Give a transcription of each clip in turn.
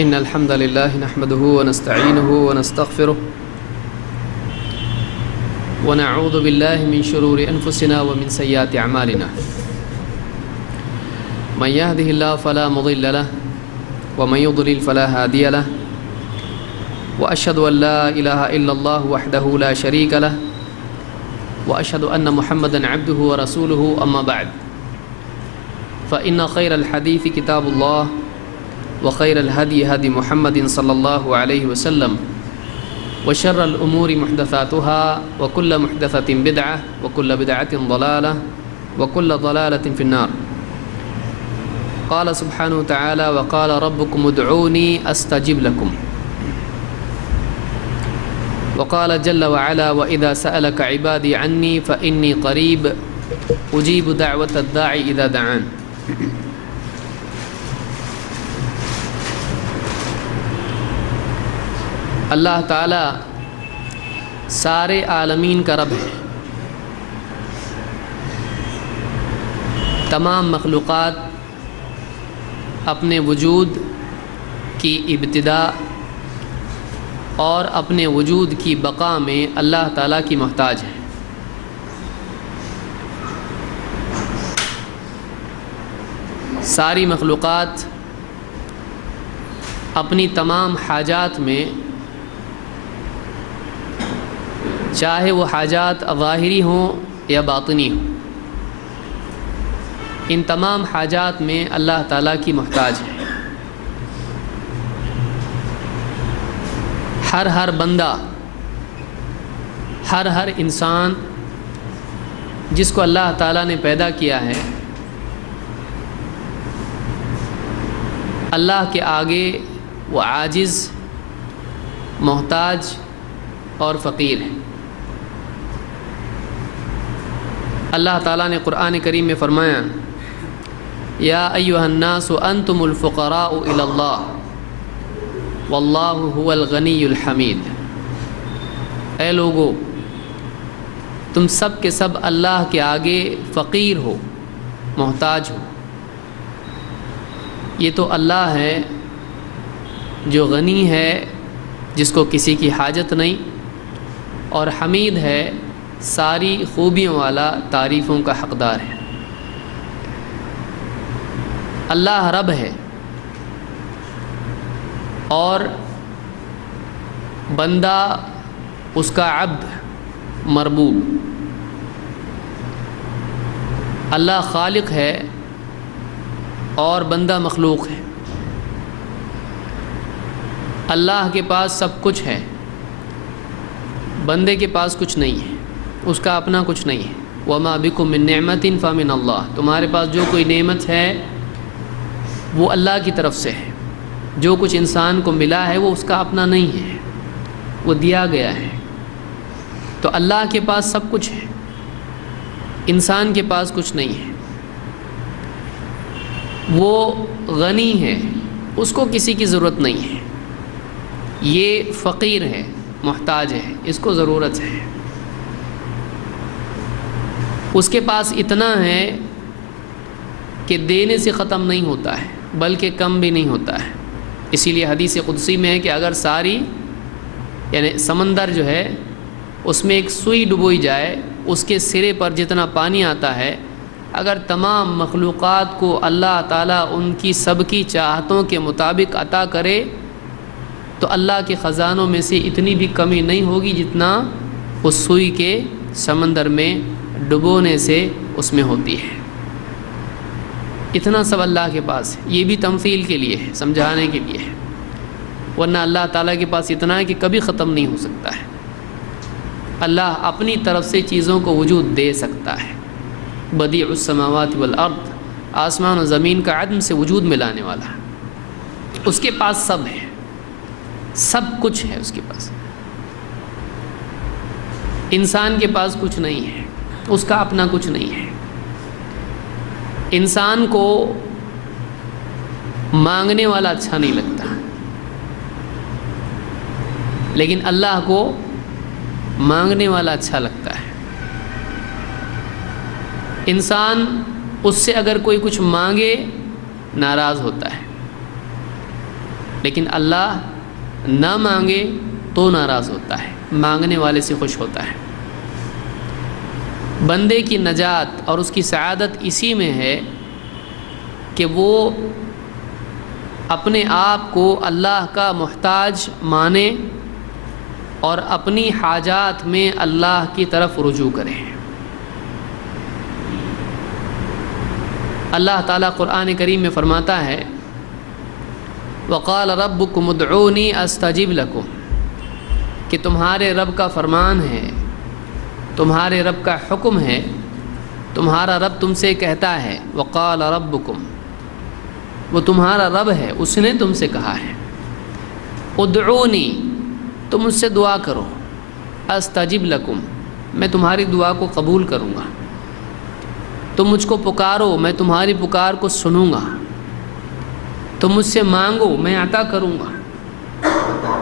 إن الحمد لله نحمده ونستعينه ونستغفره ونعوذ بالله من شرور أنفسنا ومن سيئات أعمالنا من يهده الله فلا مضل له ومن يضلل فلا هادي له وأشهد أن لا إله إلا الله وحده لا شريك له وأشهد أن محمدًا عبده ورسوله أما بعد فإن خير الحديث كتاب الله وخير الهدي هدي محمد صلى الله عليه وسلم وشر الأمور محدثاتها وكل محدثة بدعة وكل بدعة ضلالة وكل ضلالة في النار. قال سبحانه وتعالى وقال ربكم ادعوني أستجب لكم وقال جل وعلا وإذا سألك عبادي عني فإني قريب أجيب دعوة الداعي إذا دعان. اللہ تعالیٰ سارے عالمین کا رب ہے. تمام مخلوقات اپنے وجود کی ابتدا اور اپنے وجود کی بقا میں اللہ تعالیٰ کی محتاج ہے. ساری مخلوقات اپنی تمام حاجات میں، چاہے وہ حاجات ظاہری ہوں یا باطنی ہوں، ان تمام حاجات میں اللہ تعالیٰ کی محتاج ہے. ہر بندہ، ہر انسان جس کو اللہ تعالیٰ نے پیدا کیا ہے، اللہ کے آگے وہ عاجز، محتاج اور فقیر ہے. اللہ تعالیٰ نے قرآن کریم میں فرمایا یا ایھا الناس انتم الفقراء الی اللہ واللہ هو الغنی الحمید. اے لوگو، تم سب کے سب اللہ کے آگے فقیر ہو، محتاج ہو. یہ تو اللہ ہے جو غنی ہے، جس کو کسی کی حاجت نہیں، اور حمید ہے، ساری خوبیوں والا، تعریفوں کا حقدار ہے. اللہ رب ہے اور بندہ اس کا عبد، مربوب. اللہ خالق ہے اور بندہ مخلوق ہے. اللہ کے پاس سب کچھ ہے، بندے کے پاس کچھ نہیں ہے، اس کا اپنا کچھ نہیں ہے. وما بکم من نعمت فمن اللہ. تمہارے پاس جو کوئی نعمت ہے وہ اللہ کی طرف سے ہے. جو کچھ انسان کو ملا ہے وہ اس کا اپنا نہیں ہے، وہ دیا گیا ہے. تو اللہ کے پاس سب کچھ ہے، انسان کے پاس کچھ نہیں ہے. وہ غنی ہے، اس کو کسی کی ضرورت نہیں ہے. یہ فقیر ہے، محتاج ہے، اس کو ضرورت ہے. اس کے پاس اتنا ہے کہ دینے سے ختم نہیں ہوتا ہے، بلکہ کم بھی نہیں ہوتا ہے. اسی لیے حدیث قدسی میں ہے کہ اگر ساری یعنی سمندر جو ہے اس میں ایک سوئی ڈبوئی جائے، اس کے سرے پر جتنا پانی آتا ہے، اگر تمام مخلوقات کو اللہ تعالیٰ ان کی سب کی چاہتوں کے مطابق عطا کرے تو اللہ کے خزانوں میں سے اتنی بھی کمی نہیں ہوگی جتنا اس سوئی کے سمندر میں ڈبونے سے اس میں ہوتی ہے. اتنا سب اللہ کے پاس ہے. یہ بھی تمثیل کے لیے ہے، سمجھانے کے لیے ہے، ورنہ اللہ تعالیٰ کے پاس اتنا ہے کہ کبھی ختم نہیں ہو سکتا ہے. اللہ اپنی طرف سے چیزوں کو وجود دے سکتا ہے. بدیع السماوات والارض، آسمان و زمین کا عدم سے وجود میں لانے والا ہے. اس کے پاس سب ہے، سب کچھ ہے اس کے پاس. انسان کے پاس کچھ نہیں ہے، اس کا اپنا کچھ نہیں ہے. انسان کو مانگنے والا اچھا نہیں لگتا، لیکن اللہ کو مانگنے والا اچھا لگتا ہے. انسان اس سے اگر کوئی کچھ مانگے ناراض ہوتا ہے، لیکن اللہ نہ مانگے تو ناراض ہوتا ہے، مانگنے والے سے خوش ہوتا ہے۔ بندے کی نجات اور اس کی سعادت اسی میں ہے کہ وہ اپنے آپ کو اللہ کا محتاج مانے اور اپنی حاجات میں اللہ کی طرف رجوع کرے۔ اللہ تعالیٰ قرآن کریم میں فرماتا ہے وَقَالَ رَبُّكُمُ ادْعُونِي أَسْتَجِبْ لَكُمْ، کہ تمہارے رب کا فرمان ہے، تمہارے رب کا حکم ہے، تمہارا رب تم سے کہتا ہے وَقَالَ رَبُّكُمْ، وہ تمہارا رب ہے، اس نے تم سے کہا ہے ادعونی، تم مجھ سے دعا کرو، استجب لکم، میں تمہاری دعا کو قبول کروں گا، تم مجھ کو پکارو میں تمہاری پکار کو سنوں گا، تم مجھ سے مانگو میں عطا کروں گا۔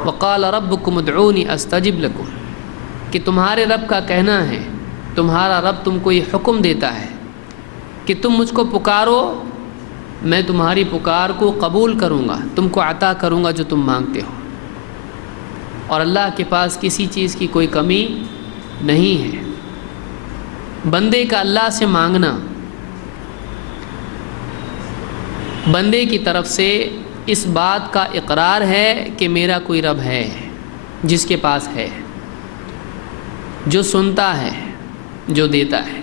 وقال ربکم ادعونی استجب لکم، کہ تمہارے رب کا کہنا ہے، تمہارا رب تم کو یہ حکم دیتا ہے کہ تم مجھ کو پکارو میں تمہاری پکار کو قبول کروں گا، تم کو عطا کروں گا جو تم مانگتے ہو۔ اور اللہ کے پاس کسی چیز کی کوئی کمی نہیں ہے۔ بندے کا اللہ سے مانگنا بندے کی طرف سے اس بات کا اقرار ہے کہ میرا کوئی رب ہے جس کے پاس ہے، جو سنتا ہے، جو دیتا ہے۔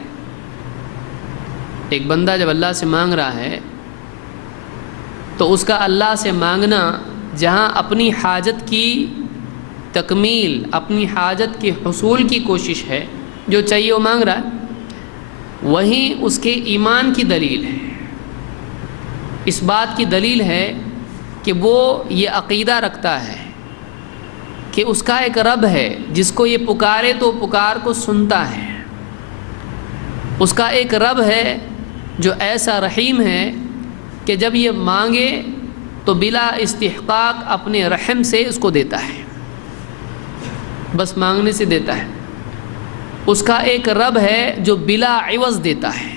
ایک بندہ جب اللہ سے مانگ رہا ہے تو اس کا اللہ سے مانگنا جہاں اپنی حاجت کی تکمیل، اپنی حاجت کے حصول کی کوشش ہے، جو چاہیے وہ مانگ رہا ہے، وہیں اس کے ایمان کی دلیل ہے، اس بات کی دلیل ہے کہ وہ یہ عقیدہ رکھتا ہے کہ اس کا ایک رب ہے جس کو یہ پکارے تو پکار کو سنتا ہے، اس کا ایک رب ہے جو ایسا رحیم ہے کہ جب یہ مانگے تو بلا استحقاق اپنے رحم سے اس کو دیتا ہے، بس مانگنے سے دیتا ہے۔ اس کا ایک رب ہے جو بلا عوض دیتا ہے،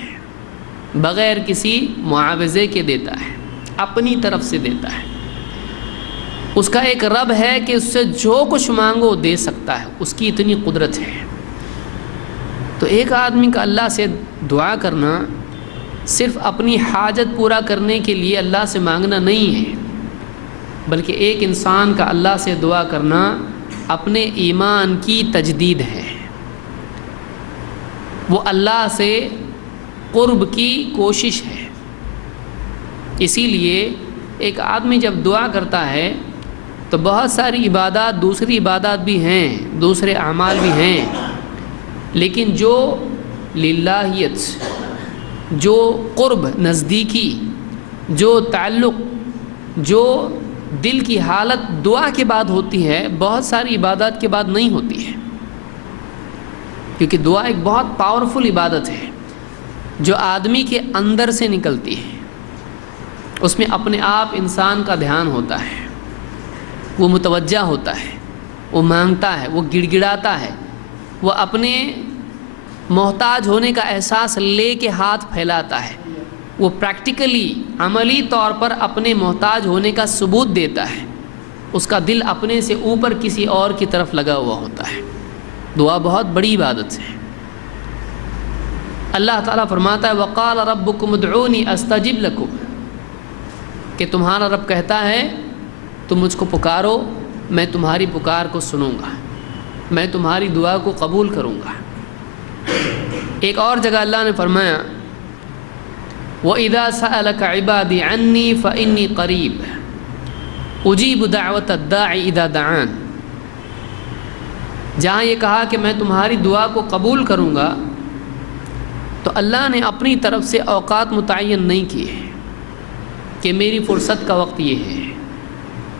بغیر کسی معاوضے کے دیتا ہے، اپنی طرف سے دیتا ہے۔ اس کا ایک رب ہے کہ اس سے جو کچھ مانگو دے سکتا ہے، اس کی اتنی قدرت ہے۔ تو ایک آدمی کا اللہ سے دعا کرنا صرف اپنی حاجت پورا کرنے کے لیے اللہ سے مانگنا نہیں ہے، بلکہ ایک انسان کا اللہ سے دعا کرنا اپنے ایمان کی تجدید ہے، وہ اللہ سے قرب کی کوشش ہے۔ اسی لیے ایک آدمی جب دعا کرتا ہے تو بہت ساری عبادات، دوسری عبادات بھی ہیں، دوسرے اعمال بھی ہیں، لیکن جو للہیت، جو قرب، نزدیکی، جو تعلق، جو دل کی حالت دعا کے بعد ہوتی ہے، بہت ساری عبادات کے بعد نہیں ہوتی ہے، کیونکہ دعا ایک بہت پاورفل عبادت ہے جو آدمی کے اندر سے نکلتی ہے۔ اس میں اپنے آپ انسان کا دھیان ہوتا ہے، وہ متوجہ ہوتا ہے، وہ مانگتا ہے، وہ گڑ گڑاتا ہے، وہ اپنے محتاج ہونے کا احساس لے کے ہاتھ پھیلاتا ہے، وہ پریکٹیکلی، عملی طور پر اپنے محتاج ہونے کا ثبوت دیتا ہے، اس کا دل اپنے سے اوپر کسی اور کی طرف لگا ہوا ہوتا ہے۔ دعا بہت بڑی عبادت ہے۔ اللہ تعالیٰ فرماتا ہے وَقَالَ رَبُّكُمُ ادْعُونِي أَسْتَجِبْ لَكُمْ، کہ تمہارا رب کہتا ہے تم مجھ کو پکارو میں تمہاری پکار کو سنوں گا، میں تمہاری دعا کو قبول کروں گا۔ ایک اور جگہ اللہ نے فرمایا وَإِذَا سَأَلَكَ عِبَادِي عَنِّي فَإِنِّي قَرِيبٌ أُجِيبُ دَعْوَةَ الدَّاعِ إِذَا دَعَانِ، جہاں یہ کہا کہ میں تمہاری دعا کو قبول کروں گا، تو اللہ نے اپنی طرف سے اوقات متعین نہیں کیے کہ میری فرصت کا وقت یہ ہے،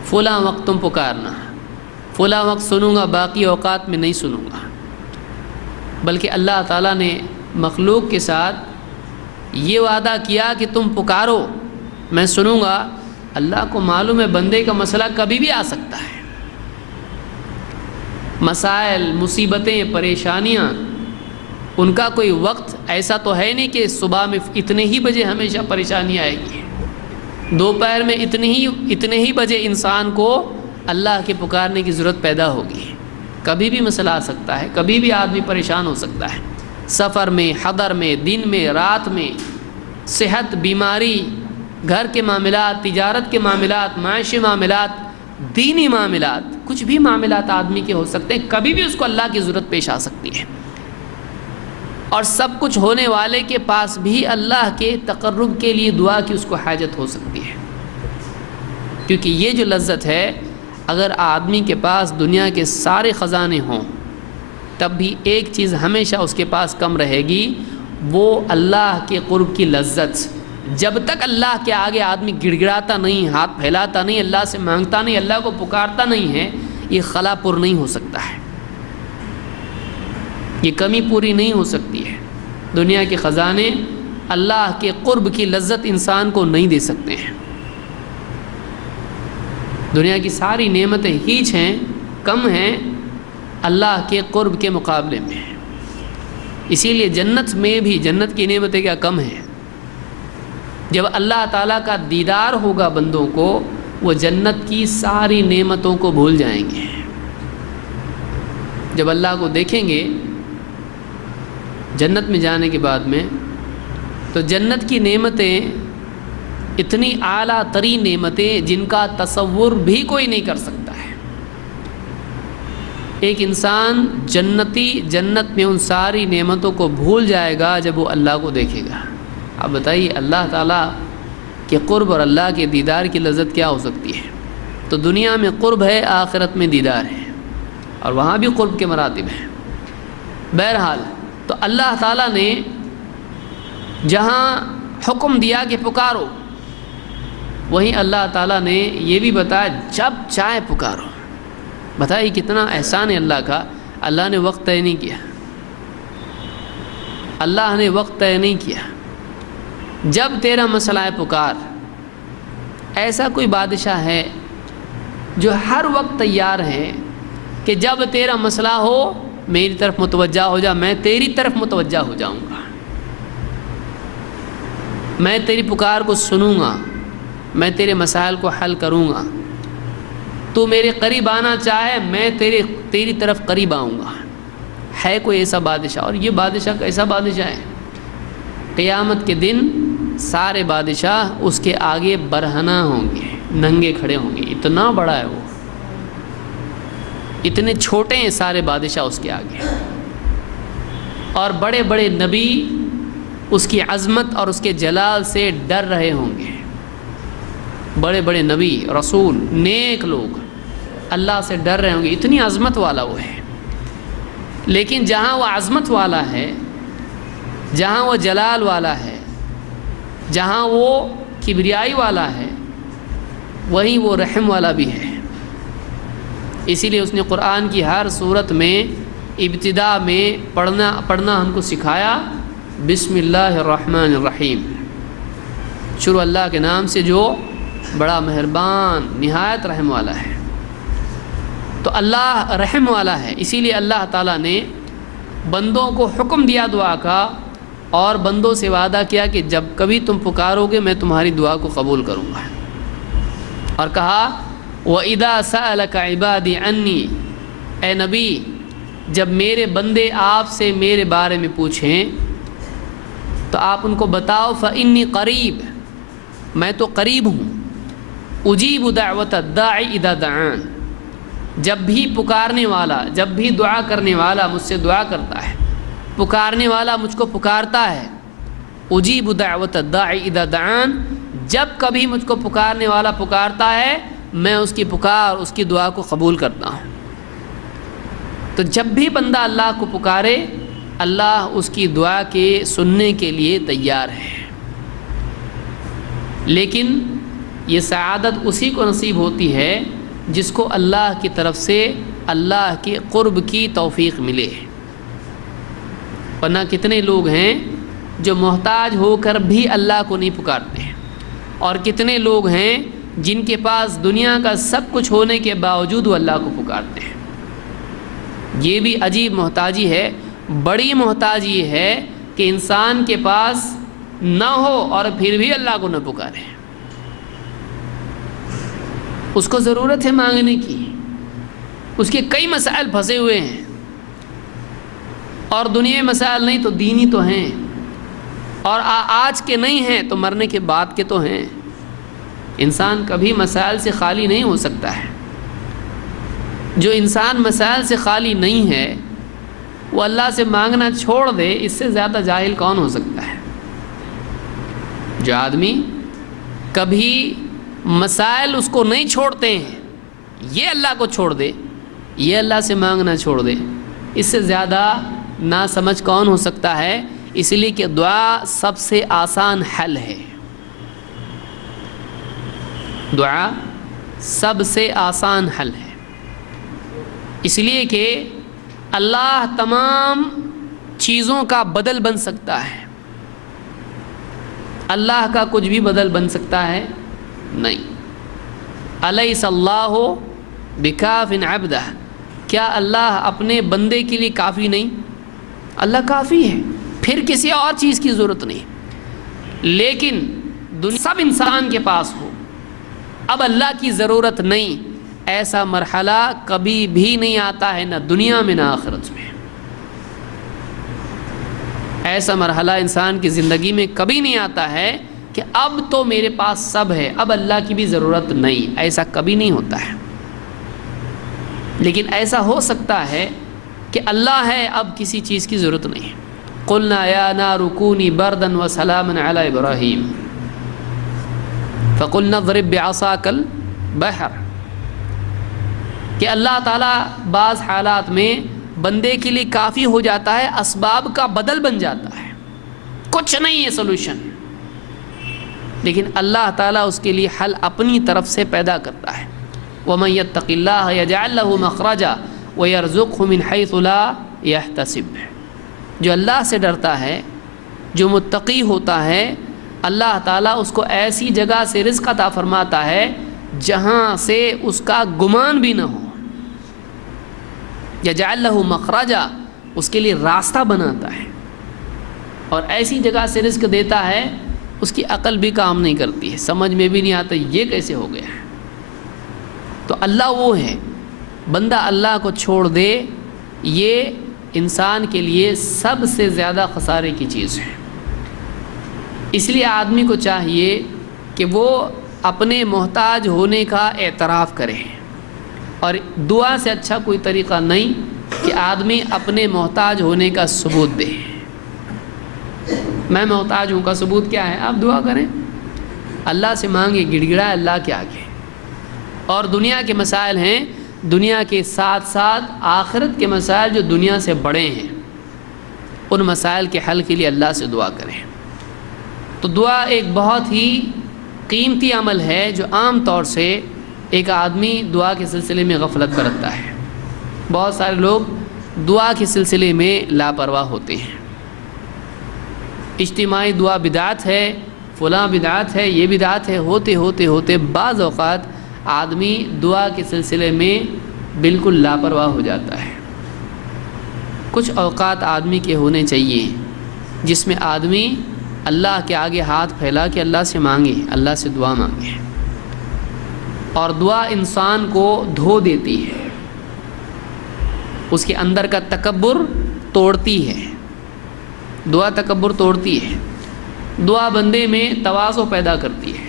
فلاں وقت تم پکارنا، فلاں وقت سنوں گا، باقی اوقات میں نہیں سنوں گا، بلکہ اللہ تعالیٰ نے مخلوق کے ساتھ یہ وعدہ کیا کہ تم پکارو میں سنوں گا۔ اللہ کو معلوم ہے بندے کا مسئلہ کبھی بھی آ سکتا ہے، مسائل، مصیبتیں، پریشانیاں، ان کا کوئی وقت ایسا تو ہے نہیں کہ صبح میں اتنے ہی بجے ہمیشہ پریشانی آئے گی۔ دوپہر میں اتنے ہی بجے انسان کو اللہ کے پکارنے کی ضرورت پیدا ہوگی. کبھی بھی مسئلہ آ سکتا ہے، کبھی بھی آدمی پریشان ہو سکتا ہے، سفر میں، حضر میں، دن میں، رات میں، صحت، بیماری، گھر کے معاملات، تجارت کے معاملات، معاشی معاملات، دینی معاملات، کچھ بھی معاملات آدمی کے ہو سکتے ہیں. کبھی بھی اس کو اللہ کی ضرورت پیش آ سکتی ہے. اور سب کچھ ہونے والے کے پاس بھی اللہ کے تقرب کے لیے دعا کی اس کو حاجت ہو سکتی ہے. کیونکہ یہ جو لذت ہے، اگر آدمی کے پاس دنیا کے سارے خزانے ہوں تب بھی ایک چیز ہمیشہ اس کے پاس کم رہے گی، وہ اللہ کے قرب کی لذت. جب تک اللہ کے آگے آدمی گڑ گڑاتا نہیں، ہاتھ پھیلاتا نہیں، اللہ سے مانگتا نہیں، اللہ کو پکارتا نہیں ہے، یہ خلا پر نہیں ہو سکتا ہے، یہ کمی پوری نہیں ہو سکتی ہے. دنیا کے خزانے اللہ کے قرب کی لذت انسان کو نہیں دے سکتے ہیں. دنیا کی ساری نعمتیں ہیچ ہیں، کم ہیں اللہ کے قرب کے مقابلے میں. اسی لیے جنت میں بھی جنت کی نعمتیں کیا کم ہیں. جب اللہ تعالیٰ کا دیدار ہوگا بندوں کو، وہ جنت کی ساری نعمتوں کو بھول جائیں گے. جب اللہ کو دیکھیں گے جنت میں جانے کے بعد میں، تو جنت کی نعمتیں اتنی اعلیٰ ترین نعمتیں جن کا تصور بھی کوئی نہیں کر سکتا ہے. ایک انسان جنت میں ان ساری نعمتوں کو بھول جائے گا جب وہ اللہ کو دیکھے گا. اب بتائیے اللہ تعالیٰ کے قرب اور اللہ کے دیدار کی لذت کیا ہو سکتی ہے. تو دنیا میں قرب ہے، آخرت میں دیدار ہے، اور وہاں بھی قرب کے مراتب ہیں. بہرحال تو اللہ تعالیٰ نے جہاں حکم دیا کہ پکارو، وہیں اللہ تعالیٰ نے یہ بھی بتایا جب چاہے پکارو. بتائیے کتنا احسان ہے اللہ کا. اللہ نے وقت طے نہیں کیا، اللہ نے وقت طے نہیں کیا. جب تیرا مسئلہ ہے پکار. ایسا کوئی بادشاہ ہے جو ہر وقت تیار ہے کہ جب تیرا مسئلہ ہو میری طرف متوجہ ہو جا، میں تیری طرف متوجہ ہو جاؤں گا، میں تیری پکار کو سنوں گا، میں تیرے مسائل کو حل کروں گا. تو میرے قریب آنا چاہے میں تیری طرف قریب آؤں گا. ہے کوئی ایسا بادشاہ؟ اور یہ بادشاہ کیسا بادشاہ ہے؟ قیامت کے دن سارے بادشاہ اس کے آگے برہنہ ہوں گے، ننگے کھڑے ہوں گے. اتنا بڑا ہے وہ، اتنے چھوٹے ہیں سارے بادشاہ اس کے آگے. اور بڑے بڑے نبی اس کی عظمت اور اس کے جلال سے ڈر رہے ہوں گے. بڑے بڑے نبی، رسول، نیک لوگ اللہ سے ڈر رہے ہوں گے، اتنی عظمت والا وہ ہے. لیکن جہاں وہ عظمت والا ہے، جہاں وہ جلال والا ہے، جہاں وہ کبریائی والا ہے، وہیں وہ رحم والا بھی ہے. اسی لیے اس نے قرآن کی ہر صورت میں ابتدا میں پڑھنا ہم کو سکھایا، بسم اللہ الرحمن الرحیم. شروع اللہ کے نام سے جو بڑا مہربان نہایت رحم والا ہے. تو اللہ رحم والا ہے. اسی لیے اللہ تعالیٰ نے بندوں کو حکم دیا دعا کا، اور بندوں سے وعدہ کیا کہ جب کبھی تم پکارو گے میں تمہاری دعا کو قبول کروں گا. اور کہا وَإِذَا سَأَلَكَ عِبَادِي عَنِّي، اے نبی جب میرے بندے آپ سے میرے بارے میں پوچھیں تو آپ ان کو بتاؤ فَإِنِّي قریب، میں تو قریب ہوں. اجیب دعوت الداعی اذا دعان، جب بھی پکارنے والا، جب بھی دعا کرنے والا مجھ سے دعا کرتا ہے، پکارنے والا مجھ کو پکارتا ہے. اجیب دعوت الداعی اذا دعان، جب کبھی مجھ کو پکارنے والا پکارتا ہے میں اس کی پکار، اس کی دعا کو قبول کرتا ہوں. تو جب بھی بندہ اللہ کو پکارے اللہ اس کی دعا کے سننے کے لیے تیار ہے. لیکن یہ سعادت اسی کو نصیب ہوتی ہے جس کو اللہ کی طرف سے اللہ کے قرب کی توفیق ملے. ورنہ کتنے لوگ ہیں جو محتاج ہو کر بھی اللہ کو نہیں پکارتے ہیں، اور کتنے لوگ ہیں جن کے پاس دنیا کا سب کچھ ہونے کے باوجود وہ اللہ کو پکارتے ہیں. یہ بھی عجیب محتاجی ہے. بڑی محتاجی یہ ہے کہ انسان کے پاس نہ ہو اور پھر بھی اللہ کو نہ پکارے. اس کو ضرورت ہے مانگنے کی، اس کے کئی مسائل پھنسے ہوئے ہیں، اور دنیا مسائل نہیں تو دینی تو ہیں، اور آج کے نہیں ہیں تو مرنے کے بعد کے تو ہیں۔ انسان کبھی مسائل سے خالی نہیں ہو سکتا ہے۔ جو انسان مسائل سے خالی نہیں ہے وہ اللہ سے مانگنا چھوڑ دے، اس سے زیادہ جاہل کون ہو سکتا ہے؟ جو آدمی کبھی مسائل اس کو نہیں چھوڑتے ہیں، یہ اللہ کو چھوڑ دے، یہ اللہ سے مانگنا چھوڑ دے، اس سے زیادہ نا سمجھ کون ہو سکتا ہے؟ اس لیے کہ دعا سب سے آسان حل ہے، دعا سب سے آسان حل ہے، اس لیے کہ اللہ تمام چیزوں کا بدل بن سکتا ہے۔ اللہ کا کچھ بھی بدل بن سکتا ہے؟ نہیں۔ الیس اللہ بکاف عبدہ، کیا اللہ اپنے بندے کے لیے کافی نہیں؟ اللہ کافی ہے، پھر کسی اور چیز کی ضرورت نہیں۔ لیکن سب انسان کے پاس ہو، اب اللہ کی ضرورت نہیں، ایسا مرحلہ کبھی بھی نہیں آتا ہے، نہ دنیا میں نہ آخرت میں۔ ایسا مرحلہ انسان کی زندگی میں کبھی نہیں آتا ہے کہ اب تو میرے پاس سب ہے، اب اللہ کی بھی ضرورت نہیں، ایسا کبھی نہیں ہوتا ہے۔ لیکن ایسا ہو سکتا ہے کہ اللہ ہے، اب کسی چیز کی ضرورت نہیں۔ قلنا یا نار کونی بردا وسلاما علی ابراہیم فقلنا اضرب بعصاک البحر، کہ اللہ تعالیٰ بعض حالات میں بندے کے لیے کافی ہو جاتا ہے، اسباب کا بدل بن جاتا ہے، کچھ نہیں ہے سولوشن، لیکن اللہ تعالیٰ اس کے لیے حل اپنی طرف سے پیدا کرتا ہے۔ وَمَن يَتَّقِ اللَّهَ يَجْعَل لَّهُ مَخْرَجًا وَيَرْزُقْهُ مِنْ حَيْثُ لَا يَحْتَسِبُ، جو اللہ سے ڈرتا ہے، جو متقی ہوتا ہے، اللہ تعالیٰ اس کو ایسی جگہ سے رزق عطا فرماتا ہے جہاں سے اس کا گمان بھی نہ ہو۔ یجعل لہ مخرجا، اس کے لیے راستہ بناتا ہے، اور ایسی جگہ سے رزق دیتا ہے اس کی عقل بھی کام نہیں کرتی ہے، سمجھ میں بھی نہیں آتا یہ کیسے ہو گیا ہے۔ تو اللہ وہ ہے، بندہ اللہ کو چھوڑ دے، یہ انسان کے لیے سب سے زیادہ خسارے کی چیز ہے۔ اس لیے آدمی کو چاہیے کہ وہ اپنے محتاج ہونے کا اعتراف کرے، اور دعا سے اچھا کوئی طریقہ نہیں کہ آدمی اپنے محتاج ہونے کا ثبوت دے۔ میں محتاج ہوں کا ثبوت کیا ہے؟ آپ دعا کریں، اللہ سے مانگے، گڑ گڑائے اللہ کے آگے۔ اور دنیا کے مسائل ہیں، دنیا کے ساتھ ساتھ آخرت کے مسائل جو دنیا سے بڑے ہیں، ان مسائل کے حل کے لیے اللہ سے دعا کریں۔ تو دعا ایک بہت ہی قیمتی عمل ہے جو عام طور سے ایک آدمی دعا کے سلسلے میں غفلت برتتا ہے۔ بہت سارے لوگ دعا کے سلسلے میں لاپرواہ ہوتے ہیں۔ اجتماعی دعا بدعت ہے، فلاں بدعت ہے، یہ بدعت ہے، ہوتے ہوتے ہوتے بعض اوقات آدمی دعا کے سلسلے میں بالکل لاپرواہ ہو جاتا ہے۔ کچھ اوقات آدمی کے ہونے چاہیے جس میں آدمی اللہ کے آگے ہاتھ پھیلا کے اللہ سے مانگے، اللہ سے دعا مانگے، اور دعا انسان کو دھو دیتی ہے، اس کے اندر کا تکبر توڑتی ہے، دعا تکبر توڑتی ہے، دعا بندے میں تواضع پیدا کرتی ہے،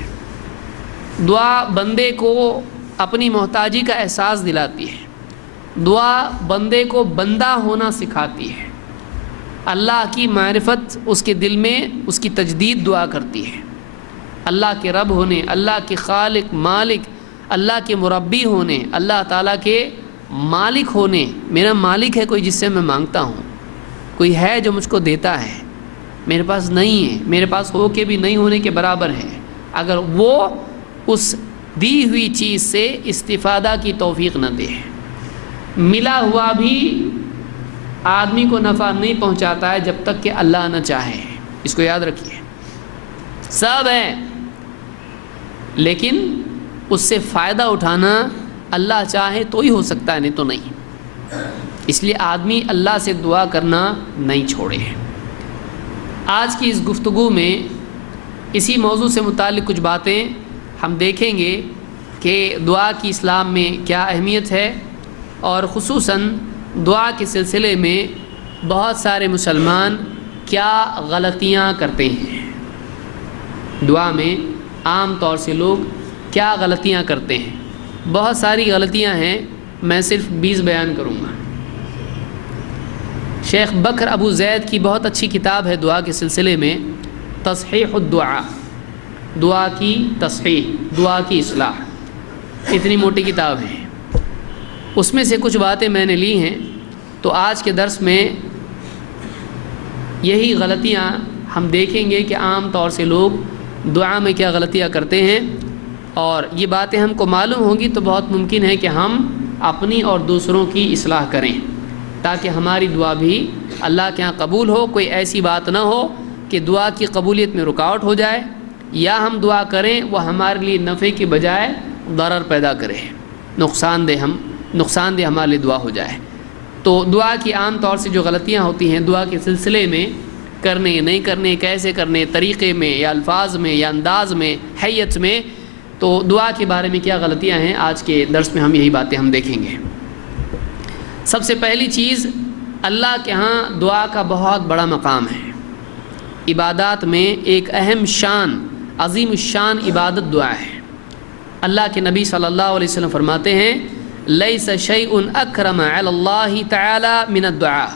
دعا بندے کو اپنی محتاجی کا احساس دلاتی ہے، دعا بندے کو بندہ ہونا سکھاتی ہے، اللہ کی معرفت اس کے دل میں اس کی تجدید دعا کرتی ہے، اللہ کے رب ہونے، اللہ کے خالق مالک، اللہ کے مربی ہونے، اللہ تعالیٰ کے مالک ہونے، میرا مالک ہے کوئی جس سے میں مانگتا ہوں، کوئی ہے جو مجھ کو دیتا ہے، میرے پاس نہیں ہے، میرے پاس ہو کے بھی نہیں ہونے کے برابر ہے، اگر وہ اس دی ہوئی چیز سے استفادہ کی توفیق نہ دے، ملا ہوا بھی آدمی کو نفع نہیں پہنچاتا ہے جب تک کہ اللہ نہ چاہے، اس کو یاد رکھیے، سب ہے لیکن اس سے فائدہ اٹھانا اللہ چاہے تو ہی ہو سکتا ہے، نہیں تو نہیں۔ اس لیے آدمی اللہ سے دعا کرنا نہیں چھوڑے۔ آج کی اس گفتگو میں اسی موضوع سے متعلق کچھ باتیں ہم دیکھیں گے کہ دعا کی اسلام میں کیا اہمیت ہے، اور خصوصاً دعا کے سلسلے میں بہت سارے مسلمان کیا غلطیاں کرتے ہیں۔ دعا میں عام طور سے لوگ کیا غلطیاں کرتے ہیں، بہت ساری غلطیاں ہیں، میں صرف 20 بیان کروں گا۔ شیخ بکر ابو زید کی بہت اچھی کتاب ہے دعا کے سلسلے میں، تصحیح الدعاء، دعا کی تصحیح، دعا کی اصلاح، اتنی موٹی کتاب ہے، اس میں سے کچھ باتیں میں نے لی ہیں۔ تو آج کے درس میں یہی غلطیاں ہم دیکھیں گے کہ عام طور سے لوگ دعا میں کیا غلطیاں کرتے ہیں، اور یہ باتیں ہم کو معلوم ہوں گی تو بہت ممکن ہے کہ ہم اپنی اور دوسروں کی اصلاح کریں، تاکہ ہماری دعا بھی اللہ کے ہاں قبول ہو۔ کوئی ایسی بات نہ ہو کہ دعا کی قبولیت میں رکاوٹ ہو جائے، یا ہم دعا کریں وہ ہمارے لیے نفع کی بجائے ضرر پیدا کرے، نقصان دہ ہمارے لیے دعا ہو جائے۔ تو دعا کی عام طور سے جو غلطیاں ہوتی ہیں دعا کے سلسلے میں، کرنے نہیں کرنے، کیسے کرنے، طریقے میں یا الفاظ میں یا انداز میں، حیت میں، تو دعا کے بارے میں کیا غلطیاں ہیں، آج کے درس میں ہم یہی باتیں ہم دیکھیں گے۔ سب سے پہلی چیز، اللہ کے ہاں دعا کا بہت بڑا مقام ہے۔ عبادات میں ایک اہم شان، عظیم الشان عبادت دعا ہے۔ اللہ کے نبی صلی اللہ علیہ وسلم فرماتے ہیں، لیس شیء اکرم علی اللہ تعالی من الدعاء،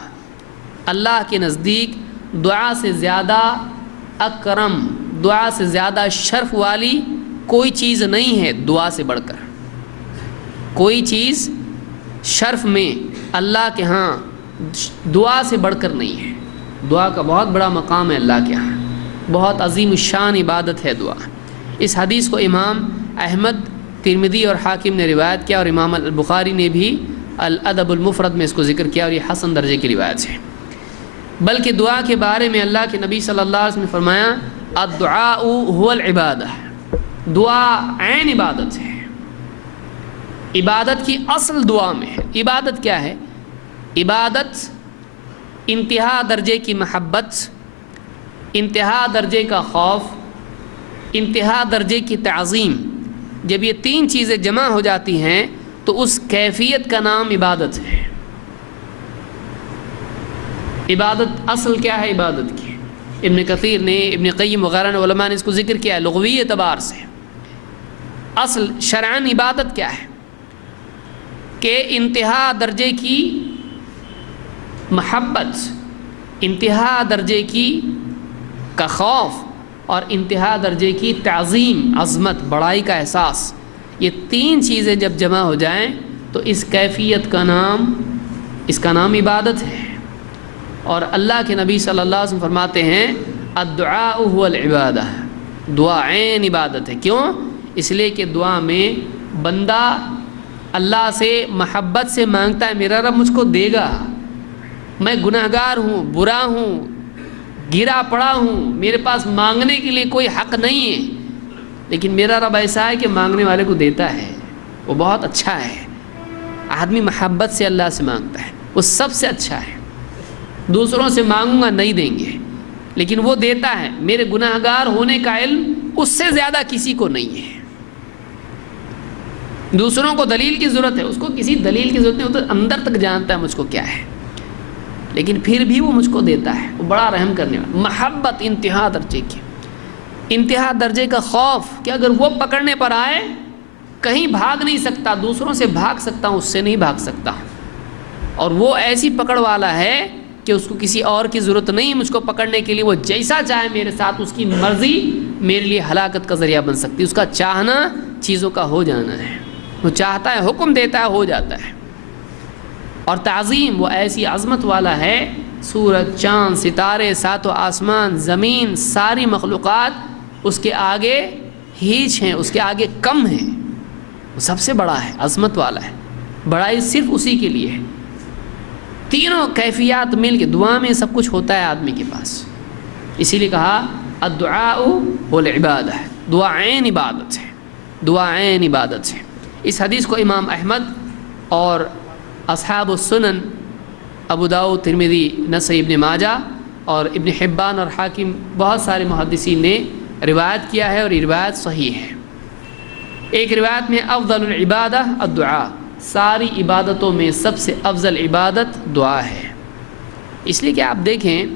اللہ کے نزدیک دعا سے زیادہ اکرم، دعا سے زیادہ شرف والی کوئی چیز نہیں ہے دعا سے بڑھ کر۔ کوئی چیز شرف میں اللہ کے ہاں دعا سے بڑھ کر نہیں ہے۔ دعا کا بہت بڑا مقام ہے اللہ کے ہاں، بہت عظیم الشان عبادت ہے دعا۔ اس حدیث کو امام احمد، ترمذی اور حاکم نے روایت کیا، اور امام البخاری نے بھی الادب المفرد میں اس کو ذکر کیا، اور یہ حسن درجے کی روایت ہے۔ بلکہ دعا کے بارے میں اللہ کے نبی صلی اللہ علیہ وسلم نے فرمایا، الدعاء هو العبادہ، دعا عین عبادت ہے۔ عبادت کی اصل دعا میں ہے۔ عبادت کیا ہے؟ عبادت انتہا درجے کی محبت، انتہا درجے کا خوف، انتہا درجے کی تعظیم، جب یہ تین چیزیں جمع ہو جاتی ہیں تو اس کیفیت کا نام عبادت ہے۔ عبادت اصل کیا ہے عبادت کی؟ ابن کثیر نے، ابن قیم وغیرہ نے، علماء نے اس کو ذکر کیا ہے لغوی اعتبار سے۔ اصل شرعاً عبادت کیا ہے؟ کہ انتہا درجے کی محبت، انتہا درجے کی کا خوف، اور انتہا درجے کی تعظیم، عظمت، بڑائی کا احساس، یہ تین چیزیں جب جمع ہو جائیں تو اس کیفیت کا نام عبادت ہے۔ اور اللہ کے نبی صلی اللہ علیہ وسلم فرماتے ہیں، الدعاء هو العبادہ، دعا عین عبادت ہے۔ کیوں؟ اس لیے کہ دعا میں بندہ اللہ سے محبت سے مانگتا ہے، میرا رب مجھ کو دے گا، میں گناہگار ہوں، برا ہوں، گرا پڑا ہوں، میرے پاس مانگنے کے لیے کوئی حق نہیں ہے، لیکن میرا رب ایسا ہے کہ مانگنے والے کو دیتا ہے، وہ بہت اچھا ہے۔ آدمی محبت سے اللہ سے مانگتا ہے، وہ سب سے اچھا ہے۔ دوسروں سے مانگوں گا نہیں دیں گے، لیکن وہ دیتا ہے۔ میرے گناہگار ہونے کا علم اس سے زیادہ کسی کو نہیں ہے۔ دوسروں کو دلیل کی ضرورت ہے، اس کو کسی دلیل کی ضرورت نہیں، وہ تو اندر تک جانتا ہے مجھ کو کیا ہے، لیکن پھر بھی وہ مجھ کو دیتا ہے، وہ بڑا رحم کرنے والا۔ محبت انتہا درجے کی، انتہا درجے کا خوف کہ اگر وہ پکڑنے پر آئے کہیں بھاگ نہیں سکتا، دوسروں سے بھاگ سکتا ہوں، اس سے نہیں بھاگ سکتا، اور وہ ایسی پکڑ والا ہے کہ اس کو کسی اور کی ضرورت نہیں مجھ کو پکڑنے کے لیے، وہ جیسا چاہے میرے ساتھ، اس کی مرضی میرے لیے ہلاکت کا ذریعہ بن سکتی ہے، اس کا چاہنا چیزوں کا ہو جانا ہے، وہ چاہتا ہے، حکم دیتا ہے، ہو جاتا ہے۔ اور تعظیم، وہ ایسی عظمت والا ہے، سورج، چاند، ستارے، ساتوں آسمان، زمین، ساری مخلوقات اس کے آگے ہیچ ہیں، اس کے آگے کم ہیں، وہ سب سے بڑا ہے، عظمت والا ہے، بڑائی صرف اسی کے لیے ہے۔ تینوں کیفیات مل کے دعا میں سب کچھ ہوتا ہے آدمی کے پاس، اسی لیے کہا الدعاء والعبادہ، دعا عین عبادت ہے، دعا عین عبادت ہے۔ اس حدیث کو امام احمد اور اصحاب السنن، ابو داؤد، ترمذی، نسائی، ابن ماجہ اور ابن حبان اور حاکم، بہت سارے محدثین نے روایت کیا ہے، اور یہ روایت صحیح ہے۔ ایک روایت میں افضل العبادہ الدعاء، ساری عبادتوں میں سب سے افضل عبادت دعا ہے۔ اس لیے کہ آپ دیکھیں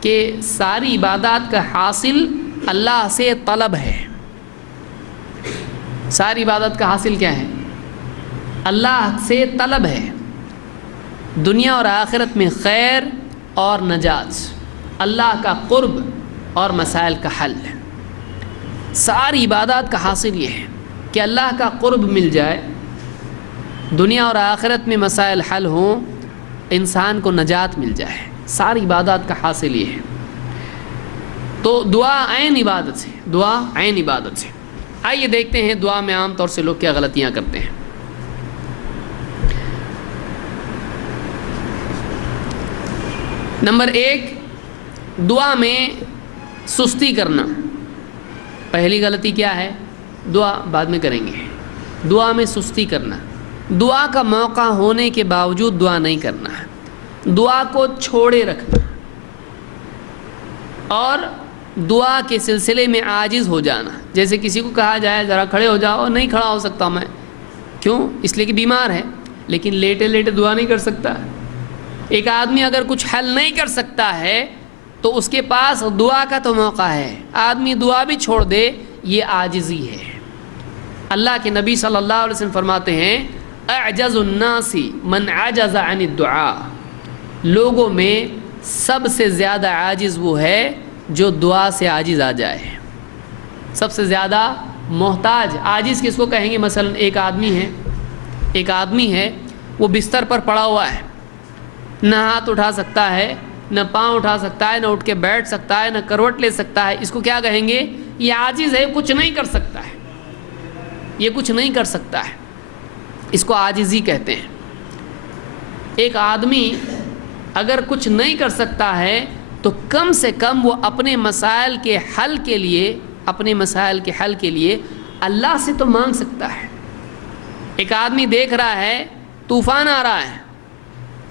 کہ ساری عبادات کا حاصل اللہ سے طلب ہے۔ ساری عبادت کا حاصل کیا ہے؟ اللہ سے طلب ہے، دنیا اور آخرت میں خیر اور نجات، اللہ کا قرب اور مسائل کا حل۔ ساری عبادات کا حاصل یہ ہے کہ اللہ کا قرب مل جائے، دنیا اور آخرت میں مسائل حل ہوں، انسان کو نجات مل جائے۔ ساری عبادات کا حاصل یہ ہے۔ تو دعا عین عبادت ہے، دعا عین عبادت ہے۔ آئیے دیکھتے ہیں دعا میں عام طور سے لوگ کیا غلطیاں کرتے ہیں۔ نمبر 1، دعا میں سستی کرنا۔ پہلی غلطی کیا ہے؟ دعا بعد میں کریں گے۔ دعا میں سستی کرنا، دعا کا موقع ہونے کے باوجود دعا نہیں کرنا، دعا کو چھوڑے رکھنا، اور دعا کے سلسلے میں عاجز ہو جانا۔ جیسے کسی کو کہا جائے ذرا کھڑے ہو جاؤ، نہیں کھڑا ہو سکتا میں، کیوں؟ اس لیے کہ بیمار ہے، لیکن لیٹے لیٹے دعا نہیں کر سکتا۔ ایک آدمی اگر کچھ حل نہیں کر سکتا ہے تو اس کے پاس دعا کا تو موقع ہے، آدمی دعا بھی چھوڑ دے، یہ عاجزی ہے۔ اللہ کے نبی صلی اللہ علیہ وسلم فرماتے ہیں اعجز الناس من عجز عن الدعاء، لوگوں میں سب سے زیادہ عاجز وہ ہے جو دعا سے عاجز آ جائے۔ سب سے زیادہ محتاج، عاجز کس کو کہیں گے؟ مثلا ایک آدمی ہے وہ بستر پر پڑا ہوا ہے، نہ ہاتھ اٹھا سکتا ہے، نہ پاؤں اٹھا سکتا ہے، نہ اٹھ کے بیٹھ سکتا ہے، نہ کروٹ لے سکتا ہے، اس کو کیا کہیں گے؟ یہ عاجز ہے، کچھ نہیں کر سکتا ہے، یہ کچھ نہیں کر سکتا ہے، اس کو عاجزی کہتے ہیں۔ ایک آدمی اگر کچھ نہیں کر سکتا ہے تو کم سے کم وہ اپنے مسائل کے حل کے لیے اللہ سے تو مانگ سکتا ہے۔ ایک آدمی دیکھ رہا ہے طوفان آ رہا ہے،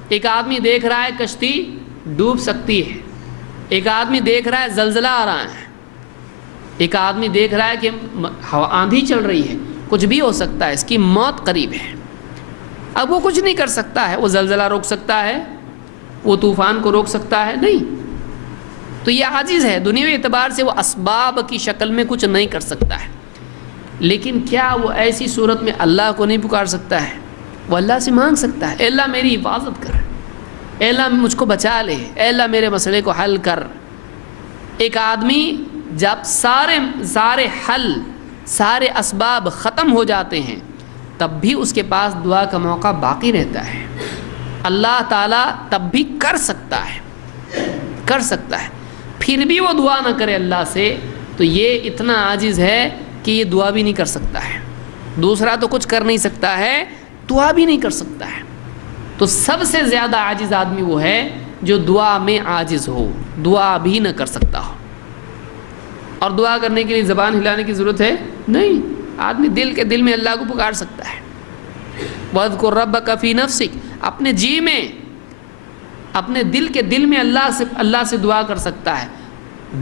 ایک آدمی دیکھ رہا ہے کشتی ڈوب سکتی ہے، ایک آدمی دیکھ رہا ہے زلزلہ آ رہا ہے، ایک آدمی دیکھ رہا ہے کہ آندھی چل رہی ہے، کچھ بھی ہو سکتا ہے، اس کی موت قریب ہے۔ اب وہ کچھ نہیں کر سکتا ہے، وہ زلزلہ روک سکتا ہے، وہ طوفان کو روک سکتا ہے؟ نہیں۔ تو یہ عاجز ہے، دنیاوی اعتبار سے وہ اسباب کی شکل میں کچھ نہیں کر سکتا ہے۔ لیکن کیا وہ ایسی صورت میں اللہ کو نہیں پکار سکتا ہے؟ وہ اللہ سے مانگ سکتا ہے، اے اللہ میری حفاظت کر، اے اللہ مجھ کو بچا لے، اے اللہ میرے مسئلے کو حل کر۔ ایک آدمی جب سارے اسباب ختم ہو جاتے ہیں تب بھی اس کے پاس دعا کا موقع باقی رہتا ہے، اللہ تعالیٰ تب بھی کر سکتا ہے، پھر بھی وہ دعا نہ کرے اللہ سے، تو یہ اتنا عاجز ہے کہ یہ دعا بھی نہیں کر سکتا ہے۔ دوسرا تو کچھ کر نہیں سکتا ہے، دعا بھی نہیں کر سکتا ہے۔ تو سب سے زیادہ عاجز آدمی وہ ہے جو دعا میں عاجز ہو، دعا بھی نہ کر سکتا ہو۔ اور دعا کرنے کے لیے زبان ہلانے کی ضرورت ہے نہیں، آدمی دل میں اللہ کو پکار سکتا ہے۔ وَاذْكُرْ رَبَّكَ فِي نَفْسِكَ، اپنے جی میں، اپنے دل میں اللہ سے دعا کر سکتا ہے۔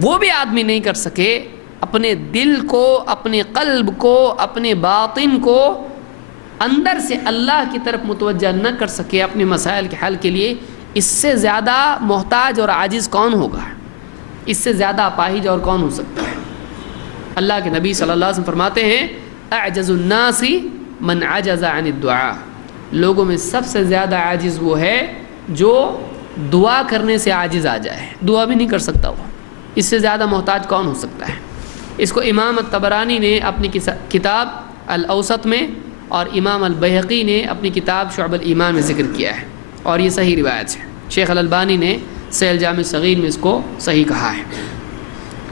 وہ بھی آدمی نہیں کر سکے، اپنے دل کو، اپنے قلب کو، اپنے باطن کو اندر سے اللہ کی طرف متوجہ نہ کر سکے اپنے مسائل کے حل کے لیے، اس سے زیادہ محتاج اور عاجز کون ہوگا؟ اس سے زیادہ اپاہج اور کون ہو سکتا ہے؟ اللہ کے نبی صلی اللہ علیہ وسلم فرماتے ہیں اعجز الناس من عجز عن الدعاء، لوگوں میں سب سے زیادہ عاجز وہ ہے جو دعا کرنے سے عاجز آ جائے، دعا بھی نہیں کر سکتا وہ، اس سے زیادہ محتاج کون ہو سکتا ہے؟ اس کو امام الطبرانی نے اپنی کتاب الاوسط میں اور امام البیہقی نے اپنی کتاب شعب الایمان میں ذکر کیا ہے، اور یہ صحیح روایت ہے۔ شیخ الالبانی نے صحیح الجامع الصغیر میں اس کو صحیح کہا ہے۔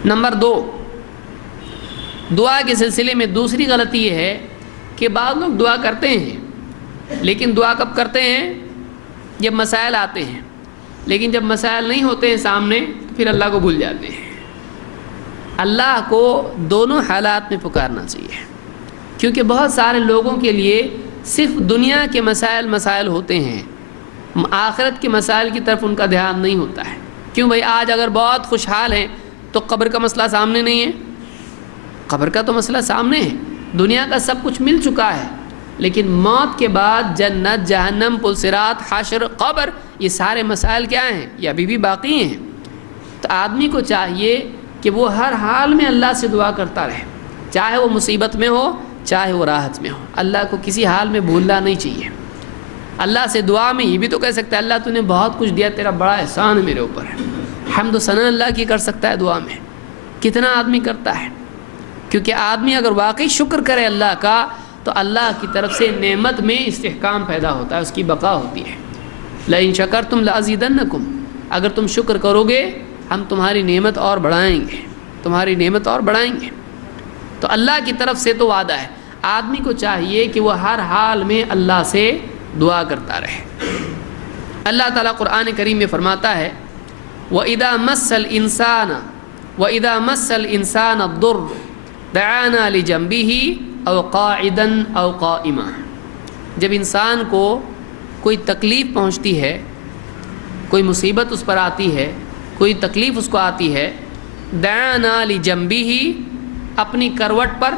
نمبر 2، دعا کے سلسلے میں دوسری غلطی یہ ہے کہ بعض لوگ دعا کرتے ہیں، لیکن دعا کب کرتے ہیں؟ جب مسائل آتے ہیں، لیکن جب مسائل نہیں ہوتے ہیں سامنے تو پھر اللہ کو بھول جاتے ہیں۔ اللہ کو دونوں حالات میں پکارنا چاہیے، کیونکہ بہت سارے لوگوں کے لیے صرف دنیا کے مسائل ہوتے ہیں، آخرت کے مسائل کی طرف ان کا دھیان نہیں ہوتا ہے۔ کیوں بھائی؟ آج اگر بہت خوشحال ہیں تو قبر کا مسئلہ سامنے نہیں ہے؟ قبر کا تو مسئلہ سامنے ہے، دنیا کا سب کچھ مل چکا ہے، لیکن موت کے بعد جنت، جہنم، پلصراط، حشر، قبر، یہ سارے مسائل کیا ہیں؟ یہ ابھی بھی باقی ہیں۔ تو آدمی کو چاہیے کہ وہ ہر حال میں اللہ سے دعا کرتا رہے، چاہے وہ مصیبت میں ہو چاہے وہ راحت میں ہو، اللہ کو کسی حال میں بھولنا نہیں چاہیے۔ اللہ سے دعا میں یہ بھی تو کہہ سکتا ہے اللہ تو نے بہت کچھ دیا، تیرا بڑا احسان ہے میرے اوپر۔ حمد و ثنا اللہ کی کر سکتا ہے دعا میں، کتنا آدمی کرتا ہے؟ کیونکہ آدمی اگر واقعی شکر کرے اللہ کا تو اللہ کی طرف سے نعمت میں استحکام پیدا ہوتا ہے، اس کی بقا ہوتی ہے۔ لئن شکرتم لازیدنکم، اگر تم شکر کرو گے ہم تمہاری نعمت اور بڑھائیں گے، تمہاری نعمت اور بڑھائیں گے۔ تو اللہ کی طرف سے تو وعدہ ہے، آدمی کو چاہیے کہ وہ ہر حال میں اللہ سے دعا کرتا رہے۔ اللہ تعالیٰ قرآن کریم میں فرماتا ہے وَإِذَا مَسَّ الْإِنسَانَ الضُّرُّ دَعَانَا لِجَنبِهِ أَوْ قَاعِدًا أَوْ قَائِمًا، جب انسان کو کوئی تکلیف پہنچتی ہے، کوئی مصیبت اس پر آتی ہے، کوئی تکلیف اس کو آتی ہے، دعانا لجنبه، اپنی کروٹ پر،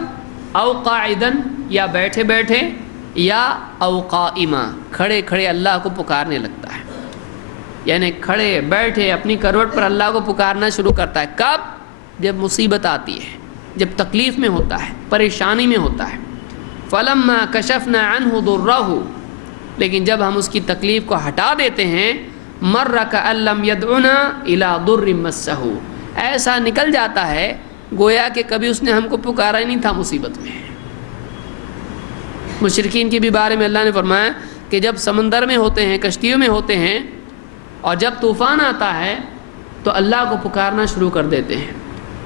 او قاعدن، یا بیٹھے بیٹھے، یا او قائما، کھڑے کھڑے اللہ کو پکارنے لگتا ہے۔ یعنی کھڑے بیٹھے اپنی کروٹ پر اللہ کو پکارنا شروع کرتا ہے۔ کب؟ جب مصیبت آتی ہے، جب تکلیف میں ہوتا ہے، پریشانی میں ہوتا ہے۔ فَلَمَّا كَشَفْنَا عَنْهُ ضُرَّهُ، لیکن جب ہم اس کی تکلیف کو ہٹا دیتے ہیں، مَرَّ كَأَن لَّمْ يَدْعُنَا إِلَىٰ ضُرٍّ مَسَّهُ، ایسا نکل جاتا ہے گویا کہ کبھی اس نے ہم کو پکارا ہی نہیں تھا مصیبت میں۔ مشرکین کے بھی بارے میں اللہ نے فرمایا کہ جب سمندر میں ہوتے ہیں، کشتیوں میں ہوتے ہیں، اور جب طوفان آتا ہے تو اللہ کو پکارنا شروع کر دیتے ہیں،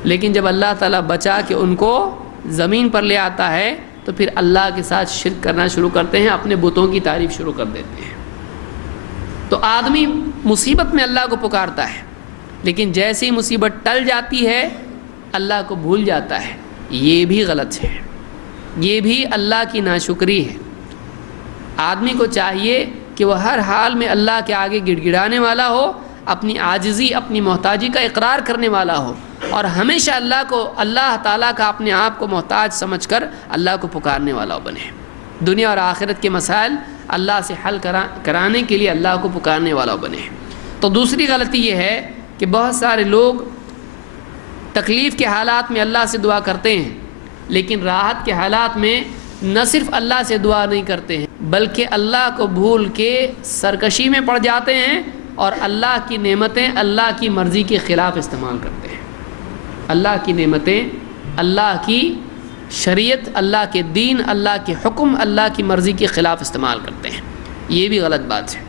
لیکن جب اللہ تعالیٰ بچا کے ان کو زمین پر لے آتا ہے تو پھر اللہ کے ساتھ شرک کرنا شروع کرتے ہیں، اپنے بتوں کی تعریف شروع کر دیتے ہیں۔ تو آدمی مصیبت میں اللہ کو پکارتا ہے، لیکن جیسے ہی مصیبت ٹل جاتی ہے اللہ کو بھول جاتا ہے۔ یہ بھی غلط ہے، یہ بھی اللہ کی ناشکری ہے۔ آدمی کو چاہیے کہ وہ ہر حال میں اللہ کے آگے گڑ گڑانے والا ہو، اپنی عاجزی، اپنی محتاجی کا اقرار کرنے والا ہو، اور ہمیشہ اللہ تعالیٰ کا اپنے آپ کو محتاج سمجھ کر اللہ کو پکارنے والا بنے۔ دنیا اور آخرت کے مسائل اللہ سے حل کرانے کے لیے اللہ کو پکارنے والا بنے۔ تو دوسری غلطی یہ ہے کہ بہت سارے لوگ تکلیف کے حالات میں اللہ سے دعا کرتے ہیں، لیکن راحت کے حالات میں نہ صرف اللہ سے دعا نہیں کرتے ہیں بلکہ اللہ کو بھول کے سرکشی میں پڑ جاتے ہیں، اور اللہ کی نعمتیں اللہ کی مرضی کے خلاف استعمال کرتے ہیں۔ اللہ کی نعمتیں، اللہ کی شریعت، اللہ کے دین، اللہ کے حکم، اللہ کی مرضی کے خلاف استعمال کرتے ہیں، یہ بھی غلط بات ہے۔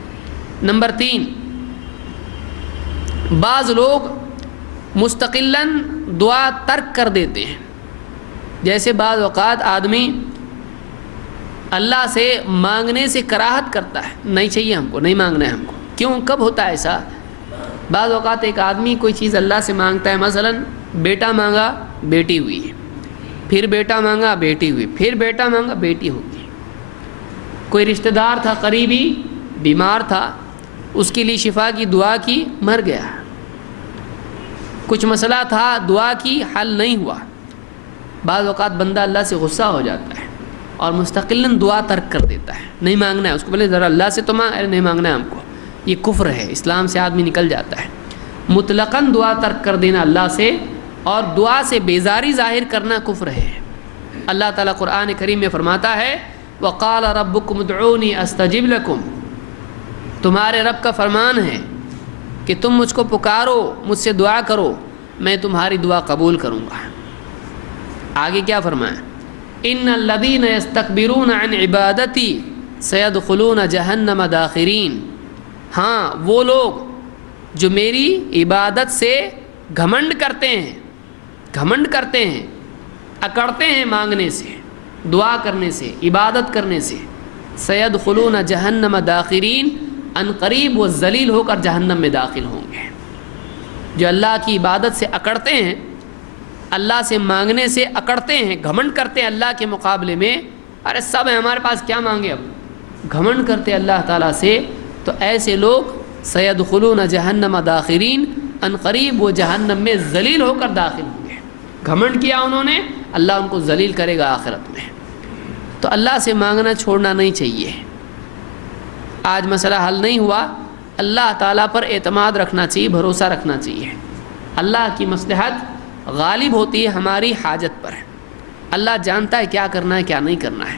نمبر 3، بعض لوگ مستقلاً دعا ترک کر دیتے ہیں۔ جیسے بعض اوقات آدمی اللہ سے مانگنے سے کراہت کرتا ہے، نہیں چاہیے ہم کو، نہیں مانگنا ہے ہم کو۔ کیوں؟ کب ہوتا ہے ایسا؟ بعض اوقات ایک آدمی کوئی چیز اللہ سے مانگتا ہے، مثلا بیٹا مانگا بیٹی ہوئی، پھر بیٹا مانگا بیٹی ہوئی، پھر بیٹا مانگا بیٹی ہوگی۔ کوئی رشتہ دار تھا قریبی، بیمار تھا، اس کے لیے شفا کی دعا کی، مر گیا۔ کچھ مسئلہ تھا، دعا کی، حل نہیں ہوا۔ بعض اوقات بندہ اللہ سے غصہ ہو جاتا ہے اور مستقلاً دعا ترک کر دیتا ہے، نہیں مانگنا ہے اس کو، بولے ذرا اللہ سے تو مانگ، ارے نہیں مانگنا ہے ہم کو۔ یہ کفر ہے، اسلام سے آدمی نکل جاتا ہے۔ مطلقاً دعا ترک کر دینا اللہ سے اور دعا سے بیزاری ظاہر کرنا کفر ہے۔ اللہ تعالیٰ قرآن کریم میں فرماتا ہے وَقَالَ رَبُّكُمُ ادْعُونِي أَسْتَجِبْ لَكُمْ، تمہارے رب کا فرمان ہے کہ تم مجھ کو پکارو، مجھ سے دعا کرو، میں تمہاری دعا قبول کروں گا۔ آگے کیا فرمایا؟ إِنَّ الَّذِينَ يَسْتَكْبِرُونَ عَنْ عِبَادَتِي سَيَدْخُلُونَ جَهَنَّمَ دَاخِرِينَ، ہاں وہ لوگ جو میری عبادت سے گھمنڈ کرتے ہیں، اکڑتے ہیں مانگنے سے، دعا کرنے سے، عبادت کرنے سے، سَيَدْخُلُونَ جَهَنَّمَ دَاخِرِينَ، ان قریب وہ ذلیل ہو کر جہنم میں داخل ہوں گے۔ جو اللہ کی عبادت سے اکڑتے ہیں، اللہ سے مانگنے سے اکڑتے ہیں، گھمنڈ کرتے ہیں اللہ کے مقابلے میں، ارے سب ہے ہمارے پاس، کیا مانگے، اب گھمنڈ کرتے اللہ تعالیٰ سے، تو ایسے لوگ سیدخلون جہنم داخرین، ان قریب وہ جہنم میں ذلیل ہو کر داخل ہوں گے۔ گھمنڈ کیا انہوں نے، اللہ ان کو ذلیل کرے گا آخرت میں۔ تو اللہ سے مانگنا چھوڑنا نہیں چاہیے۔ آج مسئلہ حل نہیں ہوا، اللہ تعالیٰ پر اعتماد رکھنا چاہیے، بھروسہ رکھنا چاہیے۔ اللہ کی مصلحت غالب ہوتی ہے ہماری حاجت پر۔ اللہ جانتا ہے کیا کرنا ہے کیا نہیں کرنا ہے۔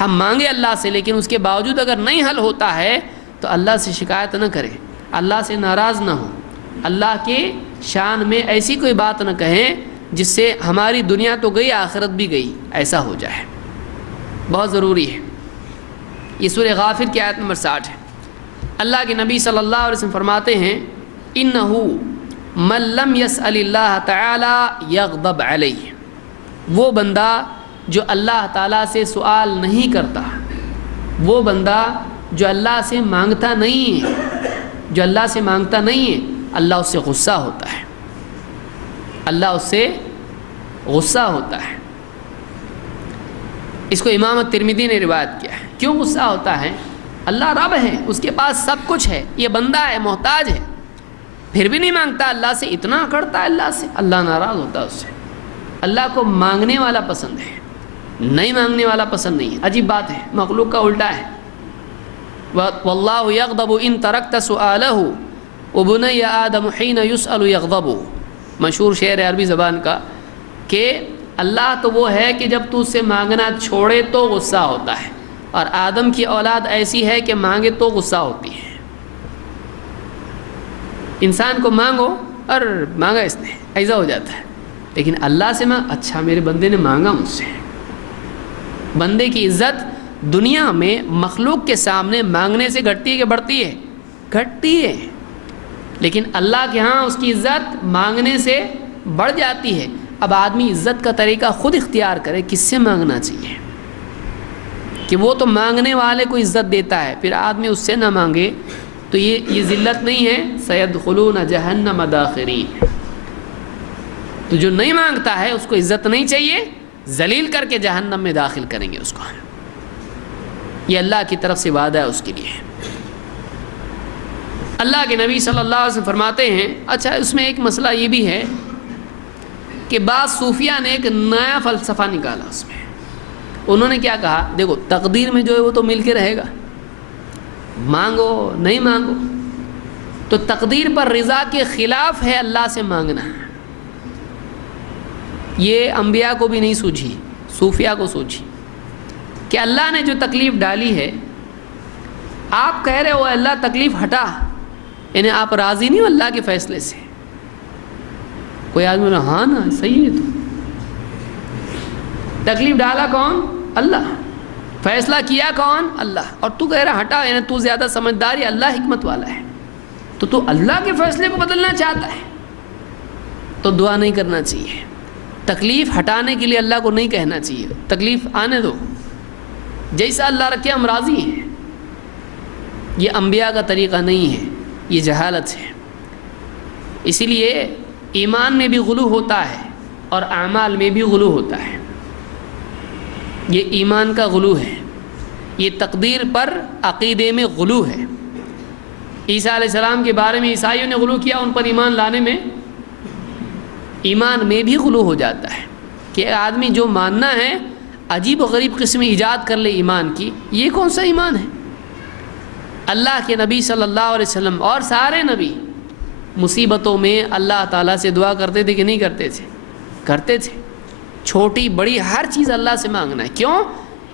ہم مانگے اللہ سے، لیکن اس کے باوجود اگر نہیں حل ہوتا ہے تو اللہ سے شکایت نہ کریں، اللہ سے ناراض نہ ہوں، اللہ کے شان میں ایسی کوئی بات نہ کہیں جس سے ہماری دنیا تو گئی آخرت بھی گئی، ایسا ہو جائے۔ بہت ضروری ہے۔ یہ سورہ غافر کی آیت نمبر 60 ہے۔ اللہ کے نبی صلی اللہ علیہ وسلم فرماتے ہیں اِنَّهُ مَن لَّمْ يَسْأَلِ اللَّهَ تَعَالَى يَغْضَبْ عَلَيْهِ، وہ بندہ جو اللہ تعالیٰ سے سوال نہیں کرتا، وہ بندہ جو اللہ سے مانگتا نہیں ہے، جو اللہ سے مانگتا نہیں ہے، اللہ اس سے غصہ ہوتا ہے، اللہ اس سے غصہ ہوتا ہے۔ اس کو امام ترمذی نے روایت کیا ہے۔ کیوں غصہ ہوتا ہے؟ اللہ رب ہے، اس کے پاس سب کچھ ہے، یہ بندہ ہے، محتاج ہے، پھر بھی نہیں مانگتا اللہ سے، اتنا اکڑتا ہے اللہ سے، اللہ ناراض ہوتا ہے اس سے۔ اللہ کو مانگنے والا پسند ہے، نہیں مانگنے والا پسند نہیں ہے۔ عجیب بات ہے، مخلوق کا الٹا ہے۔ واللہ یغضب ان ترکت سؤالہ وبنی آدم حین یسأل یغضب، مشہور شعر ہے عربی زبان کا کہ اللہ تو وہ ہے کہ جب تو اس سے مانگنا چھوڑے تو غصہ ہوتا ہے، اور آدم کی اولاد ایسی ہے کہ مانگے تو غصہ ہوتی ہے۔ انسان کو مانگو اور مانگا اس نے، ایسا ہو جاتا ہے، لیکن اللہ سے مانگ، اچھا میرے بندے نے مانگا مجھ سے۔ بندے کی عزت دنیا میں مخلوق کے سامنے مانگنے سے گھٹتی ہے کہ بڑھتی ہے؟ گھٹتی ہے، لیکن اللہ کے ہاں اس کی عزت مانگنے سے بڑھ جاتی ہے۔ اب آدمی عزت کا طریقہ خود اختیار کرے، کس سے مانگنا چاہیے، کہ وہ تو مانگنے والے کو عزت دیتا ہے، پھر آدمی اس سے نہ مانگے تو یہ ذلت نہیں ہے؟ سیدخلون جہنم داخرین۔ تو جو نہیں مانگتا ہے اس کو عزت نہیں چاہیے، ذلیل کر کے جہنم میں داخل کریں گے اس کو۔ یہ اللہ کی طرف سے وعدہ ہے اس کے لیے۔ اللہ کے نبی صلی اللہ علیہ وسلم فرماتے ہیں، اچھا اس میں ایک مسئلہ یہ بھی ہے کہ بعض صوفیہ نے ایک نیا فلسفہ نکالا۔ اس میں انہوں نے کیا کہا، دیکھو تقدیر میں جو ہے وہ تو مل کے رہے گا، مانگو نہیں مانگو، تو تقدیر پر رضا کے خلاف ہے اللہ سے مانگنا۔ یہ انبیاء کو بھی نہیں سوجھی، صوفیہ کو سوجھی کہ اللہ نے جو تکلیف ڈالی ہے، آپ کہہ رہے ہو اللہ تکلیف ہٹا، یعنی آپ راضی نہیں ہو اللہ کے فیصلے سے۔ کوئی آدمی بولا ہاں نا صحیح ہے، تو تکلیف ڈالا کون؟ اللہ، فیصلہ کیا کون؟ اللہ، اور تو کہہ رہا ہٹا، یعنی تو زیادہ سمجھدار ہے، اللہ حکمت والا ہے، تو اللہ کے فیصلے کو بدلنا چاہتا ہے، تو دعا نہیں کرنا چاہیے۔ تکلیف ہٹانے کے لیے اللہ کو نہیں کہنا چاہیے تکلیف آنے دو، جیسا اللہ رکھے ہم راضی ہیں۔ یہ انبیاء کا طریقہ نہیں ہے، یہ جہالت ہے۔ اسی لیے ایمان میں بھی غلو ہوتا ہے اور اعمال میں بھی غلو ہوتا ہے۔ یہ ایمان کا غلو ہے، یہ تقدیر پر عقیدے میں غلو ہے۔ عیسیٰ علیہ السلام کے بارے میں عیسائیوں نے غلو کیا، ان پر ایمان لانے میں ایمان میں بھی غلو ہو جاتا ہے کہ آدمی جو ماننا ہے عجیب و غریب قسم ایجاد کر لے ایمان کی، یہ کون سا ایمان ہے؟ اللہ کے نبی صلی اللہ علیہ وسلم اور سارے نبی مصیبتوں میں اللہ تعالیٰ سے دعا کرتے تھے کہ نہیں کرتے تھے؟ کرتے تھے۔ چھوٹی بڑی ہر چیز اللہ سے مانگنا ہے۔ کیوں؟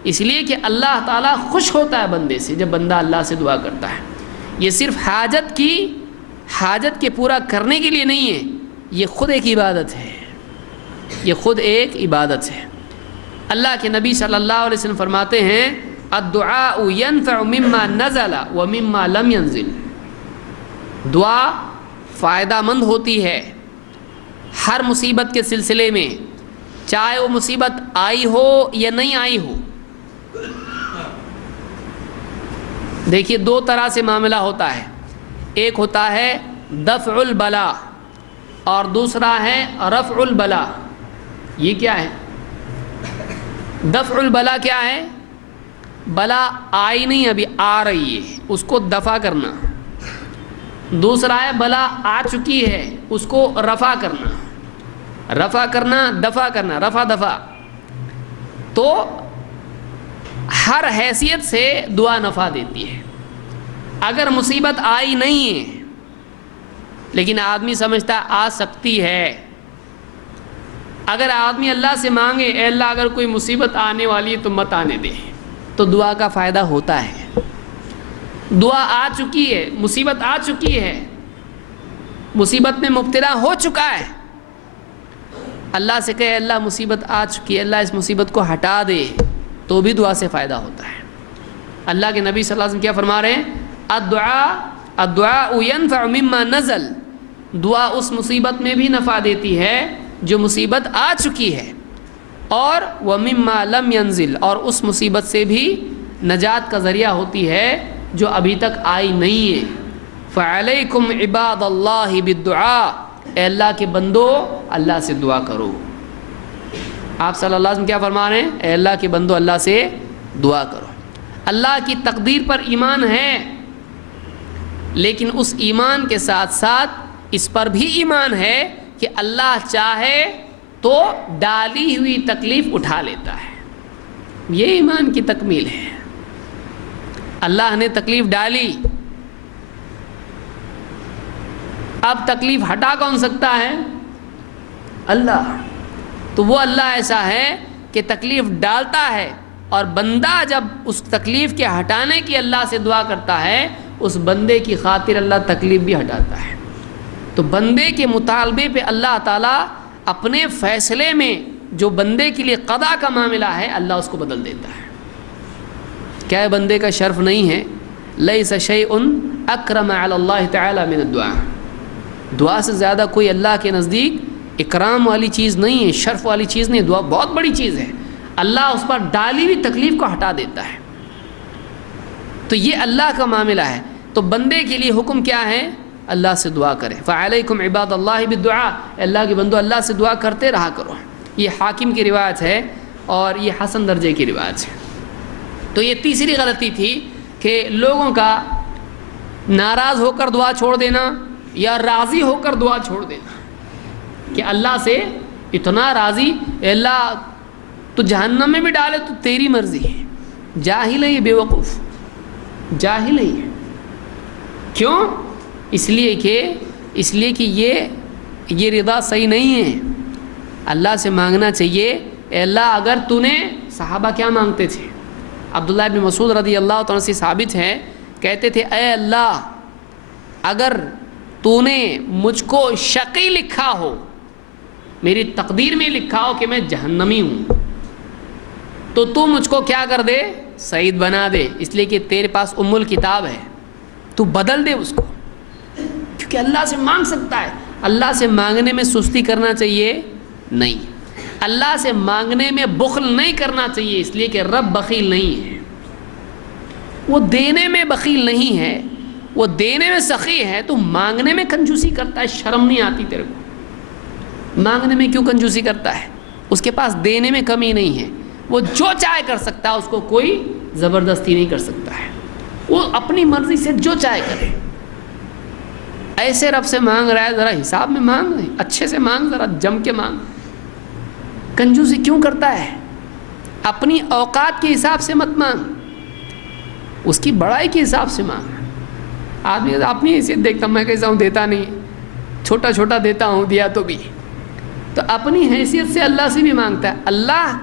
اس لیے کہ اللہ تعالیٰ خوش ہوتا ہے بندے سے جب بندہ اللہ سے دعا کرتا ہے۔ یہ صرف حاجت کے پورا کرنے کے لیے نہیں ہے، یہ خود ایک عبادت ہے، یہ خود ایک عبادت ہے۔ اللہ کے نبی صلی اللہ علیہ وسلم فرماتے ہیں الدعاء ينفع مما نزل ومما لم ينزل، دعا فائدہ مند ہوتی ہے ہر مصیبت کے سلسلے میں، چاہے وہ مصیبت آئی ہو یا نہیں آئی ہو۔ دیکھیے دو طرح سے معاملہ ہوتا ہے، ایک ہوتا ہے دفع البلا اور دوسرا ہے رفع البلا۔ یہ کیا ہے؟ دفع البلا کیا ہے؟ بلا آئی نہیں، ابھی آ رہی ہے، اس کو دفع کرنا۔ دوسرا ہے بلا آ چکی ہے، اس کو رفع کرنا۔ رفع کرنا، دفع کرنا، رفع دفع، تو ہر حیثیت سے دعا نفع دیتی ہے۔ اگر مصیبت آئی نہیں ہے لیکن آدمی سمجھتا ہے آ سکتی ہے، اگر آدمی اللہ سے مانگے اے اللہ اگر کوئی مصیبت آنے والی ہے تو مت آنے دے، تو دعا کا فائدہ ہوتا ہے۔ دعا آ چکی ہے، مصیبت آ چکی ہے، مصیبت میں مبتلا ہو چکا ہے، اللہ سے کہے اللہ مصیبت آ چکی ہے، اللہ اس مصیبت کو ہٹا دے، تو بھی دعا سے فائدہ ہوتا ہے۔ اللہ کے نبی صلی اللہ علیہ وسلم کیا فرما رہے ہیں؟ الدعاء ينفع مما نزل، دعا اس مصیبت میں بھی نفع دیتی ہے جو مصیبت آ چکی ہے، اور ومما لم ينزل، اور اس مصیبت سے بھی نجات کا ذریعہ ہوتی ہے جو ابھی تک آئی نہیں ہے۔ فعلیکم عباد اللہ بالدعاء، اے اللہ کے بندو اللہ سے دعا کرو۔ آپ صلی اللہ علیہ وسلم کیا فرما رہے ہیں؟ اے اللہ کے بندو اللہ سے دعا کرو۔ اللہ کی تقدیر پر ایمان ہے، لیکن اس ایمان کے ساتھ ساتھ اس پر بھی ایمان ہے کہ اللہ چاہے تو ڈالی ہوئی تکلیف اٹھا لیتا ہے۔ یہ ایمان کی تکمیل ہے۔ اللہ نے تکلیف ڈالی، اب تکلیف ہٹا کون سکتا ہے؟ اللہ۔ تو وہ اللہ ایسا ہے کہ تکلیف ڈالتا ہے، اور بندہ جب اس تکلیف کے ہٹانے کی اللہ سے دعا کرتا ہے اس بندے کی خاطر اللہ تکلیف بھی ہٹاتا ہے۔ تو بندے کے مطالبے پہ اللہ تعالیٰ اپنے فیصلے میں جو بندے کے لیے قضا کا معاملہ ہے اللہ اس کو بدل دیتا ہے۔ کیا بندے کا شرف نہیں ہے؟ لیس شیء اکرم علی اللہ تعالی من الدعاء، دعا سے زیادہ کوئی اللہ کے نزدیک اکرام والی چیز نہیں ہے، شرف والی چیز نہیں ہے۔ دعا بہت بڑی چیز ہے، اللہ اس پر ڈالی ہوئی تکلیف کو ہٹا دیتا ہے۔ تو یہ اللہ کا معاملہ ہے۔ تو بندے کے لیے حکم کیا ہے؟ اللہ سے دعا کرے۔ فعلیکم عباد اللہ بالدعاء، اللہ کے بندو اللہ سے دعا کرتے رہا کرو۔ یہ حاکم کی روایت ہے اور یہ حسن درجے کی روایت ہے۔ تو یہ تیسری غلطی تھی کہ لوگوں کا ناراض ہو کر دعا چھوڑ دینا یا راضی ہو کر دعا چھوڑ دینا، کہ اللہ سے اتنا راضی، اے اللہ تو جہنم میں بھی ڈالے تو تیری مرضی ہے۔ جاہل ہے یہ، بے وقوف جاہل ہے یہ۔ کیوں؟ اس لیے کہ یہ رضا صحیح نہیں ہے۔ اللہ سے مانگنا چاہیے اے اللہ اگر تو نے، صحابہ کیا مانگتے تھے؟ عبداللہ ابن مسعود رضی اللہ تعالیٰ سے ثابت ہے، کہتے تھے اے اللہ اگر تو نے مجھ کو شقی لکھا ہو، میری تقدیر میں لکھا ہو کہ میں جہنمی ہوں، تو مجھ کو کیا کر دے؟ سعید بنا دے، اس لیے کہ تیرے پاس ام الکتاب ہے، تو بدل دے اس کو، کیونکہ اللہ سے مانگ سکتا ہے۔ اللہ سے مانگنے میں سستی کرنا چاہیے نہیں، اللہ سے مانگنے میں بخل نہیں کرنا چاہیے، اس لیے کہ رب بخیل نہیں ہے، وہ دینے میں بخیل نہیں ہے، وہ دینے میں سخی ہے۔ تو مانگنے میں کنجوسی کرتا ہے، شرم نہیں آتی تیرے کو؟ مانگنے میں کیوں کنجوسی کرتا ہے؟ اس کے پاس دینے میں کمی نہیں ہے، وہ جو چاہے کر سکتا ہے، اس کو کوئی زبردستی نہیں کر سکتا ہے، وہ اپنی مرضی سے جو چاہے کرے۔ ایسے رب سے مانگ رہا ہے، ذرا حساب میں مانگ، اچھے سے مانگ، ذرا جم کے مانگ۔ کنجوسی کیوں کرتا ہے؟ اپنی اوقات کے حساب سے مت مانگ، اس کی بڑائی کے حساب سے مانگ۔ آدمی اپنی حیثیت دیکھتا، میں کیسا ہوں، دیتا نہیں، چھوٹا چھوٹا دیتا ہوں، دیا تو بھی۔ تو اپنی حیثیت سے اللہ سے بھی مانگتا ہے۔ اللہ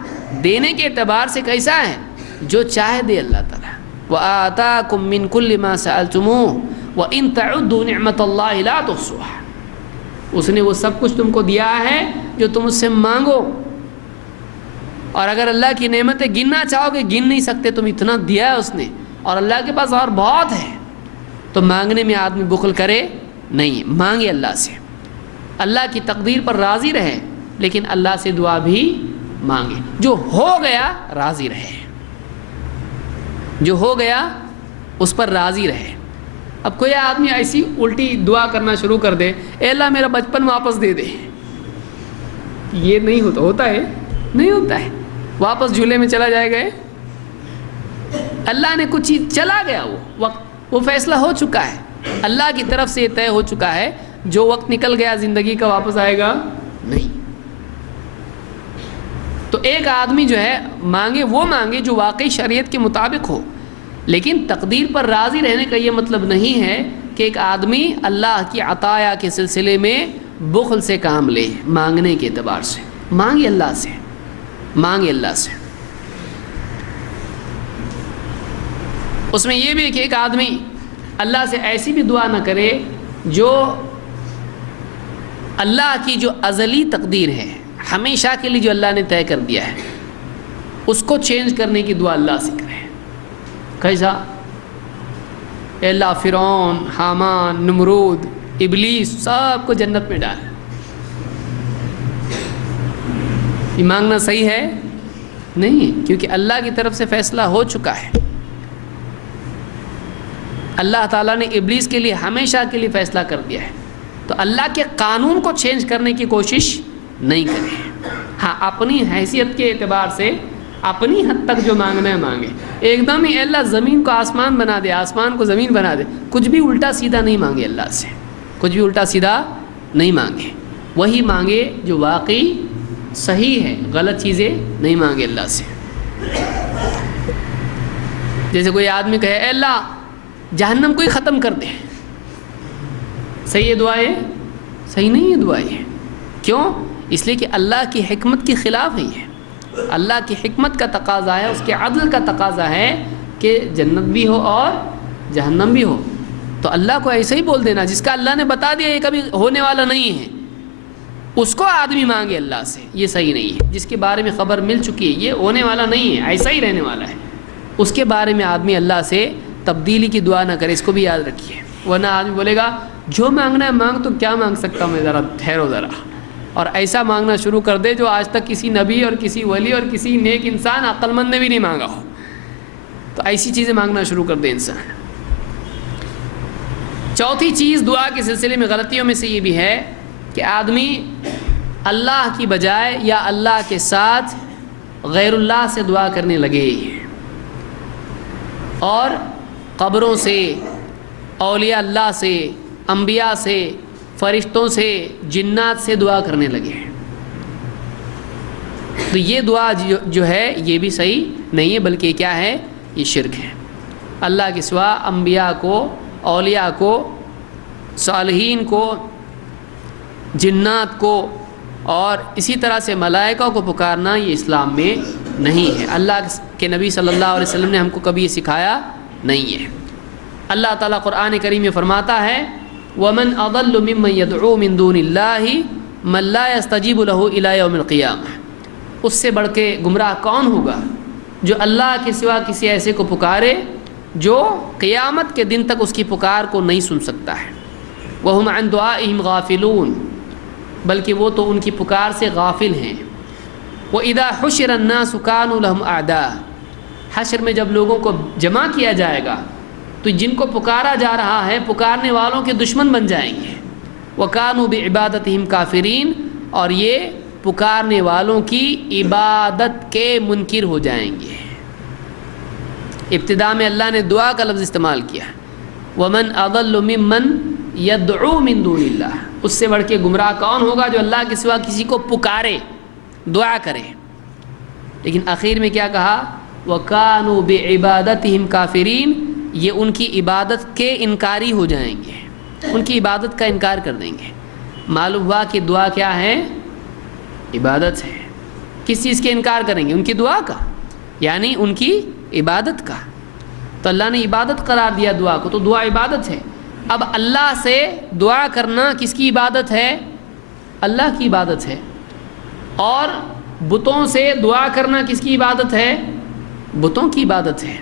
دینے کے اعتبار سے کیسا ہے؟ جو چاہے دے اللہ تعالیٰ۔ وَآتَاكُم مِّن كُلِّ مَا سَأَلْتُمُوهُ وَإِن تَعُدُّوا نِعْمَةَ اللَّهِ لَا تُحْصُوهَا، اس نے وہ سب کچھ تم کو دیا ہے جو تم اس سے مانگو، اور اگر اللہ کی نعمتیں گننا چاہو گے گن نہیں سکتے، تم اتنا دیا ہے اس نے، اور اللہ کے پاس اور بہت ہے۔ تو مانگنے میں آدمی بخل کرے نہیں، مانگے اللہ سے، اللہ کی تقدیر پر راضی رہے، لیکن اللہ سے دعا بھی مانگے، جو ہو گیا راضی رہے، جو ہو گیا اس پر راضی رہے۔ اب کوئی آدمی ایسی الٹی دعا کرنا شروع کر دے، اے اللہ میرا بچپن واپس دے دے، یہ نہیں ہوتا، ہوتا ہے نہیں ہوتا ہے، واپس جھولے میں چلا جائے گا۔ اللہ نے کچھ چیز چلا گیا، وہ وقت، وہ فیصلہ ہو چکا ہے، اللہ کی طرف سے یہ طے ہو چکا ہے، جو وقت نکل گیا زندگی کا واپس آئے گا نہیں۔ تو ایک آدمی جو ہے مانگے وہ مانگے جو واقعی شریعت کے مطابق ہو، لیکن تقدیر پر راضی رہنے کا یہ مطلب نہیں ہے کہ ایک آدمی اللہ کی عطایا کے سلسلے میں بخل سے کام لے، مانگنے کے اعتبار سے مانگے اللہ سے، مانگے اللہ سے۔ اس میں یہ بھی ہے کہ ایک آدمی اللہ سے ایسی بھی دعا نہ کرے جو اللہ کی جو ازلی تقدیر ہے، ہمیشہ کے لیے جو اللہ نے طے کر دیا ہے، اس کو چینج کرنے کی دعا اللہ سے کرے۔ کیسا؟ اے اللہ فرعون، حامان، نمرود، ابلیس سب کو جنت میں ڈال۔ یہ مانگنا صحیح ہے؟ نہیں، کیونکہ اللہ کی طرف سے فیصلہ ہو چکا ہے۔ اللہ تعالیٰ نے ابلیس کے لیے ہمیشہ کے لیے فیصلہ کر دیا ہے، تو اللہ کے قانون کو چینج کرنے کی کوشش نہیں کریں۔ ہاں، اپنی حیثیت کے اعتبار سے اپنی حد تک جو مانگنا ہے مانگے۔ ایک دم ہی اللہ زمین کو آسمان بنا دے، آسمان کو زمین بنا دے، کچھ بھی الٹا سیدھا نہیں مانگے اللہ سے، کچھ بھی الٹا سیدھا نہیں مانگے۔ وہی مانگے جو واقعی صحیح ہے، غلط چیزیں نہیں مانگے اللہ سے۔ جیسے کوئی آدمی کہے اے اللہ جہنم کو ہی ختم کر دے، صحیح ہے دعائیں؟ صحیح نہیں ہے دعائیں۔ کیوں؟ اس لیے کہ اللہ کی حکمت کے خلاف ہے یہ۔ اللہ کی حکمت کا تقاضا ہے، اس کے عدل کا تقاضا ہے کہ جنت بھی ہو اور جہنم بھی ہو۔ تو اللہ کو ایسے ہی بول دینا جس کا اللہ نے بتا دیا یہ کبھی ہونے والا نہیں ہے، اس کو آدمی مانگے اللہ سے، یہ صحیح نہیں ہے۔ جس کے بارے میں خبر مل چکی ہے یہ ہونے والا نہیں ہے، ایسا ہی رہنے والا ہے، اس کے بارے میں آدمی اللہ سے تبدیلی کی دعا نہ کرے، اس کو بھی یاد رکھیے۔ ورنہ آدمی بولے گا جو مانگنا ہے مانگ، تو کیا مانگ سکتا ہوں میں، ذرا ٹھہرو ذرا، اور ایسا مانگنا شروع کر دے جو آج تک کسی نبی اور کسی ولی اور کسی نیک انسان عقل مند نے بھی نہیں مانگا ہو۔ تو ایسی چیزیں مانگنا شروع کر دے انسان۔ چوتھی چیز دعا کے سلسلے میں غلطیوں میں سے یہ بھی ہے کہ آدمی اللہ کی بجائے یا اللہ کے ساتھ غیر اللہ سے دعا کرنے لگے، اور قبروں سے، اولیاء اللہ سے، انبیاء سے، فرشتوں سے، جنات سے دعا کرنے لگے۔ تو یہ دعا جو ہے یہ بھی صحیح نہیں ہے، بلکہ کیا ہے؟ یہ شرک ہے۔ اللہ کے سوا انبیاء کو، اولیاء کو، صالحین کو، جنات کو اور اسی طرح سے ملائکہ کو پکارنا یہ اسلام میں نہیں ہے۔ اللہ کے نبی صلی اللہ علیہ وسلم نے ہم کو کبھی یہ سکھایا نہیں ہے۔ اللہ تعالیٰ قرآن کریم میں فرماتا ہے وَمَنْ أَضَلُّ مِمَّنْ يَدْعُو مِن دُونِ اللَّهِ مَنْ لَا يَسْتَجِيبُ لَهُ إِلَى يَوْمِ الْقِيَامَةِ، اس سے بڑھ کے گمراہ کون ہوگا جو اللہ کے سوا کسی ایسے کو پکارے جو قیامت کے دن تک اس کی پکار کو نہیں سن سکتا ہے۔ وَهُمْ عَنْ دُعَائِهِمْ غَافِلُونَ، بلکہ وہ تو ان کی پکار سے غافل ہیں۔ وَإِذَا حُشِرَ النَّاسُ كَانُوا لَهُمْ أَعْدَاءَ، حشر میں جب لوگوں کو جمع کیا جائے گا تو جن کو پکارا جا رہا ہے پکارنے والوں کے دشمن بن جائیں گے۔ وَكَانُوا بِعِبَادَتِهِمْ كَافِرِينَ، اور یہ پکارنے والوں کی عبادت کے منکر ہو جائیں گے۔ ابتدا میں اللہ نے دعا کا لفظ استعمال کیا، وَمَنْ أَضَلُّ مِمَّنْ يَدْعُو مِن دُونِ اللَّهِ، اس سے بڑھ کے گمراہ کون ہوگا جو اللہ کے سوا کسی کو پکارے، دعا کرے۔ لیکن آخر میں کیا کہا؟ وَكَانُوا بِعِبَادَتِهِمْ كَافِرِينَ، یہ ان کی عبادت کے انکاری ہو جائیں گے، ان کی عبادت کا انکار کر دیں گے۔ معلوم ہوا کہ دعا کیا ہے؟ عبادت ہے۔ کس چیز کے انکار کریں گے؟ ان کی دعا کا، یعنی ان کی عبادت کا۔ تو اللہ نے عبادت قرار دیا دعا کو، تو دعا عبادت ہے۔ اب اللہ سے دعا کرنا کس کی عبادت ہے؟ اللہ کی عبادت ہے۔ اور بتوں سے دعا کرنا کس کی عبادت ہے؟ بتوں کی عبادت ہے۔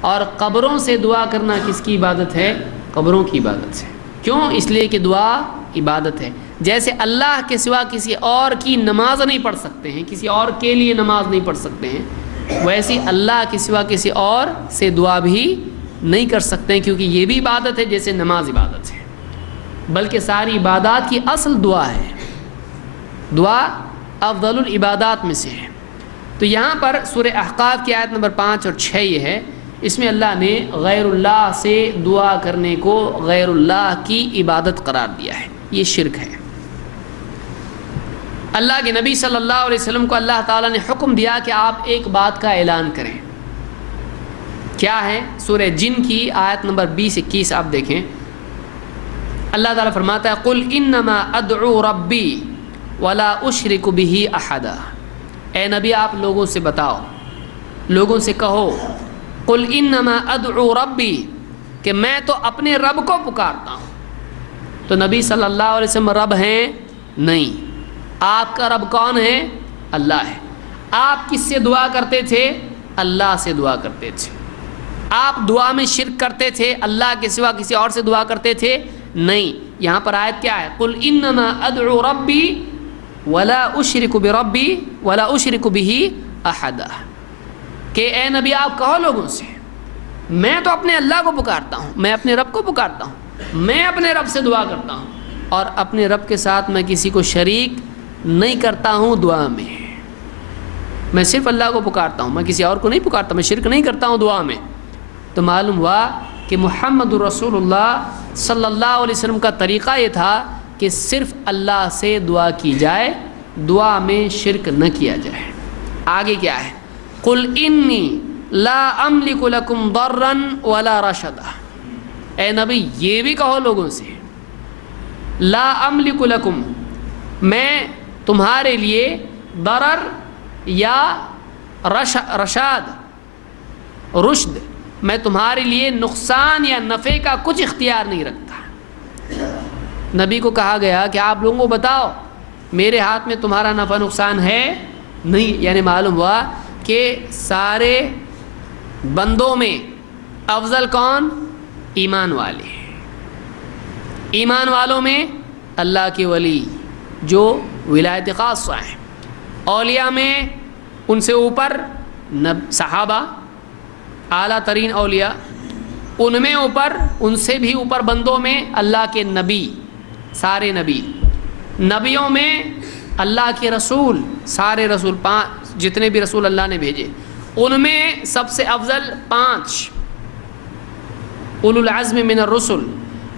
اور قبروں سے دعا کرنا کس کی عبادت ہے؟ قبروں کی عبادت ہے۔ کیوں؟ اس لیے کہ دعا عبادت ہے۔ جیسے اللہ کے سوا کسی اور کی نماز نہیں پڑھ سکتے ہیں، کسی اور کے لیے نماز نہیں پڑھ سکتے ہیں، ویسے اللہ کے سوا کسی اور سے دعا بھی نہیں کر سکتے ہیں، کیونکہ یہ بھی عبادت ہے جیسے نماز عبادت ہے۔ بلکہ ساری عبادات کی اصل دعا ہے، دعا افضل العبادات میں سے ہے۔ تو یہاں پر سورہ احقاف کی آیت نمبر 5 اور 6 یہ ہے، اس میں اللہ نے غیر اللہ سے دعا کرنے کو غیر اللہ کی عبادت قرار دیا ہے، یہ شرک ہے۔ اللہ کے نبی صلی اللہ علیہ وسلم کو اللہ تعالیٰ نے حکم دیا کہ آپ ایک بات کا اعلان کریں. کیا ہے؟ سورہ جن کی آیت نمبر 20-21 آپ دیکھیں. اللہ تعالیٰ فرماتا ہے قُلْ إِنَّمَا أَدْعُو رَبِّي وَلَا أُشْرِكُ بِهِ أَحَدًا. اے نبی آپ لوگوں سے بتاؤ، لوگوں سے کہو قُلْ إِنَّمَا أَدْعُو رَبِّي کہ میں تو اپنے رب کو پکارتا ہوں. تو نبی صلی اللہ علیہ وسلم رب ہیں؟ نہیں. آپ کا رب کون ہے؟ اللہ ہے. آپ کس سے دعا کرتے تھے؟ اللہ سے دعا کرتے تھے. آپ دعا میں شرک کرتے تھے؟ اللہ کے سوا کسی اور سے دعا کرتے تھے؟ نہیں. یہاں پر آیت کیا ہے؟ قُلْ إِنَّمَا أَدْعُو رَبِّي وَلَا أُشْرِكُ بِرَبِّي وَلَا أُشْرِكُ بِهِ أَحَدًا کہ اے نبی آپ کہو لوگوں سے میں تو اپنے اللہ کو پکارتا ہوں، میں اپنے رب کو پکارتا ہوں، میں اپنے رب سے دعا کرتا ہوں اور اپنے رب کے ساتھ میں کسی کو شریک نہیں کرتا ہوں دعا میں. میں صرف اللہ کو پکارتا ہوں، میں کسی اور کو نہیں پکارتا، میں شرک نہیں کرتا ہوں دعا میں. تو معلوم ہوا کہ محمد رسول اللہ صلی اللہ علیہ وسلم کا طریقہ یہ تھا کہ صرف اللہ سے دعا کی جائے، دعا میں شرک نہ کیا جائے. آگے کیا ہے؟ قُلْ إِنِّي لَا أَمْلِكُ لَكُمْ ضَرًّا وَلَا رَشَدًا. اے نبی یہ بھی کہو لوگوں سے لا املک لکم میں تمہارے لیے ضرر یا رشاد رشد میں تمہارے لیے نقصان یا نفع کا کچھ اختیار نہیں رکھتا. نبی کو کہا گیا کہ آپ لوگوں کو بتاؤ میرے ہاتھ میں تمہارا نفع نقصان ہے نہیں. یعنی معلوم ہوا کہ سارے بندوں میں افضل کون؟ ایمان والے. ایمان والوں میں اللہ کے ولی جو ولایت خاصہ ہیں. اولیاء میں ان سے اوپر صحابہ اعلیٰ ترین اولیاء، ان میں اوپر ان سے بھی اوپر بندوں میں اللہ کے نبی، سارے نبی. نبیوں میں اللہ کے رسول، سارے رسول، 5 جتنے بھی رسول اللہ نے بھیجے ان میں سب سے افضل 5 اولو العزم من الرسل.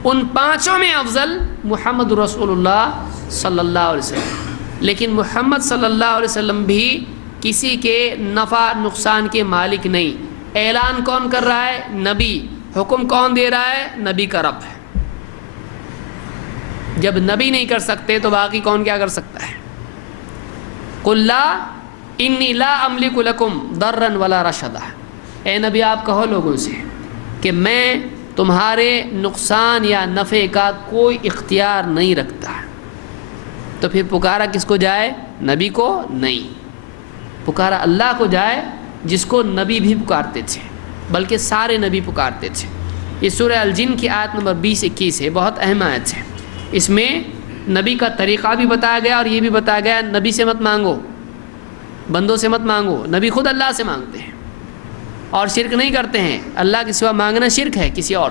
ان 5 میں افضل محمد رسول اللہ صلی اللہ علیہ وسلم. لیکن محمد صلی اللہ علیہ وسلم بھی کسی کے نفع نقصان کے مالک نہیں. اعلان کون کر رہا ہے؟ نبی. حکم کون دے رہا ہے؟ نبی کا رب ہے. جب نبی نہیں کر سکتے تو باقی کون کیا کر سکتا ہے؟ قُلْ لَا إِنِّي لَا أَمْلِكُ لَكُمْ ضَرًّا وَلَا رَشَدًا. اے نبی آپ کہو لوگوں سے کہ میں تمہارے نقصان یا نفع کا کوئی اختیار نہیں رکھتا. تو پھر پکارا کس کو جائے؟ نبی کو نہیں. پکارا اللہ کو جائے جس کو نبی بھی پکارتے تھے، بلکہ سارے نبی پکارتے تھے. یہ سورہ الجن کی آیت نمبر 20-21 ہے، بہت اہم آیت ہے. اس میں نبی کا طریقہ بھی بتایا گیا اور یہ بھی بتایا گیا نبی سے مت مانگو، بندوں سے مت مانگو. نبی خود اللہ سے مانگتے ہیں اور شرک نہیں کرتے ہیں. اللہ کے سوا مانگنا شرک ہے. کسی اور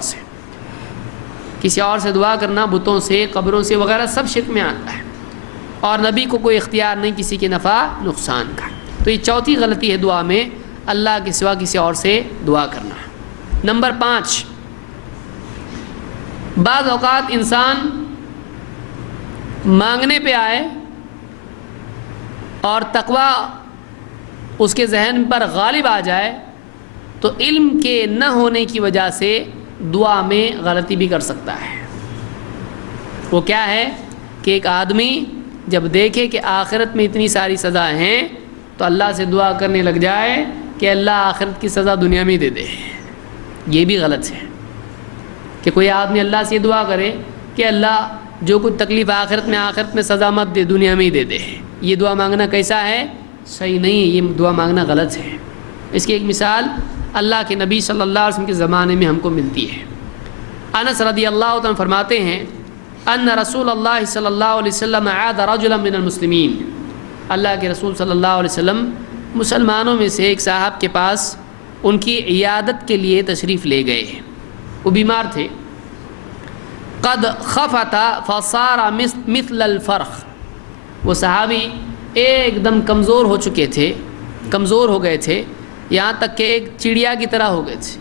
سے دعا کرنا، بتوں سے، قبروں سے وغیرہ سب شرک میں آتا ہے. اور نبی کو کوئی اختیار نہیں کسی کے نفع نقصان کا. تو یہ چوتھی غلطی ہے دعا میں، اللہ کے سوا کسی اور سے دعا کرنا. نمبر 5، بعض اوقات انسان مانگنے پہ آئے اور تقوی اس کے ذہن پر غالب آ جائے تو علم کے نہ ہونے کی وجہ سے دعا میں غلطی بھی کر سکتا ہے. وہ کیا ہے کہ ایک آدمی جب دیکھے کہ آخرت میں اتنی ساری سزا ہیں تو اللہ سے دعا کرنے لگ جائے کہ اللہ آخرت کی سزا دنیا میں دے دے. یہ بھی غلط ہے کہ کوئی آدمی اللہ سے دعا کرے کہ اللہ جو کچھ تکلیف آخرت میں سزا مت دے، دنیا میں ہی دے دے. یہ دعا مانگنا کیسا ہے؟ صحیح نہیں. یہ دعا مانگنا غلط ہے. اس کی ایک مثال اللہ کے نبی صلی اللہ علیہ وسلم کے زمانے میں ہم کو ملتی ہے. انس رضی اللہ عنہ فرماتے ہیں ان رسول اللہ صلی اللہ علیہ وسلم عاد رجلا من المسلمین. اللہ کے رسول صلی اللہ علیہ وسلم مسلمانوں میں سے ایک صاحب کے پاس ان کی عیادت کے لیے تشریف لے گئے. وہ بیمار تھے. قد خفت فصار مثل الفرخ. وہ صحابی ایک دم کمزور ہو چکے تھے، کمزور ہو گئے تھے، یہاں تک کہ ایک چڑیا کی طرح ہو گئے تھے.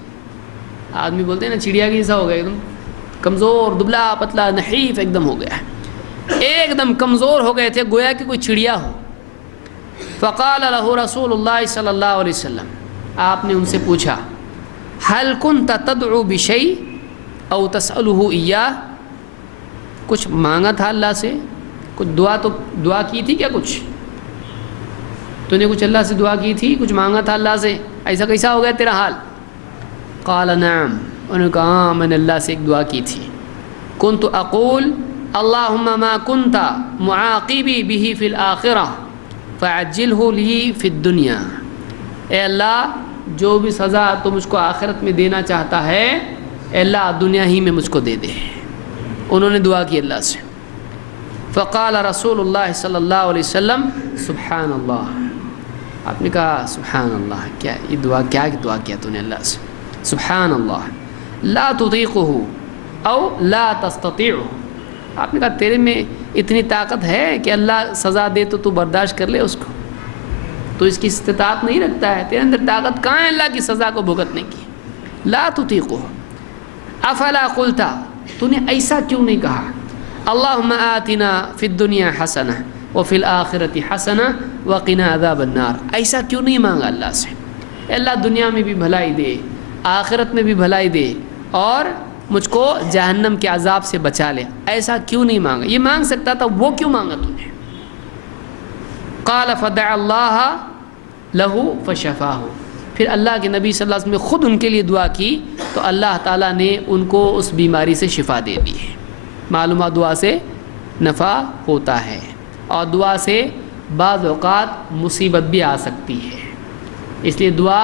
آدمی بولتے ہیں نا چڑیا کی جیسا ہو گیا، ایک دم کمزور، دبلا پتلا، نحیف ایک دم ہو گیا ہے. ایک دم کمزور ہو گئے تھے گویا کہ کوئی چڑیا ہو. فقال له رسول اللہ صلی اللہ علیہ وسلم, آپ نے ان سے پوچھا هل كنت تدعو بشيء او تسأله اياه, کچھ مانگا تھا اللہ سے, کچھ دعا کی تھی کیا, کچھ تو نے کچھ اللہ سے دعا کی تھی, کچھ مانگا تھا اللہ سے, ایسا کیسا ہو گیا تیرا حال؟ قال نعم, انہوں نے کہا ہاں میں نے اللہ سے ایک دعا کی تھی. كنت اقول اللهم ما كنت معاقبي به في الآخرة فعجله لي في الدنيا, اے اللہ جو بھی سزا تو مجھ کو آخرت میں دینا چاہتا ہے اے اللہ دنیا ہی میں مجھ کو دے دے. انہوں نے دعا کی اللہ سے. فقال رسول اللہ صلی اللہ علیہ وسلم سبحان اللہ, آپ نے کہا سبحان اللہ, کیا یہ دعا کیا دعا کیا تو نے اللہ سے؟ سبحان اللہ لا تطيقه او لا تستطيعه, آپ نے کہا تیرے میں اتنی طاقت ہے کہ اللہ سزا دے تو برداشت کر لے اس کو, تو اس کی استطاعت نہیں رکھتا ہے, تیرے اندر طاقت کہاں ہے اللہ کی سزا کو بھگتنے کی؟ لا تطيقه افلا قلت, تو نے ایسا کیوں نہیں کہا اللہم آتنا فی الدنیا حسنہ وفی الآخرۃ حسنہ وقنا عذاب النار, ایسا کیوں نہیں مانگا اللہ سے اللہ دنیا میں بھی بھلائی دے, آخرت میں بھی بھلائی دے, اور مجھ کو جہنم کے عذاب سے بچا لے, ایسا کیوں نہیں مانگا؟ یہ مانگ سکتا تھا, وہ کیوں مانگا تو نے؟ قال فدع اللہ لہ فشفاہ, پھر اللہ کے نبی صلی اللہ علیہ وسلم نے خود ان کے لیے دعا کی تو اللہ تعالیٰ نے ان کو اس بیماری سے شفا دے دی ہے. معلومات دعا سے نفع ہوتا ہے, اور دعا سے بعض اوقات مصیبت بھی آ سکتی ہے, اس لیے دعا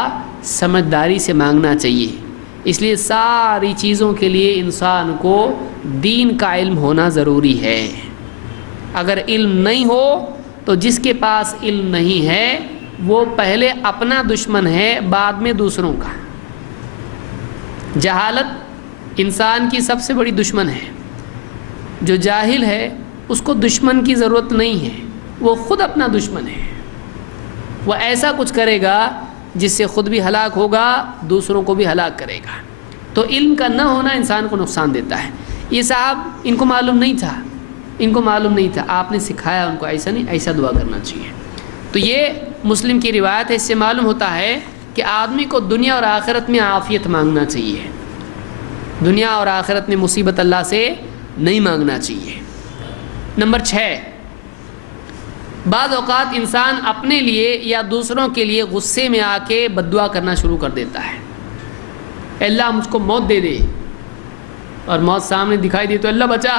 سمجھداری سے مانگنا چاہیے. اس لیے ساری چیزوں کے لیے انسان کو دین کا علم ہونا ضروری ہے. اگر علم نہیں ہو تو جس کے پاس علم نہیں ہے وہ پہلے اپنا دشمن ہے, بعد میں دوسروں کا. جہالت انسان کی سب سے بڑی دشمن ہے. جو جاہل ہے اس کو دشمن کی ضرورت نہیں ہے, وہ خود اپنا دشمن ہے. وہ ایسا کچھ کرے گا جس سے خود بھی ہلاک ہوگا, دوسروں کو بھی ہلاک کرے گا. تو علم کا نہ ہونا انسان کو نقصان دیتا ہے. یہ صاحب ان کو معلوم نہیں تھا, ان کو معلوم نہیں تھا, آپ نے سکھایا ان کو ایسا نہیں, ایسا دعا کرنا چاہیے. تو یہ مسلم کی روایت ہے, اس سے معلوم ہوتا ہے کہ آدمی کو دنیا اور آخرت میں عافیت مانگنا چاہیے, دنیا اور آخرت میں مصیبت اللہ سے نہیں مانگنا چاہیے. نمبر 6, بعض اوقات انسان اپنے لیے یا دوسروں کے لیے غصے میں آ کے بد دعا کرنا شروع کر دیتا ہے. اللہ مجھ کو موت دے دے, اور موت سامنے دکھائی دے تو اللہ بچا,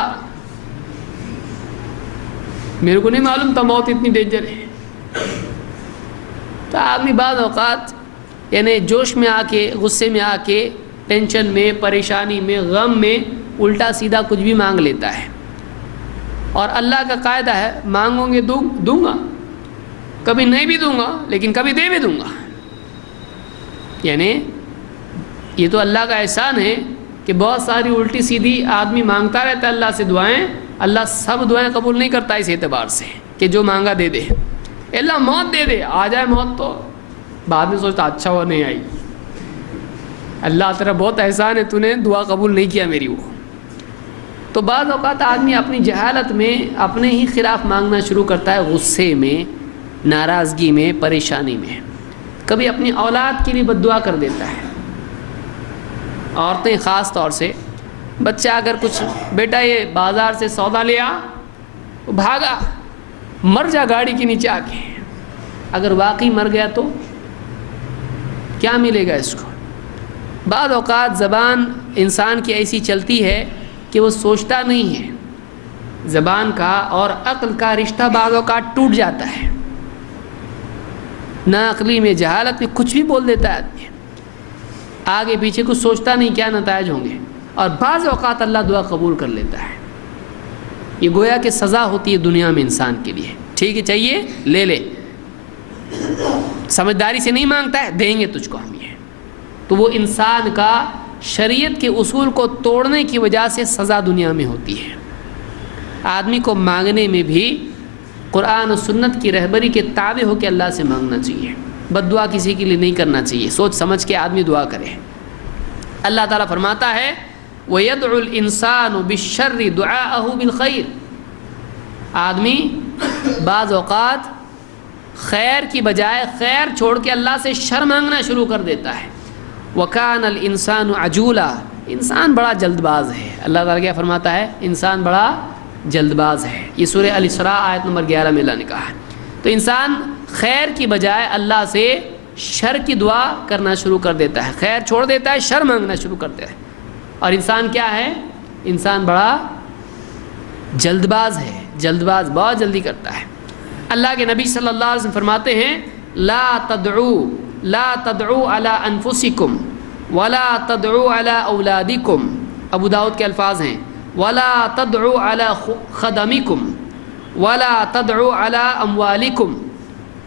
میرے کو نہیں معلوم تھا موت اتنی ڈینجر ہے. تو آدمی بعض اوقات یعنی جوش میں آ کے, غصے میں آ کے, ٹینشن میں, پریشانی میں, غم میں الٹا سیدھا کچھ بھی مانگ لیتا ہے. اور اللہ کا قاعدہ ہے مانگوں گے دوں گا, کبھی نہیں بھی دوں گا لیکن کبھی دے بھی دوں گا. یعنی یہ تو اللہ کا احسان ہے کہ بہت ساری الٹی سیدھی آدمی مانگتا رہتا ہے اللہ سے دعائیں, اللہ سب دعائیں قبول نہیں کرتا اس اعتبار سے کہ جو مانگا دے دے. اللہ موت دے دے, آ جائے موت تو بعد میں سوچتا اچھا وہ نہیں آئی, اللہ تیرا بہت احسان ہے, تو نے دعا قبول نہیں کیا میری. وہ تو بعض اوقات آدمی اپنی جہالت میں اپنے ہی خلاف مانگنا شروع کرتا ہے, غصے میں, ناراضگی میں, پریشانی میں. کبھی اپنی اولاد کے لیے بد دعا کر دیتا ہے. عورتیں خاص طور سے, بچہ اگر کچھ بیٹا یہ بازار سے سودا لے آ, وہ بھاگا, مر جا گاڑی کے نیچے آ کے. اگر واقعی مر گیا تو کیا ملے گا اس کو؟ بعض اوقات زبان انسان کی ایسی چلتی ہے کہ وہ سوچتا نہیں ہے. زبان کا اور عقل کا رشتہ بعض اوقات ٹوٹ جاتا ہے. نا عقلی میں, جہالت میں کچھ بھی بول دیتا ہے آدمی, آگے پیچھے کچھ سوچتا نہیں کیا نتائج ہوں گے, اور بعض اوقات اللہ دعا قبول کر لیتا ہے. یہ گویا کہ سزا ہوتی ہے دنیا میں انسان کے لیے. ٹھیک ہے چاہیے لے لے, سمجھداری سے نہیں مانگتا ہے دیں گے تجھ کو ہم یہ. تو وہ انسان کا شریعت کے اصول کو توڑنے کی وجہ سے سزا دنیا میں ہوتی ہے. آدمی کو مانگنے میں بھی قرآن و سنت کی رہبری کے تابع ہو کے اللہ سے مانگنا چاہیے. بد دعا کسی کے لیے نہیں کرنا چاہیے, سوچ سمجھ کے آدمی دعا کرے. اللہ تعالیٰ فرماتا ہے وَيَدْعُ الْإِنسَانُ بِالشَّرِّ دُعَاءَهُ بِالْخَيْرِ, آدمی بعض اوقات خیر کی بجائے خیر چھوڑ کے اللہ سے شر مانگنا شروع کر دیتا ہے. وَكَانَ الْإِنسَانُ عَجُولًا، انسان بڑا جلد باز ہے. اللہ تعالیٰ کیا فرماتا ہے؟ انسان بڑا جلد باز ہے. یہ سورہ الاسراء آیت نمبر 11 میں اللہ نے کہا ہے. تو انسان خیر کی بجائے اللہ سے شر کی دعا کرنا شروع کر دیتا ہے، خیر چھوڑ دیتا ہے، شر مانگنا شروع کرتا ہے. اور انسان کیا ہے؟ انسان بڑا جلد باز ہے، جلد باز بہت جلدی کرتا ہے. اللہ کے نبی صلی اللہ علیہ وسلم فرماتے ہیں لا تدعوا علی انفسکم ولا تدعوا علی اولادکم. ابو داؤد کے الفاظ ہیں ولا تدعوا علی خدمکم ولا تدعوا علی اموالکم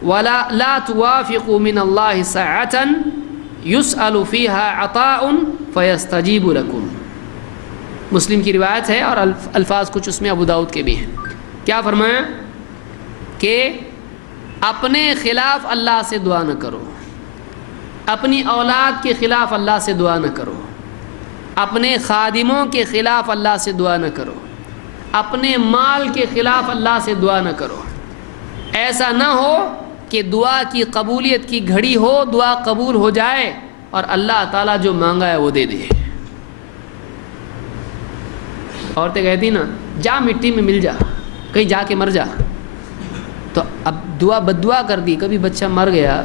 ولا لا توافقوا من اللہ ساعة يسأل فيها عطاء فيستجيب لكم. مسلم کی روایت ہے اور الفاظ کچھ اس میں ابو داؤد کے بھی ہیں. کیا فرمایا کہ اپنے خلاف اللہ سے دعا نہ کرو، اپنی اولاد کے خلاف اللہ سے دعا نہ کرو، اپنے خادموں کے خلاف اللہ سے دعا نہ کرو، اپنے مال کے خلاف اللہ سے دعا نہ کرو. ایسا نہ ہو کہ دعا کی قبولیت کی گھڑی ہو، دعا قبول ہو جائے اور اللہ تعالیٰ جو مانگا ہے وہ دے دے. عورتیں کہتی نا جا مٹی میں مل جا، کہیں جا کے مر جا. تو اب دعا بد دعا کر دی، کبھی بچہ مر گیا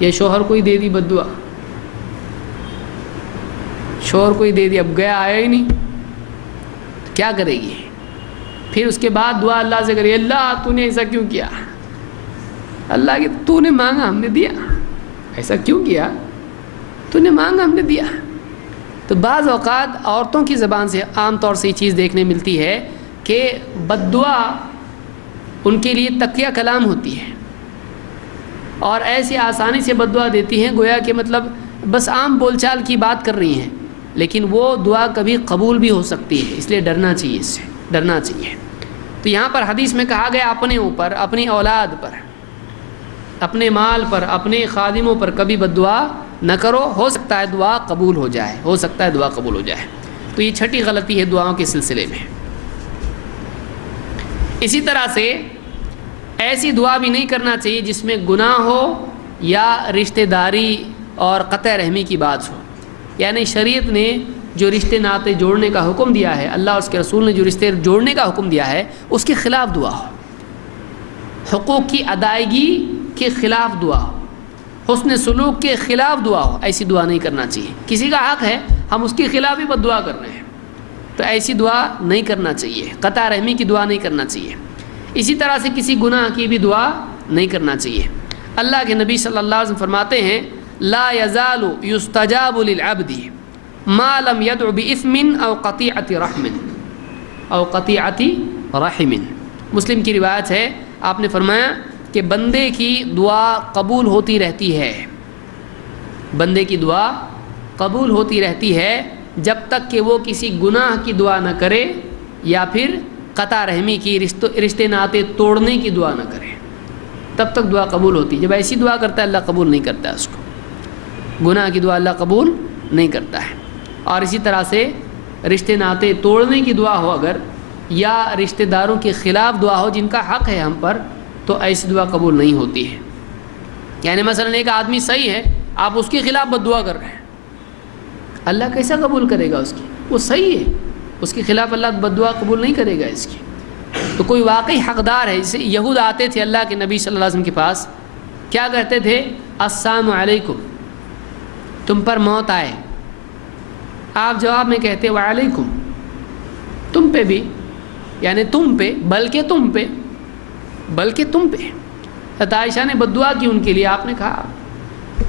یا شوہر کو ہی دے دی بد دعا، شوہر کو ہی دے دی، اب گیا آیا ہی نہیں، کیا کرے گی؟ پھر اس کے بعد دعا اللہ سے کرے اللہ تو نے ایسا کیوں کیا؟ اللہ کہ تو نے مانگا ہم نے دیا، ایسا کیوں کیا؟ تو نے مانگا ہم نے دیا. تو بعض اوقات عورتوں کی زبان سے عام طور سے یہ چیز دیکھنے ملتی ہے کہ بد دعا ان کے لیے تقیہ کلام ہوتی ہے اور ایسی آسانی سے بد دعا دیتی ہیں گویا کہ مطلب بس عام بول چال کی بات کر رہی ہیں، لیکن وہ دعا کبھی قبول بھی ہو سکتی ہے. اس لیے ڈرنا چاہیے، اس سے ڈرنا چاہیے. تو یہاں پر حدیث میں کہا گیا اپنے اوپر، اپنی اولاد پر، اپنے مال پر، اپنے خادموں پر کبھی بد دعا نہ کرو، ہو سکتا ہے دعا قبول ہو جائے، ہو سکتا ہے دعا قبول ہو جائے. تو یہ چھٹی غلطی ہے دعاؤں کے سلسلے میں. اسی طرح سے ایسی دعا بھی نہیں کرنا چاہیے جس میں گناہ ہو یا رشتہ داری اور قطع رحمی کی بات ہو. یعنی شریعت نے جو رشتے ناطے جوڑنے کا حکم دیا ہے، اللہ اور اس کے رسول نے جو رشتے جوڑنے کا حکم دیا ہے، اس کے خلاف دعا ہو، حقوق کی ادائیگی کے خلاف دعا ہو، حسن سلوک کے خلاف دعا ہو، ایسی دعا نہیں کرنا چاہیے. کسی کا حق ہے ہم اس کے خلاف ہی بد دعا کر رہے ہیں تو ایسی دعا نہیں کرنا چاہیے. قطع رحمی کی دعا نہیں کرنا چاہیے. اسی طرح سے کسی گناہ کی بھی دعا نہیں کرنا چاہیے. اللہ کے نبی صلی اللہ علیہ وسلم فرماتے ہیں لا یزال یستجاب للعبد ما لم يدع باثم او قطیعۃ رحم او قطیعۃ رحم. مسلم کی روایت ہے، آپ نے فرمایا کہ بندے کی دعا قبول ہوتی رہتی ہے، بندے کی دعا قبول ہوتی رہتی ہے جب تک کہ وہ کسی گناہ کی دعا نہ کرے یا پھر قطع رحمی کی رشتے ناطے توڑنے کی دعا نہ کرے، تب تک دعا قبول ہوتی. جب ایسی دعا کرتا ہے اللہ قبول نہیں کرتا ہے اس کو، گناہ کی دعا اللہ قبول نہیں کرتا ہے. اور اسی طرح سے رشتے ناطے توڑنے کی دعا ہو اگر، یا رشتہ داروں کے خلاف دعا ہو جن کا حق ہے ہم پر، تو ایسی دعا قبول نہیں ہوتی ہے. یعنی مثلا ایک آدمی صحیح ہے، آپ اس کے خلاف بد دعا کر رہے ہیں، اللہ کیسا قبول کرے گا اس کی؟ وہ صحیح ہے، اس کے خلاف اللہ بد دعا قبول نہیں کرے گا اس کی. تو کوئی واقعی حقدار ہے. جیسے یہود آتے تھے اللہ کے نبی صلی اللہ علیہ وسلم کے پاس، کیا کہتے تھے؟ السلام علیکم، تم پر موت آئے. آپ جواب میں کہتے وعلیکم، تم پہ بھی، یعنی تم پہ، بلکہ تم پہ، بلکہ تم پہ. حضرت عائشہ نے بد دعا کی ان کے لیے. آپ نے کہا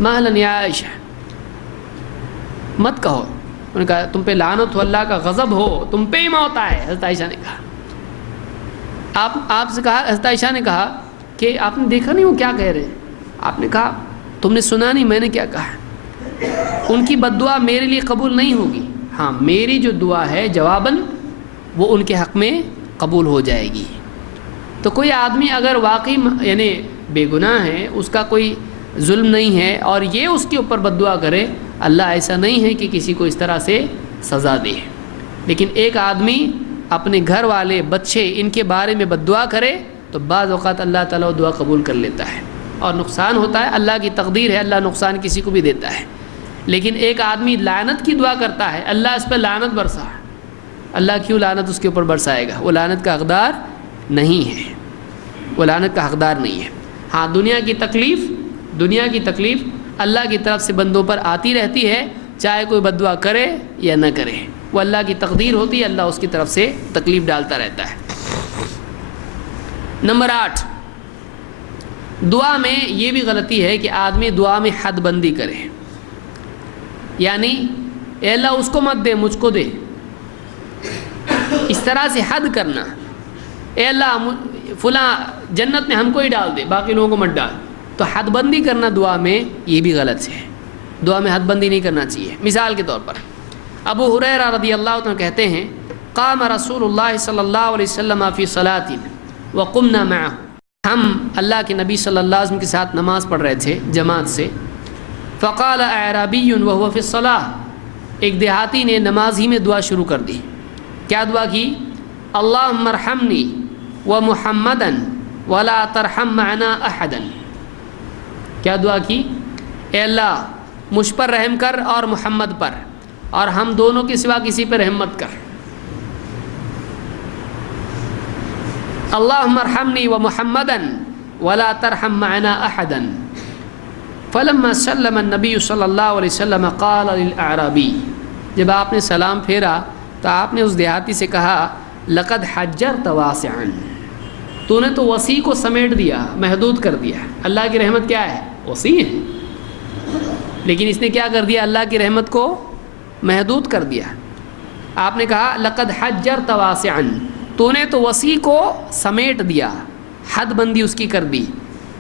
مہلا یا عائشہ، مت کہو. انہوں نے کہا تم پہ لعنت ہو، اللہ کا غضب ہو، تم پہ ہی موت آئے. حضرت عائشہ نے کہا، آپ سے کہا، حضرت عائشہ نے کہا کہ آپ نے دیکھا نہیں وہ کیا کہہ رہے ہیں؟ آپ نے کہا تم نے سنا نہیں میں نے کیا کہا؟ ان کی بد دعا میرے لیے قبول نہیں ہوگی، ہاں میری جو دعا ہے جواباً وہ ان کے حق میں قبول ہو جائے گی. تو کوئی آدمی اگر واقعی یعنی بے گناہ ہے، اس کا کوئی ظلم نہیں ہے، اور یہ اس کے اوپر بد دعا کرے، اللہ ایسا نہیں ہے کہ کسی کو اس طرح سے سزا دے. لیکن ایک آدمی اپنے گھر والے بچے ان کے بارے میں بد دعا کرے تو بعض اوقات اللہ تعالیٰ وہ دعا قبول کر لیتا ہے، اور نقصان ہوتا ہے، اللہ کی تقدیر ہے، اللہ نقصان کسی کو بھی دیتا ہے۔ لیکن ایک آدمی لعنت کی دعا کرتا ہے، اللہ اس پہ لعنت برسا، اللہ کیوں لعنت اس کے اوپر برسائے گا؟ وہ لعنت کا حقدار نہیں ہے، وہ لعنت کا حقدار نہیں ہے۔ ہاں دنیا کی تکلیف اللہ کی طرف سے بندوں پر آتی رہتی ہے، چاہے کوئی بد دعا کرے یا نہ کرے، وہ اللہ کی تقدیر ہوتی ہے، اللہ اس کی طرف سے تکلیف ڈالتا رہتا ہے۔ نمبر 8، دعا میں یہ بھی غلطی ہے کہ آدمی دعا میں حد بندی کرے، یعنی اے اللہ اس کو مت دے مجھ کو دے، اس طرح سے حد کرنا، اے اللہ فلاں جنت میں ہم کو ہی ڈال دے باقی لوگوں کو مت ڈال، تو حد بندی کرنا دعا میں یہ بھی غلط ہے، دعا میں حد بندی نہیں کرنا چاہیے۔ مثال کے طور پر ابو ہریرہ رضی اللہ عنہ کہتے ہیں قام رسول اللہ صلی اللہ علیہ وسلم فی صلاۃ وقمنا معه، ہم اللہ کے نبی صلی اللہ علیہ وسلم کے ساتھ نماز پڑھ رہے تھے جماعت سے، فقال اعرابی وهو فی الصلاۃ، ایک دیہاتی نے نماز ہی میں دعا شروع کر دی، کیا دعا کی؟ اللہم ارحمنی ومحمدا ولا ترحم معنا احدا، کیا دعا کی؟ اے اللہ مجھ پر رحم کر اور محمد پر، اور ہم دونوں کے سوا کسی پر رحم مت کر۔ اللہم ارحمنی ومحمدا ولا ترحم معنا احدا، فلما سلم النبی صلی اللہ علیہ وسلم قال للاعرابی، جب آپ نے سلام پھیرا تو آپ نے اس دیہاتی سے کہا لقد حجرت واسعا، تو نے تو وسیع کو سمیٹ دیا، محدود کر دیا۔ اللہ کی رحمت کیا ہے؟ وسیع ہے، لیکن اس نے کیا کر دیا؟ اللہ کی رحمت کو محدود کر دیا۔ آپ نے کہا لقد حجرت واسعا، تو نے تو وسیع کو سمیٹ دیا، حد بندی اس کی کر دی۔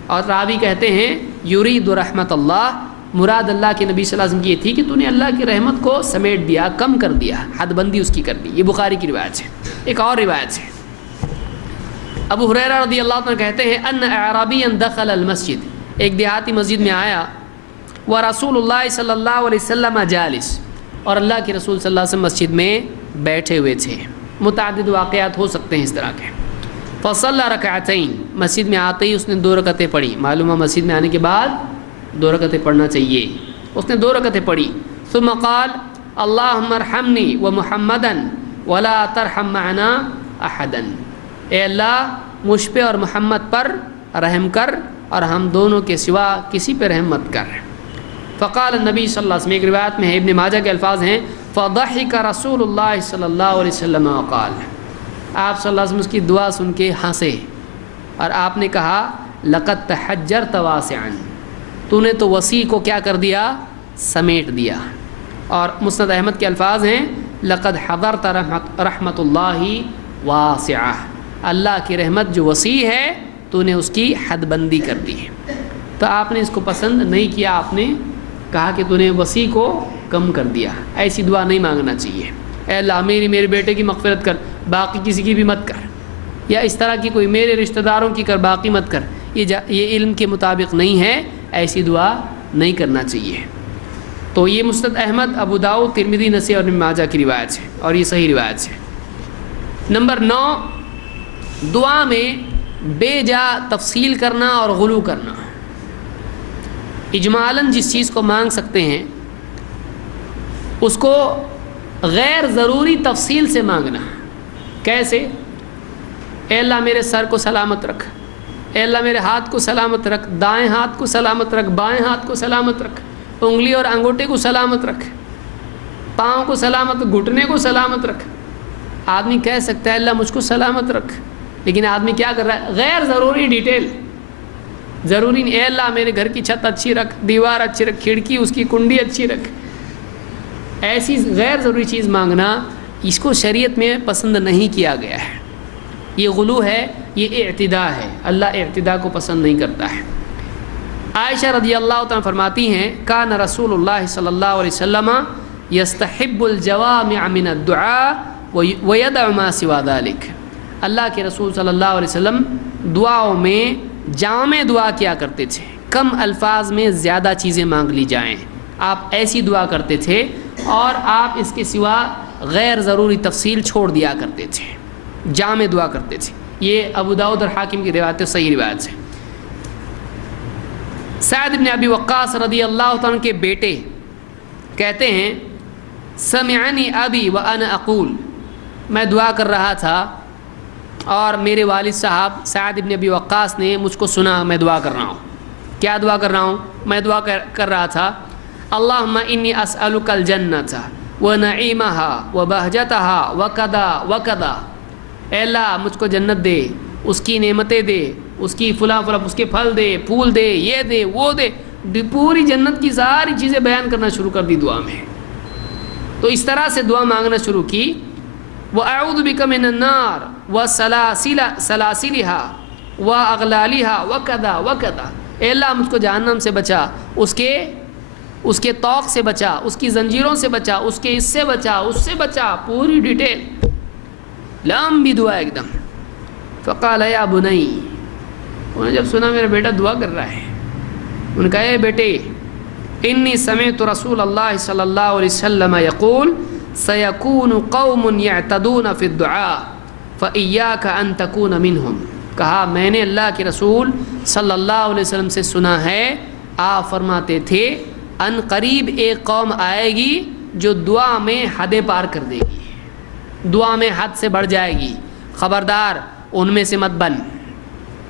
اور راوی کہتے ہیں یرید رحمت اللہ، مراد اللہ کے نبی صلی اللہ علیہ وسلم کی یہ تھی کہ تو نے اللہ کی رحمت کو سمیٹ دیا، کم کر دیا، حد بندی اس کی کر دی۔ یہ بخاری کی روایت ہے۔ ایک اور روایت ہے، ابو ہریرہ رضی اللہ عنہ کہتے ہیں ان اعرابیا دخل المسجد، ایک دیہاتی مسجد میں آیا، ورسول اللہ صلی اللہ علیہ وسلم جالس، اور اللہ کے رسول صلی اللہ علیہ وسلم مسجد میں بیٹھے ہوئے تھے۔ متعدد واقعات ہو سکتے ہیں اس طرح کے۔ فصلی رکعتین، مسجد میں آتے ہی اس نے 2 رکعتیں پڑھی، معلوم ہے مسجد میں آنے کے بعد 2 رکعتیں پڑھنا چاہیے، اس نے 2 رکعتیں پڑھی۔ ثم قال اللہم ارحمنی ومحمدا ولا ترحم معنا احدا، اے اللہ مجھ پہ اور محمد پر رحم کر اور ہم دونوں کے سوا کسی پہ رحم مت کر۔ فقال النبی صلی اللہ علیہ وسلم، ایک روایت میں ہے ابن ماجہ کے الفاظ ہیں فضحک رسول اللہ صلی اللہ علیہ وسلم وقال، آپ صلی اللہ علیہ وسلم اس کی دعا سن کے ہنسے اور آپ نے کہا لقد تحجرت واسعا، تو نے تو وسیع کو کیا کر دیا؟ سمیٹ دیا۔ اور مسند احمد کے الفاظ ہیں لقد حضرت رحمت اللہ واسعہ، اللہ کی رحمت جو وسیع ہے تو نے اس کی حد بندی کر دی۔ تو آپ نے اس کو پسند نہیں کیا، آپ نے کہا کہ تو نے وسیع کو کم کر دیا۔ ایسی دعا نہیں مانگنا چاہیے، اے اللہ میرے بیٹے کی مغفرت کر، باقی کسی کی بھی مت کر، یا اس طرح کی کوئی میرے رشتہ داروں کی کر، باقی مت کر، یہ علم کے مطابق نہیں ہے، ایسی دعا نہیں کرنا چاہیے۔ تو یہ مسند احمد، ابو داؤد، ترمذی، نسائی اور ابن ماجہ کی روایت ہے، اور یہ صحیح روایت ہے۔ نمبر 9، دعا میں بے جا تفصیل کرنا اور غلو کرنا۔ اجمالاً جس چیز کو مانگ سکتے ہیں اس کو غیر ضروری تفصیل سے مانگنا۔ کیسے؟ اے اللہ میرے سر کو سلامت رکھ، اے اللہ میرے ہاتھ کو سلامت رکھ، دائیں ہاتھ کو سلامت رکھ، بائیں ہاتھ کو سلامت رکھ، انگلی اور انگوٹھے کو سلامت رکھ، پاؤں کو سلامت، گھٹنے کو سلامت رکھ۔ آدمی کہہ سکتا ہے اللہ مجھ کو سلامت رکھ، لیکن آدمی کیا کر رہا ہے؟ غیر ضروری ڈیٹیل، ضروری نہیں۔ اے اللہ میرے گھر کی چھت اچھی رکھ، دیوار اچھی رکھ، کھڑکی اس کی کنڈی اچھی رکھ۔ ایسی غیر ضروری چیز مانگنا اس کو شریعت میں پسند نہیں کیا گیا ہے، یہ غلو ہے، یہ اعتداء ہے، اللہ اعتداء کو پسند نہیں کرتا ہے۔ عائشہ رضی اللہ تعالیٰ فرماتی ہیں کان رسول اللہ صلی اللہ علیہ وسلم یستحب الجوامع من الدعاء ویدع ما سوا ذلک، اللہ کے رسول صلی اللہ علیہ وسلم دعاؤں میں جامع دعا کیا کرتے تھے، کم الفاظ میں زیادہ چیزیں مانگ لی جائیں، آپ ایسی دعا کرتے تھے اور آپ اس کے سوا غیر ضروری تفصیل چھوڑ دیا کرتے تھے، جامع دعا کرتے تھے۔ یہ ابو داؤد اور حاکم کی روایت ہے، صحیح روایت سے۔ سعد بن ابی وقاص رضی اللہ تعالیٰ عنہ کے بیٹے کہتے ہیں سمعنی ابی وانا اقول، میں دعا کر رہا تھا اور میرے والد صاحب سعد بن ابی وقاص نے مجھ کو سنا میں دعا کر رہا ہوں۔ کیا دعا کر رہا ہوں؟ میں دعا کر رہا تھا اللہم انی اسألک الجنۃ ونعیمها وبہجتها وکذا وکذا، اے اللہ مجھ کو جنت دے، اس کی نعمتیں دے، اس کی فلاں فلاں، اس کے پھل دے، پھول دے، یہ دے، وہ دے، پوری جنت کی ساری چیزیں بیان کرنا شروع کر دی دعا میں۔ تو اس طرح سے دعا مانگنا شروع کی۔ وَأَعُوذُ بِكَ مِنَ النَّارِ وَسَلَاسِلِهَا وَأَغْلَالِهَا وَكَذَا وَكَذَا، اے اللہ مجھ کو جہنم سے بچا، اس کے طوق سے بچا، اس کی زنجیروں سے بچا، اس کے اس سے بچا، اس سے بچا، پوری ڈیٹیل، لمبی دعا ایک دم۔ فقال یا بنی، انہوں نے جب سنا میرا بیٹا دعا کر رہا ہے، انہوں نے کہا اے بیٹے انی سمعت رسول اللہ صلی اللہ علیہ وسلم یقول سیکون قوم یعتدون فی الدعاء فإیاک ان تکون منہم، کہا میں نے اللہ کے رسول صلی اللہ علیہ وسلم سے سنا ہے، آپ فرماتے تھے ان قریب ایک قوم آئے گی جو دعا میں حدیں پار کر دے گی، دعا میں حد سے بڑھ جائے گی، خبردار ان میں سے مت بن،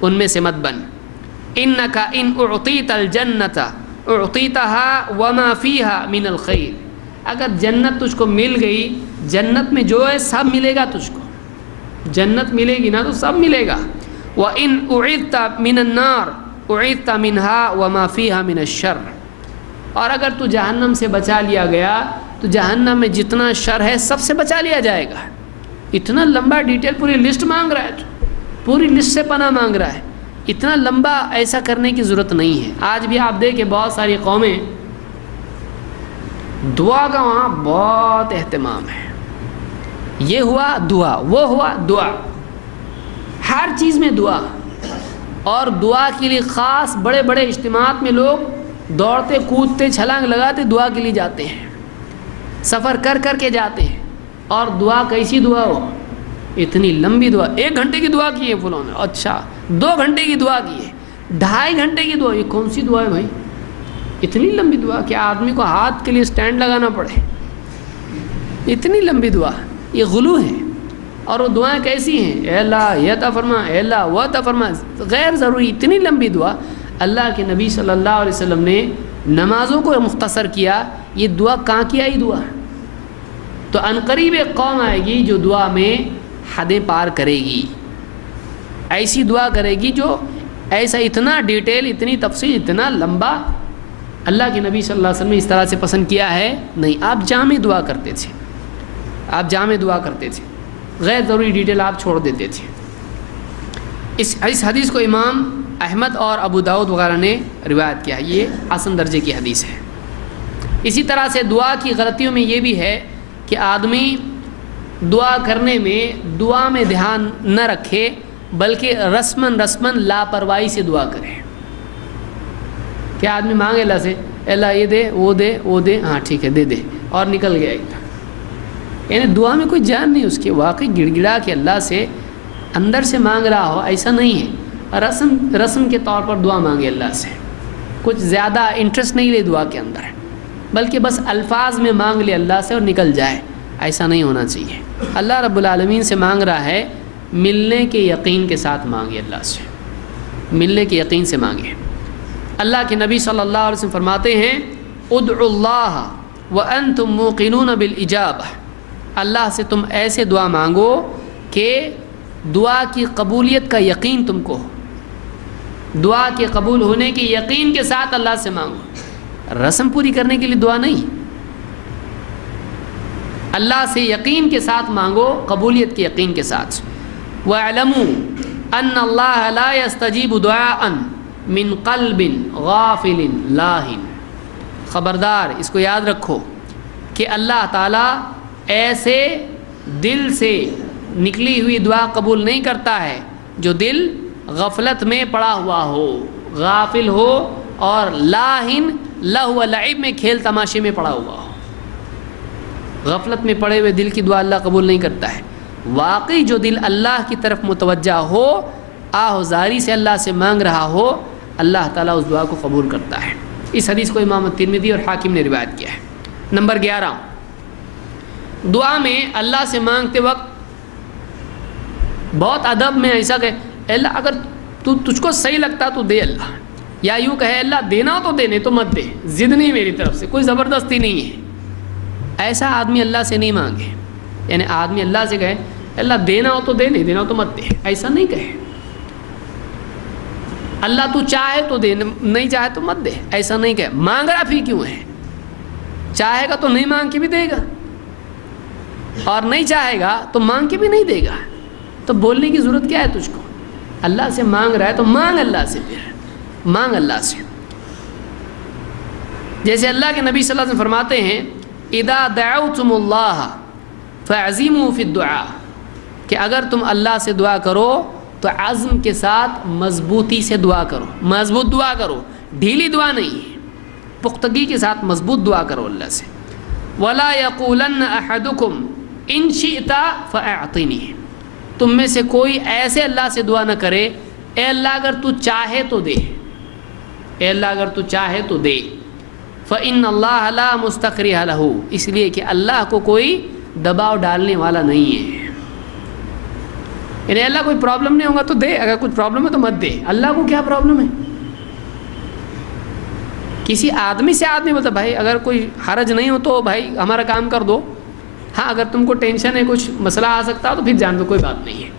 ان میں سے مت بن۔ انک ان اعطیت الجنۃ اعطیتها وما فیہا من الخیر، اگر جنت تجھ کو مل گئی، جنت میں جو ہے سب ملے گا تجھ کو، جنت ملے گی نا تو سب ملے گا۔ وَإِنْ أُعِذْتَ مِنَ النَّارِ أُعِذْتَ مِنْهَا وَمَا فِيهَا مِنَ الشَّرِّ، اور اگر تو جہنم سے بچا لیا گیا تو جہنم میں جتنا شر ہے سب سے بچا لیا جائے گا۔ اتنا لمبا ڈیٹیل پوری لسٹ مانگ رہا ہے، تو پوری لسٹ سے پناہ مانگ رہا ہے، اتنا لمبا ایسا کرنے کی ضرورت نہیں ہے۔ آج بھی آپ دیکھیں بہت ساری قومیں دعا کا وہاں بہت اہتمام ہے، یہ ہوا دعا، وہ ہوا دعا، ہر چیز میں دعا، اور دعا کے لیے خاص بڑے بڑے اجتماعات میں لوگ دوڑتے کودتے چھلانگ لگاتے دعا کے لیے جاتے ہیں، سفر کر کر کے جاتے ہیں، اور دعا کیسی دعا ہو، اتنی لمبی دعا، 1 گھنٹے کی دعا کی ہے فلاں نے، اچھا 2 گھنٹے کی دعا کی ہے، 2.5 گھنٹے کی دعا، یہ کون سی دعا ہے بھائی؟ اتنی لمبی دعا کہ آدمی کو ہاتھ کے لیے سٹینڈ لگانا پڑے، اتنی لمبی دعا، یہ غلو ہے۔ اور وہ دعائیں کیسی ہیں، اے اللہ یہ عطا فرما، اے اللہ وہ عطا فرما، غیر ضروری اتنی لمبی دعا۔ اللہ کے نبی صلی اللہ علیہ وسلم نے نمازوں کو مختصر کیا، یہ دعا کہاں کی آئی دعا؟ تو عنقریب ایک قوم آئے گی جو دعا میں حدیں پار کرے گی، ایسی دعا کرے گی جو ایسا اتنا ڈیٹیل، اتنی تفصیل، اتنا لمبا اللہ کے نبی صلی اللہ علیہ وسلم نے اس طرح سے پسند کیا ہے نہیں۔ آپ جامع دعا کرتے تھے، آپ جامع دعا کرتے تھے، غیر ضروری ڈیٹیل آپ چھوڑ دیتے تھے۔ اس حدیث کو امام احمد اور ابو داؤد وغیرہ نے روایت کیا، یہ حسن درجے کی حدیث ہے۔ اسی طرح سے دعا کی غلطیوں میں یہ بھی ہے کہ آدمی دعا کرنے میں دعا میں دھیان نہ رکھے، بلکہ رسماً لاپرواہی سے دعا کرے۔ کیا آدمی مانگے اللہ سے، اللہ یہ دے وہ دے وہ دے، ہاں ٹھیک ہے دے دے، اور نکل گیا ایک دم، یعنی دعا میں کوئی جان نہیں اس کی، واقعی گڑ گڑا کے اللہ سے اندر سے مانگ رہا ہو، ایسا نہیں ہے۔ رسم کے طور پر دعا مانگے اللہ سے، کچھ زیادہ انٹرسٹ نہیں لے دعا کے اندر، بلکہ بس الفاظ میں مانگ لے اللہ سے اور نکل جائے، ایسا نہیں ہونا چاہیے۔ اللہ رب العالمین سے مانگ رہا ہے، ملنے کے یقین کے ساتھ مانگے اللہ سے، ملنے کے یقین سے مانگے۔ اللہ کے نبی صلی اللہ علیہ وسلم فرماتے ہیں ادعوا اللہ وانتم موقنون بالاجابہ، اللہ سے تم ایسے دعا مانگو کہ دعا کی قبولیت کا یقین تم کو ہو، دعا کے قبول ہونے کے یقین کے ساتھ اللہ سے مانگو، رسم پوری کرنے کے لیے دعا نہیں، اللہ سے یقین کے ساتھ مانگو، قبولیت کے یقین کے ساتھ۔ وَاعْلَمُوا أَنَّ اللَّهَ لَا يَسْتَجِيبُ دُعَاءً مِّن قَلْبٍ غَافِلٍ لَاهٍ، خبردار اس کو یاد رکھو کہ اللہ تعالیٰ ایسے دل سے نکلی ہوئی دعا قبول نہیں کرتا ہے جو دل غفلت میں پڑا ہوا ہو، غافل ہو، اور لاہن لہو و لعب میں کھیل تماشے میں پڑا ہوا ہو۔ غفلت میں پڑے ہوئے دل کی دعا اللہ قبول نہیں کرتا ہے. واقعی جو دل اللہ کی طرف متوجہ ہو، آہوزاری سے اللہ سے مانگ رہا ہو، اللہ تعالیٰ اس دعا کو قبول کرتا ہے. اس حدیث کو امام ترمذی اور حاکم نے روایت کیا ہے. نمبر 11، دعا میں اللہ سے مانگتے وقت بہت ادب میں ایسا کہ اللہ اگر تجھ کو صحیح لگتا تو دے اللہ، یا یوں کہے اللہ دینا تو دینے تو مت دے، ضد نہیں میری طرف سے، کوئی زبردستی نہیں ہے. ایسا آدمی اللہ سے نہیں مانگے. یعنی آدمی اللہ سے کہے اللہ دینا ہو تو دے، نہیں دینا ہو تو مت دے، ایسا نہیں کہے. اللہ تو چاہے تو دے، نہیں چاہے تو مت دے، ایسا نہیں کہے. مانگ رہا پھر کیوں ہے؟ چاہے گا تو نہیں مانگ کے بھی دے گا، اور نہیں چاہے گا تو مانگ کے بھی نہیں دے گا. تو بولنے کی ضرورت کیا ہے تجھ کو؟ اللہ سے مانگ رہا ہے تو مانگ اللہ سے، پھر مانگ اللہ سے. جیسے اللہ کے نبی صلی اللہ علیہ وسلم فرماتے ہیں اذا دعوتم اللہ فعزموا فی الدعاء، کہ اگر تم اللہ سے دعا کرو تو عزم کے ساتھ مضبوطی سے دعا کرو، مضبوط دعا کرو، ڈھیلی دعا نہیں، پختگی کے ساتھ مضبوط دعا کرو اللہ سے. ولا یقولن احدکم ان شئت فاعطنی، تم میں سے کوئی ایسے اللہ سے دعا نہ کرے اے اللہ اگر تو چاہے تو دے، اے اللہ اگر تو چاہے تو دے. فإن اللہ لا مستکرہ لہ، اس لیے کہ اللہ کو کوئی دباؤ ڈالنے والا نہیں ہے. یعنی اللہ کوئی پرابلم نہیں ہوگا تو دے، اگر کچھ پرابلم ہے تو مت دے. اللہ کو کیا پرابلم ہے؟ کسی آدمی سے آدمی بولتا بھائی اگر کوئی حرج نہیں ہو تو بھائی ہمارا کام کر دو، ہاں اگر تم کو ٹینشن ہے کچھ مسئلہ آ سکتا ہو تو پھر جان دو، کوئی بات نہیں ہے.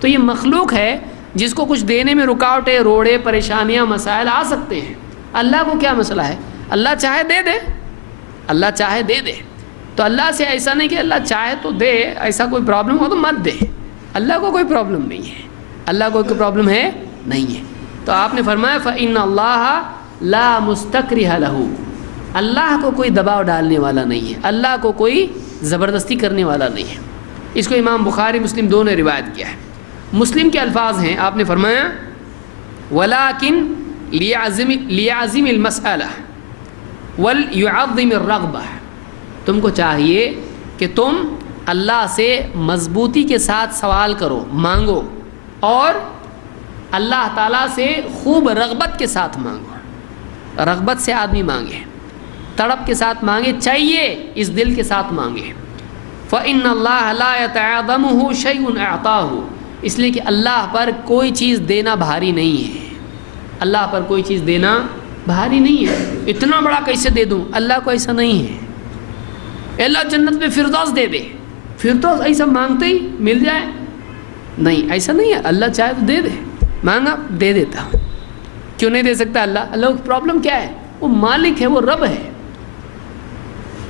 تو یہ مخلوق ہے جس کو کچھ دینے میں رکاوٹیں، روڑے، پریشانیاں، مسائل آ سکتے ہیں. اللہ کو کیا مسئلہ ہے؟ اللہ چاہے دے دے، اللہ چاہے دے دے. تو اللہ سے ایسا نہیں کہ اللہ چاہے تو دے، ایسا کوئی پرابلم ہو تو مت دے. اللہ کو کوئی پرابلم نہیں ہے، اللہ کو کوئی پرابلم ہے نہیں ہے. تو آپ نے فرمایا فإن اللہ لا مستکرہ لہ، اللہ کو کوئی دباؤ ڈالنے والا نہیں ہے، اللہ کو کوئی زبردستی کرنے والا نہیں ہے. اس کو امام بخاری مسلم دونوں نے روایت کیا ہے. مسلم کے الفاظ ہیں، آپ نے فرمایا ولیکن لیعزم المسئلہ ولیعظم الرغبہ، تم کو چاہیے کہ تم اللہ سے مضبوطی کے ساتھ سوال کرو، مانگو، اور اللہ تعالیٰ سے خوب رغبت کے ساتھ مانگو. رغبت سے آدمی مانگے، تڑپ کے ساتھ مانگے، چاہیے اس دل کے ساتھ مانگے. فإن اللہ لا يتعاظمہ شیء اعطاہ، اس لیے کہ اللہ پر کوئی چیز دینا بھاری نہیں ہے. اللہ پر کوئی چیز دینا بھاری نہیں ہے. اتنا بڑا کیسے دے دوں؟ اللہ کو ایسا نہیں ہے. اللہ جنت میں فردوس دے دے، فردوس ایسا مانگتے ہی مل جائے، نہیں ایسا نہیں ہے. اللہ چاہے تو دے دے، مانگا دے دیتا. کیوں نہیں دے سکتا اللہ؟ اللہ کو پرابلم کیا ہے؟ وہ مالک ہے، وہ رب ہے.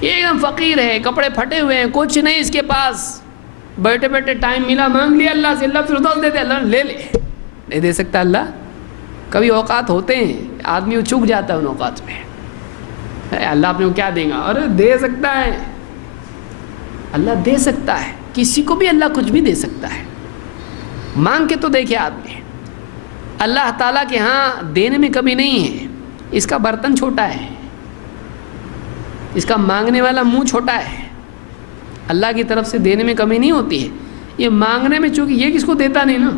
یہ ایک دم فقیر ہے، کپڑے پھٹے ہوئے ہیں، کچھ نہیں اس کے پاس، بیٹھے بیٹھے ٹائم ملا مانگ لیا اللہ سے، اللہ فردوس دے دے، اللہ لے لے. نہیں دے سکتا اللہ. کبھی اوقات ہوتے ہیں آدمی وہ چک جاتا ہے ان اوقات میں، اللہ اپنے کو کیا دے گا؟ اور دے سکتا ہے، اللہ دے سکتا ہے. کسی کو بھی اللہ کچھ بھی دے سکتا ہے. مانگ کے تو دیکھے آدمی، اللہ تعالیٰ کے ہاں دینے میں کمی نہیں ہے. اس کا برتن چھوٹا ہے، اس کا مانگنے والا منہ چھوٹا ہے. اللہ کی طرف سے دینے میں کمی نہیں ہوتی ہے. یہ مانگنے میں چونکہ یہ کس کو دیتا نہیں نا،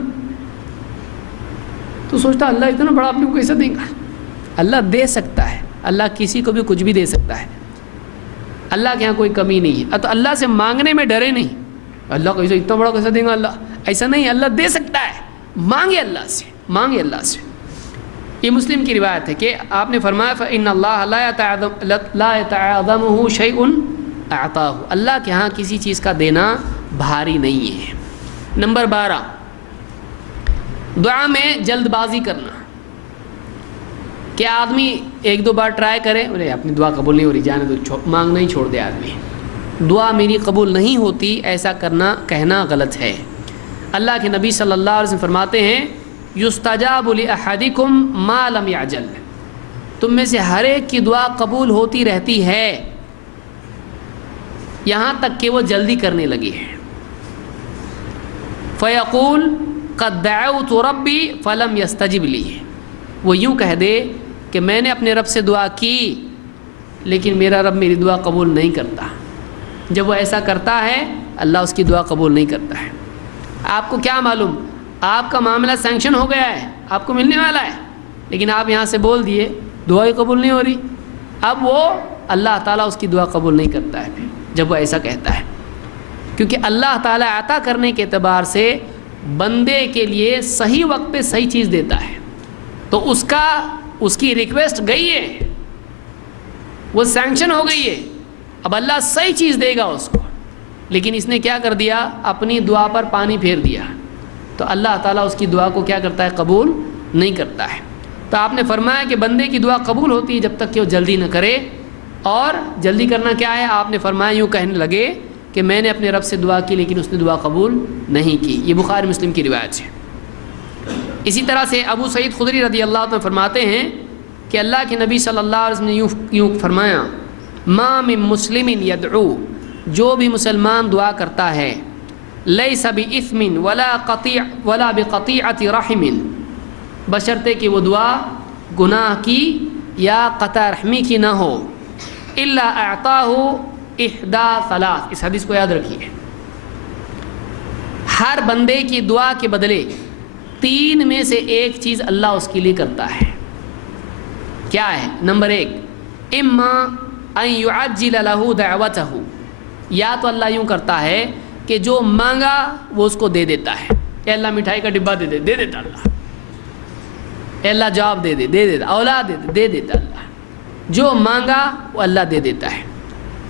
تو سوچتا اللہ اتنا بڑا اپنے کو کیسے دے گا؟ اللہ دے سکتا ہے، اللہ کسی کو بھی کچھ بھی دے سکتا ہے. اللہ کے ہاں کوئی کمی نہیں ہے. تو اللہ سے مانگنے میں ڈرے نہیں، اللہ کو اتنا بڑا کیسے دے گا اللہ، ایسا نہیں. اللہ دے سکتا ہے، مانگے اللہ سے، مانگے اللہ سے. یہ مسلم کی روایت ہے کہ آپ نے فرمایا فإن اللہ لا يتعاظمہ شیء اعطاہ، اللہ کے ہاں کسی چیز کا دینا بھاری نہیں ہے. نمبر 12، دعا میں جلد بازی کرنا. کہ آدمی ایک دو بار ٹرائی کرے، ارے اپنی دعا قبول نہیں ہو رہی، جانے دو، مانگنا ہی چھوڑ دے آدمی، دعا میری قبول نہیں ہوتی، ایسا کہنا غلط ہے. اللہ کے نبی صلی اللہ علیہ وسلم فرماتے ہیں یستجاب لأحدکم ما لم یعجل، تم میں سے ہر ایک کی دعا قبول ہوتی رہتی ہے یہاں تک کہ وہ جلدی کرنے لگی ہے. فیقول قد دعوت ربی فلم یستجب لی، وہ یوں کہہ دے کہ میں نے اپنے رب سے دعا کی لیکن میرا رب میری دعا قبول نہیں کرتا. جب وہ ایسا کرتا ہے اللہ اس کی دعا قبول نہیں کرتا ہے۔ آپ کو کیا معلوم، آپ کا معاملہ سینکشن ہو گیا ہے، آپ کو ملنے والا ہے، لیکن آپ یہاں سے بول دیے دعا ہی قبول نہیں ہو رہی، اب وہ اللہ تعالیٰ اس کی دعا قبول نہیں کرتا ہے جب وہ ایسا کہتا ہے، کیونکہ اللہ تعالیٰ عطا کرنے کے اعتبار سے بندے کے لیے صحیح وقت پہ صحیح چیز دیتا ہے، تو اس کی ریکویسٹ گئی ہے، وہ سینکشن ہو گئی ہے، اب اللہ صحیح چیز دے گا اس کو، لیکن اس نے کیا کر دیا، اپنی دعا پر پانی پھیر دیا، تو اللہ تعالیٰ اس کی دعا کو کیا کرتا ہے، قبول نہیں کرتا ہے۔ تو آپ نے فرمایا کہ بندے کی دعا قبول ہوتی ہے جب تک کہ وہ جلدی نہ کرے، اور جلدی کرنا کیا ہے، آپ نے فرمایا یوں کہنے لگے کہ میں نے اپنے رب سے دعا کی لیکن اس نے دعا قبول نہیں کی۔ یہ بخاری مسلم کی روایت ہے۔ اسی طرح سے ابو سعید خدری رضی اللہ عنہ فرماتے ہیں کہ اللہ کے نبی صلی اللہ علیہ وسلم نے یوں فرمایا، ما من مسلم یدعو، جو بھی مسلمان دعا کرتا ہے، لیس باثم ولا بقطیعۃ رحم، بشرطے کہ وہ دعا گناہ کی یا قطع رحمی کی نہ ہو، الا اعطاہ احدى ثلاث، اس حدیث کو یاد رکھیے، ہر بندے کی دعا کے بدلے 3 میں سے ایک چیز اللہ اس کے لیے کرتا ہے۔ کیا ہے؟ نمبر 1، اما ان يعجل له دعوته، یا تو اللہ یوں کرتا ہے کہ جو مانگا وہ اس کو دے دیتا ہے، اے اللہ مٹھائی کا ڈبہ دے دیتا اللہ، اے اللہ جواب دے دیتا، اولاد دے دیتا اللہ، جو مانگا وہ اللہ دے دیتا ہے۔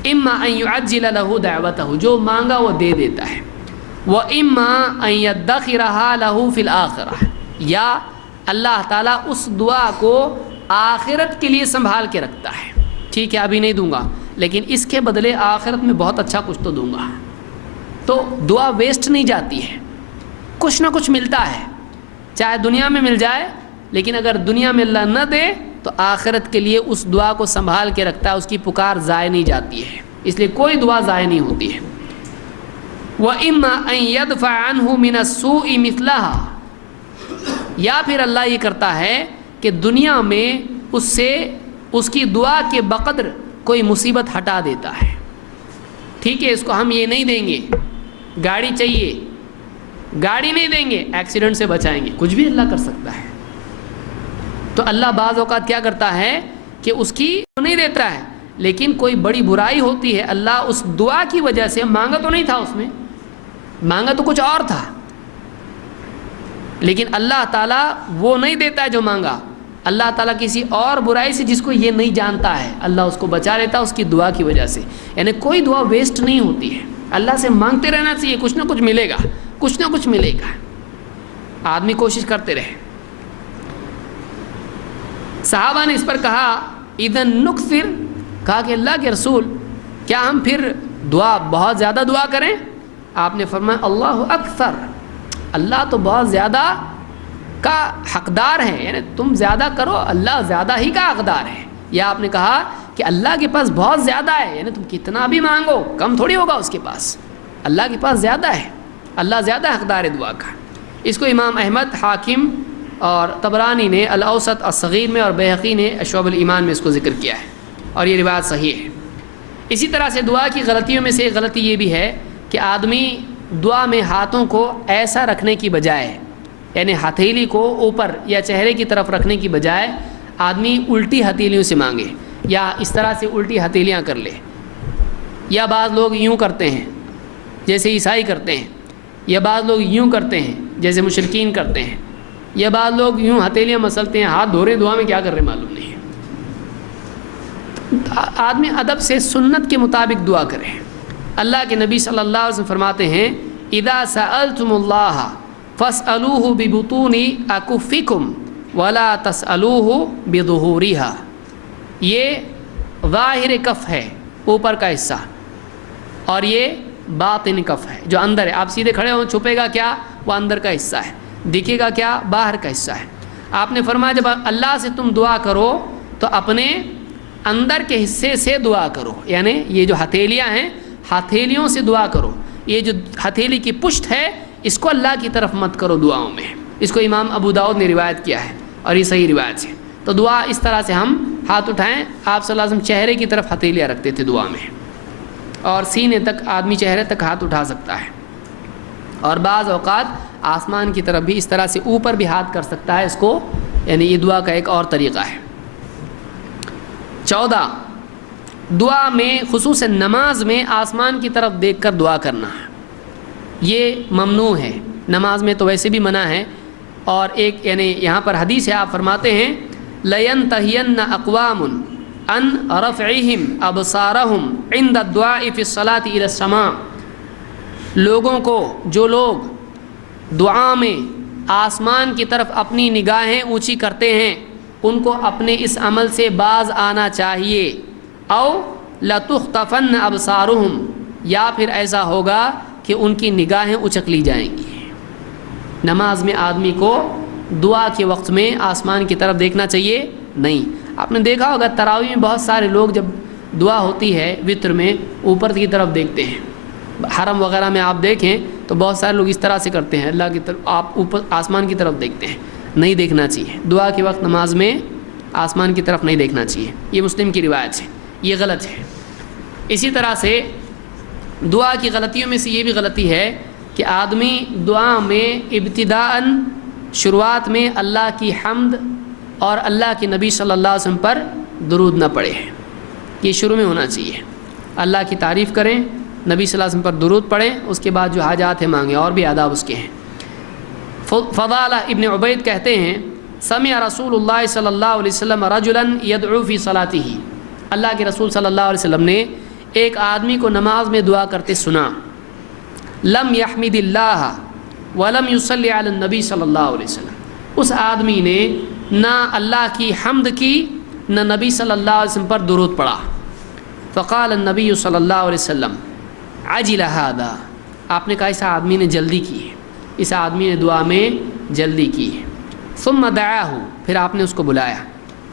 اما ان يعجل له دعوته، جو مانگا وہ دے دیتا ہے، واما ان يدخرها له في الاخرہ، یا اللہ تعالیٰ اس دعا کو آخرت کے لیے سنبھال کے رکھتا ہے، ٹھیک ہے ابھی نہیں دوں گا لیکن اس کے بدلے آخرت میں بہت اچھا کچھ تو دوں گا، تو دعا ویسٹ نہیں جاتی ہے، کچھ نہ کچھ ملتا ہے، چاہے دنیا میں مل جائے، لیکن اگر دنیا میں اللہ نہ دے تو آخرت کے لیے اس دعا کو سنبھال کے رکھتا ہے، اس کی پکار ضائع نہیں جاتی ہے، اس لیے کوئی دعا ضائع نہیں ہوتی ہے۔ وَإِمَّا أَن يَدْفَعَ عَنْهُ مِنَ السُّوءِ مِثْلَهَا، یا پھر اللہ یہ کرتا ہے کہ دنیا میں اس کی دعا کے بقدر کوئی مصیبت ہٹا دیتا ہے، ٹھیک ہے اس کو ہم یہ نہیں دیں گے، گاڑی چاہیے گاڑی نہیں دیں گے، ایکسیڈنٹ سے بچائیں گے، کچھ بھی اللہ کر سکتا ہے۔ تو اللہ بعض اوقات کیا کرتا ہے کہ اس کی نہیں دیتا ہے، لیکن کوئی بڑی برائی ہوتی ہے، اللہ اس دعا کی وجہ سے، مانگا تو نہیں تھا، اس میں مانگا تو کچھ اور تھا، لیکن اللہ تعالیٰ وہ نہیں دیتا ہے جو مانگا، اللہ تعالیٰ کسی اور برائی سے جس کو یہ نہیں جانتا ہے اللہ اس کو بچا لیتا ہے اس کی دعا کی وجہ سے، یعنی کوئی دعا ویسٹ نہیں ہوتی ہے، اللہ سے مانگتے رہنا چاہیے، کچھ نہ کچھ ملے گا، کچھ نہ کچھ ملے گا، آدمی کوشش کرتے رہے۔ صحابہ نے اس پر کہا اذن نکثر، کہا کہ اللہ کے رسول کیا ہم پھر دعا بہت زیادہ دعا کریں؟ آپ نے فرمایا اللہ اکثر، اللہ تو بہت زیادہ کا حقدار ہے، یعنی تم زیادہ کرو، اللہ زیادہ ہی کا حقدار ہے، یا آپ نے کہا کہ اللہ کے پاس بہت زیادہ ہے، یعنی تم کتنا بھی مانگو کم تھوڑی ہوگا اس کے پاس، اللہ کے پاس زیادہ ہے، اللہ زیادہ حقدار ہے دعا کا۔ اس کو امام احمد، حاکم اور طبرانی نے الاوسط الصغیر میں اور بیہقی نے شعب الایمان میں اس کو ذکر کیا ہے، اور یہ روایت صحیح ہے۔ اسی طرح سے دعا کی غلطیوں میں سے ایک غلطی یہ بھی ہے کہ آدمی دعا میں ہاتھوں کو ایسا رکھنے کی بجائے، یعنی ہتھیلی کو اوپر یا چہرے کی طرف رکھنے کی بجائے آدمی الٹی ہتھیلیوں سے مانگے، یا اس طرح سے الٹی ہتھیلیاں کر لے، یا بعض لوگ یوں کرتے ہیں جیسے عیسائی کرتے ہیں، یا بعض لوگ یوں کرتے ہیں جیسے مشرکین کرتے ہیں، یا بعض لوگ یوں ہتھیلیاں مسلتے ہیں، ہاتھ دھو رہے دعا میں کیا کر رہے معلوم نہیں ہے۔ آدمی ادب سے سنت کے مطابق دعا کرے۔ اللہ کے نبی صلی اللہ علیہ وسلم فرماتے ہیں اذا سألتم اللہ فاسألوه ببطون اکفکم ولا تسألوه بظہورها، یہ ظاہر کف ہے اوپر کا حصہ، اور یہ باطن کف ہے جو اندر ہے، آپ سیدھے کھڑے ہوں چھپے گا کیا، وہ اندر کا حصہ ہے، دکھے گا کیا، باہر کا حصہ ہے۔ آپ نے فرمایا جب اللہ سے تم دعا کرو تو اپنے اندر کے حصے سے دعا کرو، یعنی یہ جو ہتھیلیاں ہیں ہتھیلیوں سے دعا کرو، یہ جو ہتھیلی کی پشت ہے اس کو اللہ کی طرف مت کرو دعاؤں میں۔ اس کو امام ابو داؤد نے روایت کیا ہے اور یہ صحیح روایت ہے۔ تو دعا اس طرح سے ہم ہاتھ اٹھائیں، آپ صلی اللہ علیہ وسلم چہرے کی طرف ہتھیلیاں رکھتے تھے دعا میں۔ اور سینے تک آدمی چہرے تک ہاتھ اٹھا سکتا ہے، اور بعض اوقات آسمان کی طرف بھی اس طرح سے اوپر بھی ہاتھ کر سکتا ہے اس کو، یعنی یہ دعا کا ایک اور طریقہ ہے۔ 14 دعا میں خصوصاً نماز میں آسمان کی طرف دیکھ کر دعا کرنا ہے، یہ ممنوع ہے، نماز میں تو ویسے بھی منع ہے۔ اور ایک یعنی یہاں پر حدیث ہے، آپ فرماتے ہیں لَيَنْتَهِيَنَّ أَقْوَامٌ عَنْ رَفْعِهِمْ أَبْصَارَهُمْ عِنْدَ الدُّعَاءِ فِي الصَّلَاةِ إِلَى السَّمَاءِ، لوگوں کو جو لوگ دعا میں آسمان کی طرف اپنی نگاہیں اونچی کرتے ہیں ان کو اپنے اس عمل سے باز آنا چاہیے۔ او لَتُخْطَفَنَّ أَبْصَارُهُمْ، یا پھر ایسا ہوگا کہ ان کی نگاہیں اچک لی جائیں گی۔ نماز میں آدمی کو دعا کے وقت میں آسمان کی طرف دیکھنا چاہیے نہیں۔ آپ نے دیکھا ہوگا تراویح میں بہت سارے لوگ جب دعا ہوتی ہے وطر میں اوپر کی طرف دیکھتے ہیں، حرم وغیرہ میں آپ دیکھیں تو بہت سارے لوگ اس طرح سے کرتے ہیں، اللہ کی طرف، آپ اوپر آسمان کی طرف دیکھتے ہیں، نہیں دیکھنا چاہیے۔ دعا کے وقت نماز میں آسمان کی طرف نہیں دیکھنا چاہیے، یہ مسلم کی روایت ہے، یہ غلط ہے۔ اسی طرح سے دعا کی غلطیوں میں سے یہ بھی غلطی ہے کہ آدمی دعا میں ابتداءً شروعات میں اللہ کی حمد اور اللہ کے نبی صلی اللہ علیہ وسلم پر درود نہ پڑھے، یہ شروع میں ہونا چاہیے۔ اللہ کی تعریف کریں، نبی صلی اللہ علیہ وسلم پر درود پڑھیں، اس کے بعد جو حاجات ہیں مانگیں، اور بھی آداب اس کے ہیں۔ فضالہ ابن عبید کہتے ہیں سمع رسول اللہ صلی اللہ علیہ وسلم رجلا یدعو فی صلاتہ، اللہ کے رسول صلی اللہ علیہ وسلم نے ایک آدمی کو نماز میں دعا کرتے سنا، لم یحمد اللہ ولم یصلی علی النبی صلی اللہ علیہ وسلم، اس آدمی نے نہ اللہ کی حمد کی نہ نبی صلی اللہ علیہ وسلم پر درود پڑھا۔ فقال النبی صلی اللہ علیہ وسلم عجل ھذا، آپ نے کہا اس آدمی نے جلدی کی ہے، اس آدمی نے دعا میں جلدی کی ہے۔ ثم دعاہ، پھر آپ نے اس کو بلایا،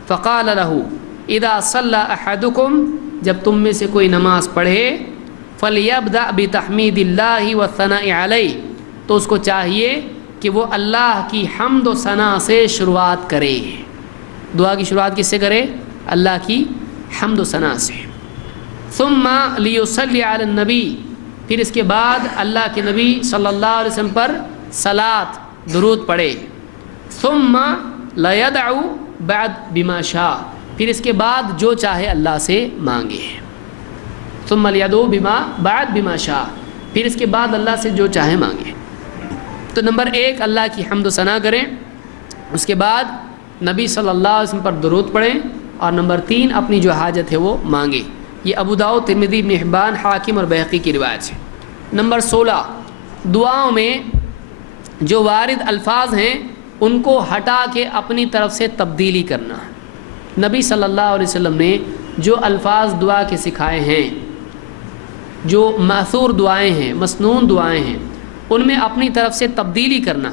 فقال له اذا صلى احدکم، جب تم میں سے کوئی نماز پڑھے، فلیبدأ بتحمید اللہ والثناء علیہ، تو اس کو چاہیے کہ وہ اللہ کی حمد و ثنا سے شروعات کرے۔ دعا کی شروعات کس سے کرے؟ اللہ کی حمد و ثنا سے۔ ثم لیصلی علی النبی، پھر اس کے بعد اللہ کے نبی صلی اللہ علیہ وسلم پر صلاۃ درود پڑھے۔ ثم لیدعو بعد بما شاء، پھر اس کے بعد جو چاہے اللہ سے مانگے۔ ثم لیدعو بعد بما شاء، پھر اس کے بعد اللہ سے جو چاہے مانگے۔ تو نمبر 1 اللہ کی حمد و ثنا کریں، اس کے بعد نبی صلی اللہ علیہ وسلم پر درود پڑھیں، اور نمبر 3 اپنی جو حاجت ہے وہ مانگے۔ یہ ابو داؤد، ترمذی، ابن حبان، حاکم اور بہقی کی روایت ہے۔ نمبر 16 دعاؤں میں جو وارد الفاظ ہیں ان کو ہٹا کے اپنی طرف سے تبدیلی کرنا۔ نبی صلی اللہ علیہ وسلم نے جو الفاظ دعا کے سکھائے ہیں، جو ماثور دعائیں ہیں، مسنون دعائیں ہیں، ان میں اپنی طرف سے تبدیلی کرنا،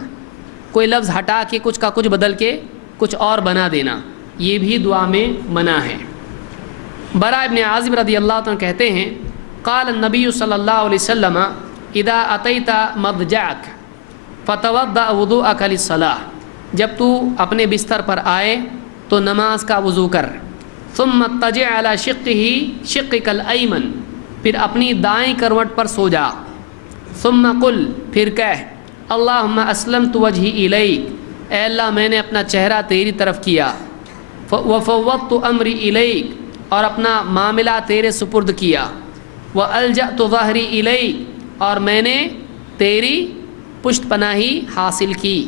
کوئی لفظ ہٹا کے کچھ کا کچھ بدل کے کچھ اور بنا دینا، یہ بھی دعا میں منع ہے۔ براء ابن عازب رضی اللہ عنہ کہتے ہیں قال النبی صلی اللہ علیہ وسلم اذا اتیت مضجعک فتوضأ وضوءک للصلاۃ، جب تو اپنے بستر پر آئے تو نماز کا وضو کر۔ ثم اضطجع علی شقک الایمن، پھر اپنی دائیں کروٹ پر سو جا۔ ثم قل، پھر کہہ اللہم اسلمت وجہی الیک، اے اللہ میں نے اپنا چہرہ تیری طرف کیا، وفوضت امری الیک، اور اپنا معاملہ تیرے سپرد کیا، والجأت ظہری الیک، اور میں نے تیری پشت پناہی حاصل کی،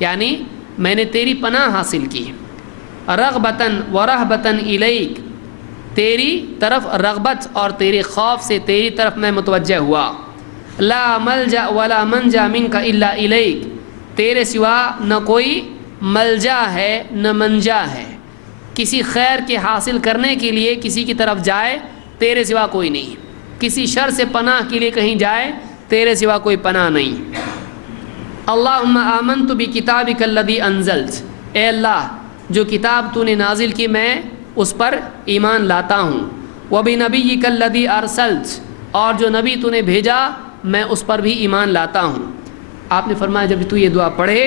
یعنی میں نے تیری پناہ حاصل کی۔ رغبتاً ورہبتاً الیک، تیری طرف رغبت اور تیرے خوف سے تیری طرف میں متوجہ ہوا۔ لا ملجا ولا منجا منک الا الیک، تیرے سوا نہ کوئی ملجا ہے نہ منجا ہے، کسی خیر کے حاصل کرنے کے لیے کسی کی طرف جائے تیرے سوا کوئی نہیں، کسی شر سے پناہ کے لیے کہیں جائے تیرے سوا کوئی پناہ نہیں۔ اللہم آمنت بکتابک الذی انزلت، اے اللہ جو کتاب تو نے نازل کی میں اس پر ایمان لاتا ہوں۔ وبنبیک الذی ارسلت، اور جو نبی تو نے بھیجا میں اس پر بھی ایمان لاتا ہوں۔ آپ نے فرمایا جب تو یہ دعا پڑھے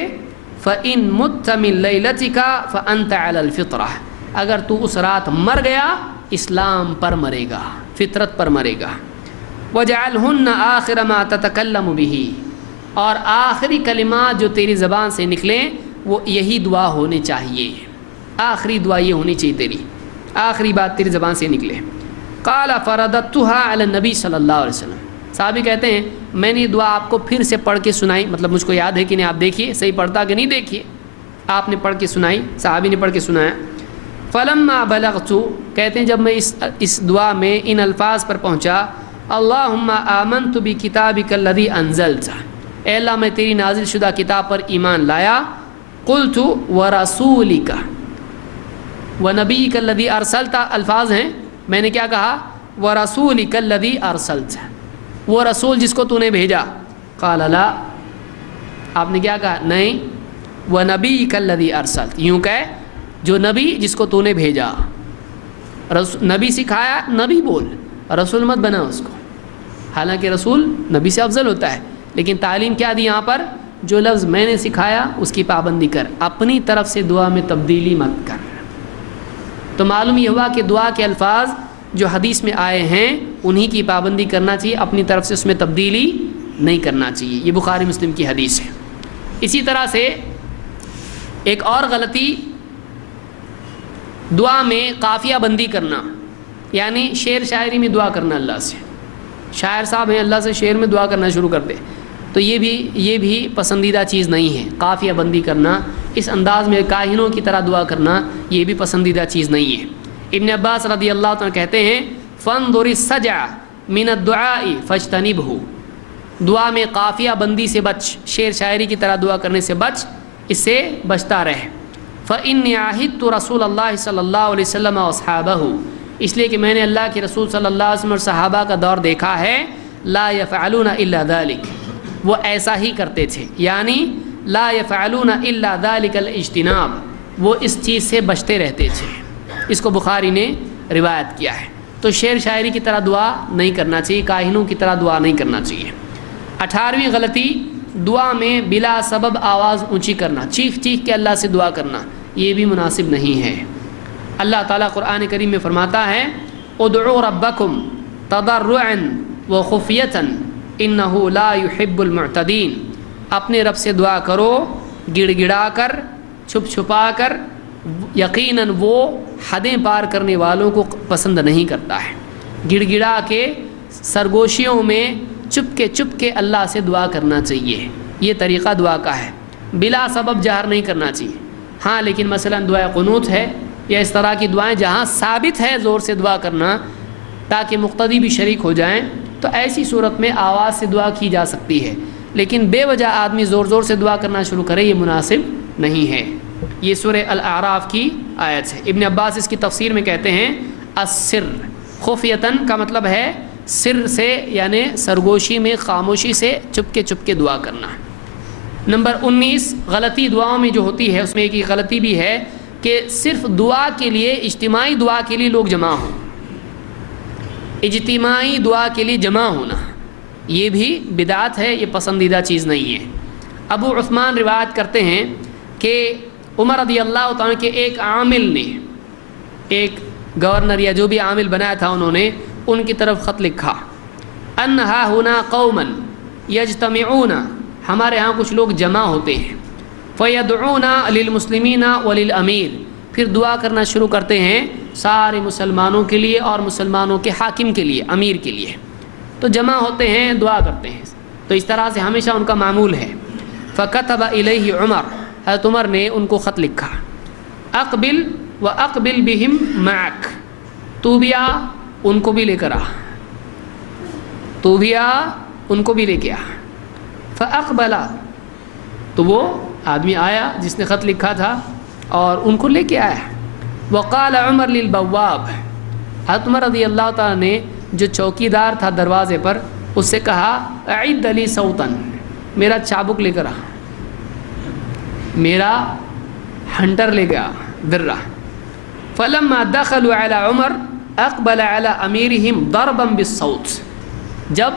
فَإِن مُتَّ مِن لَيْلَتِكَ فَأَنْتَ عَلَى الْفِطْرَةِ، اگر تو اس رات مر گیا اسلام پر مرے گا، فطرت پر مرے گا۔ وَجَعَلْهُنَّ آخِرَ مَا تَتَكَلَّمُ بِهِ، اور آخری کلمات جو تیری زبان سے نکلیں وہ یہی دعا ہونی چاہیے، آخری دعا یہ ہونی چاہیے، تیری آخری بات تیری زبان سے نکلے۔ قال فرددتها علی النبی صلی اللہ علیہ وسلم، صحابی کہتے ہیں میں نے یہ دعا آپ کو پھر سے پڑھ کے سنائی، مطلب مجھ کو یاد ہے کہ نہیں، آپ دیکھیے صحیح پڑھتا کہ نہیں، دیکھیے آپ نے پڑھ کے سنائی، صحابی نے پڑھ کے سنایا۔ فلما بلغت، کہتے ہیں جب میں اس دعا میں ان الفاظ پر پہنچا، اللہم آمنت بکتابک الذی انزلت، اے اللہ میں تیری نازل شدہ کتاب پر ایمان لایا، قلت ورسولک ونبیک الذی ارسلت، الفاظ ہیں، میں نے کیا کہا، ورسولک الذی ارسلت، وہ رسول جس کو تو نے بھیجا، قال لا، آپ نے کیا کہا، نہیں، ونبیک الذی ارسلت، یوں کہ جو نبی جس کو تو نے بھیجا، نبی سکھایا نبی بول، رسول مت بنا اس کو، حالانکہ رسول نبی سے افضل ہوتا ہے، لیکن تعلیم کیا دی یہاں پر، جو لفظ میں نے سکھایا اس کی پابندی کر، اپنی طرف سے دعا میں تبدیلی مت کر۔ تو معلوم یہ ہوا کہ دعا کے الفاظ جو حدیث میں آئے ہیں انہی کی پابندی کرنا چاہیے، اپنی طرف سے اس میں تبدیلی نہیں کرنا چاہیے، یہ بخاری مسلم کی حدیث ہے۔ اسی طرح سے ایک اور غلطی دعا میں قافیہ بندی کرنا، یعنی شعر شاعری میں دعا کرنا، اللہ سے، شاعر صاحب ہیں اللہ سے شعر میں دعا کرنا شروع کر دے، تو یہ بھی پسندیدہ چیز نہیں ہے، قافیہ بندی کرنا، اس انداز میں کاہنوں کی طرح دعا کرنا یہ بھی پسندیدہ چیز نہیں ہے۔ ابن عباس رضی اللہ عنہ کہتے ہیں فانظر السجع من الدعاء فاجتنبه، دعا میں قافیہ بندی سے بچ، شعر شاعری کی طرح دعا کرنے سے بچ، اس سے بچتا رہ۔ فإني عاهدت رسول اللہ صلی اللہ علیہ وسلم واصحابہ، اس لیے کہ میں نے اللہ کے رسول صلی اللہ علیہ وسلم اور صحابہ کا دور دیکھا ہے، لا يفعلون الا ذلك، وہ ایسا ہی کرتے تھے، یعنی لا يفعلون الا ذلك الاجتناب، وہ اس چیز سے بچتے رہتے تھے، اس کو بخاری نے روایت کیا ہے۔ تو شعر شاعری کی طرح دعا نہیں کرنا چاہیے، کاہنوں کی طرح دعا نہیں کرنا چاہیے۔ 18ویں غلطی، دعا میں بلا سبب آواز اونچی کرنا، چیخ چیخ کے اللہ سے دعا کرنا، یہ بھی مناسب نہیں ہے۔ اللہ تعالیٰ قرآن کریم میں فرماتا ہے ادعوا ربکم تضرعا وخفیۃ انہ لا يحب المعتدین، اپنے رب سے دعا کرو گڑ گڑا کر، چھپ چھپا کر، یقیناً وہ حدیں پار کرنے والوں کو پسند نہیں کرتا ہے۔ گڑ گڑا کے سرگوشیوں میں چپ کے اللہ سے دعا کرنا چاہیے، یہ طریقہ دعا کا ہے، بلا سبب جہر نہیں کرنا چاہیے۔ ہاں لیکن مثلا دعائے قنوت ہے یا اس طرح کی دعائیں جہاں ثابت ہے زور سے دعا کرنا تاکہ مقتدی بھی شریک ہو جائیں، تو ایسی صورت میں آواز سے دعا کی جا سکتی ہے، لیکن بے وجہ آدمی زور سے دعا کرنا شروع کرے یہ مناسب نہیں ہے۔ یہ سورہ الاعراف کی آیت ہے۔ ابن عباس اس کی تفسیر میں کہتے ہیں السر، خفیتاً کا مطلب ہے سر سے، یعنی سرگوشی میں خاموشی سے چپ کے دعا کرنا۔ نمبر 19 غلطی دعاؤں میں جو ہوتی ہے، اس میں ایک غلطی بھی ہے کہ صرف دعا کے لیے، اجتماعی دعا کے لیے لوگ جمع ہوں، اجتماعی دعا کے لیے جمع ہونا یہ بھی بدعت ہے، یہ پسندیدہ چیز نہیں ہے۔ ابو عثمان روایت کرتے ہیں کہ عمر رضی اللہ تعالیٰ کے ایک عامل نے، ایک گورنر یا جو بھی عامل بنایا تھا انہوں نے، ان کی طرف خط لکھا انہا ہنا قوما یجتمعون، ہمارے ہاں کچھ لوگ جمع ہوتے ہیں، فیدعون للمسلمین وللامیر، پھر دعا کرنا شروع کرتے ہیں سارے مسلمانوں کے لیے اور مسلمانوں کے حاکم کے لیے، امیر کے لیے، تو جمع ہوتے ہیں دعا کرتے ہیں، تو اس طرح سے ہمیشہ ان کا معمول ہے۔ فکتب الیہ عمر، حضرت عمر نے ان کو خط لکھا اقبل واقبل بہم معک، تو بھی آ ان کو بھی لے کر آ، تو بھی آ ان کو بھی لے کے آ۔ فاقبلا، تو وہ آدمی آیا جس نے خط لکھا تھا اور ان کو لے کے آیا۔ وقال عمر للبواب، حضرت عمر رضی اللہ تعالیٰ نے جو چوکیدار تھا دروازے پر اس سے کہا اعد لی صوتا، میرا چابک لے کر آ، میرا ہنٹر لے گیا درہ۔ فلما دخلوا على عمر اقبل على اميرهم ضربا بالصوت، جب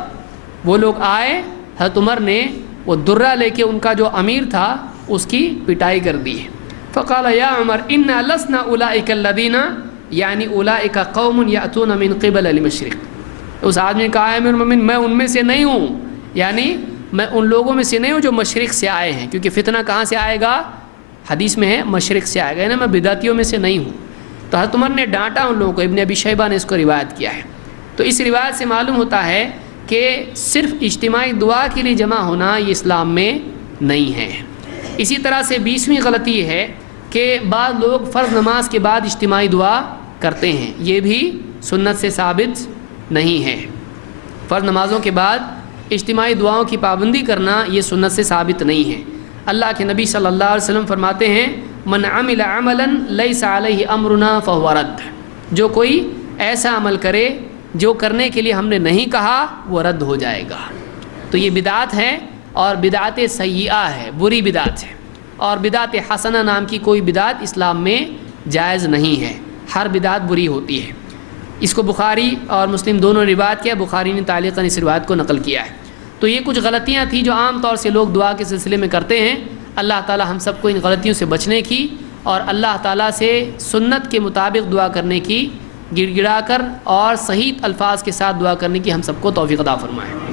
وہ لوگ آئے حضرت عمر نے وہ درہ لے کے ان کا جو امیر تھا اس کی پٹائی کر دی۔ فقال یا عمر انا لسنا اولئک الذین، یعنی اولئک قوم یاتون من قبل المشرق، اس آدمی نے کہا امیر المومنین میں ان میں سے نہیں ہوں، یعنی میں ان لوگوں میں سے نہیں ہوں جو مشرق سے آئے ہیں، کیونکہ فتنہ کہاں سے آئے گا؟ حدیث میں ہے مشرق سے آئے گا، یعنی میں بدعتیوں میں سے نہیں ہوں۔ تو حضرت عمر نے ڈانٹا ان لوگوں کو، ابن ابی شیبہ نے اس کو روایت کیا ہے۔ تو اس روایت سے معلوم ہوتا ہے کہ صرف اجتماعی دعا کے لیے جمع ہونا یہ اسلام میں نہیں ہے۔ اسی طرح سے 20ویں غلطی یہ ہے کہ بعض لوگ فرض نماز کے بعد اجتماعی دعا کرتے ہیں، یہ بھی سنت سے ثابت نہیں ہے۔ فرض نمازوں کے بعد اجتماعی دعاؤں کی پابندی کرنا یہ سنت سے ثابت نہیں ہے۔ اللہ کے نبی صلی اللہ علیہ وسلم فرماتے ہیں من عمل عملا لیس علیہ امرنا فہو رد، جو کوئی ایسا عمل کرے جو کرنے کے لیے ہم نے نہیں کہا وہ رد ہو جائے گا۔ تو یہ بدعت ہے، اور بدعت سیئہ ہے، بری بدعت ہے، اور بدعت حسنہ نام کی کوئی بدعت اسلام میں جائز نہیں ہے، ہر بدعت بری ہوتی ہے۔ اس کو بخاری اور مسلم دونوں نے روایت کیا، بخاری نے تعلیقاً اس روایت کو نقل کیا ہے۔ تو یہ کچھ غلطیاں تھیں جو عام طور سے لوگ دعا کے سلسلے میں کرتے ہیں۔ اللہ تعالی ہم سب کو ان غلطیوں سے بچنے کی اور اللہ تعالیٰ سے سنت کے مطابق دعا کرنے کی، گڑ گڑا کر اور صحیح الفاظ کے ساتھ دعا کرنے کی ہم سب کو توفیق عطا فرمائے۔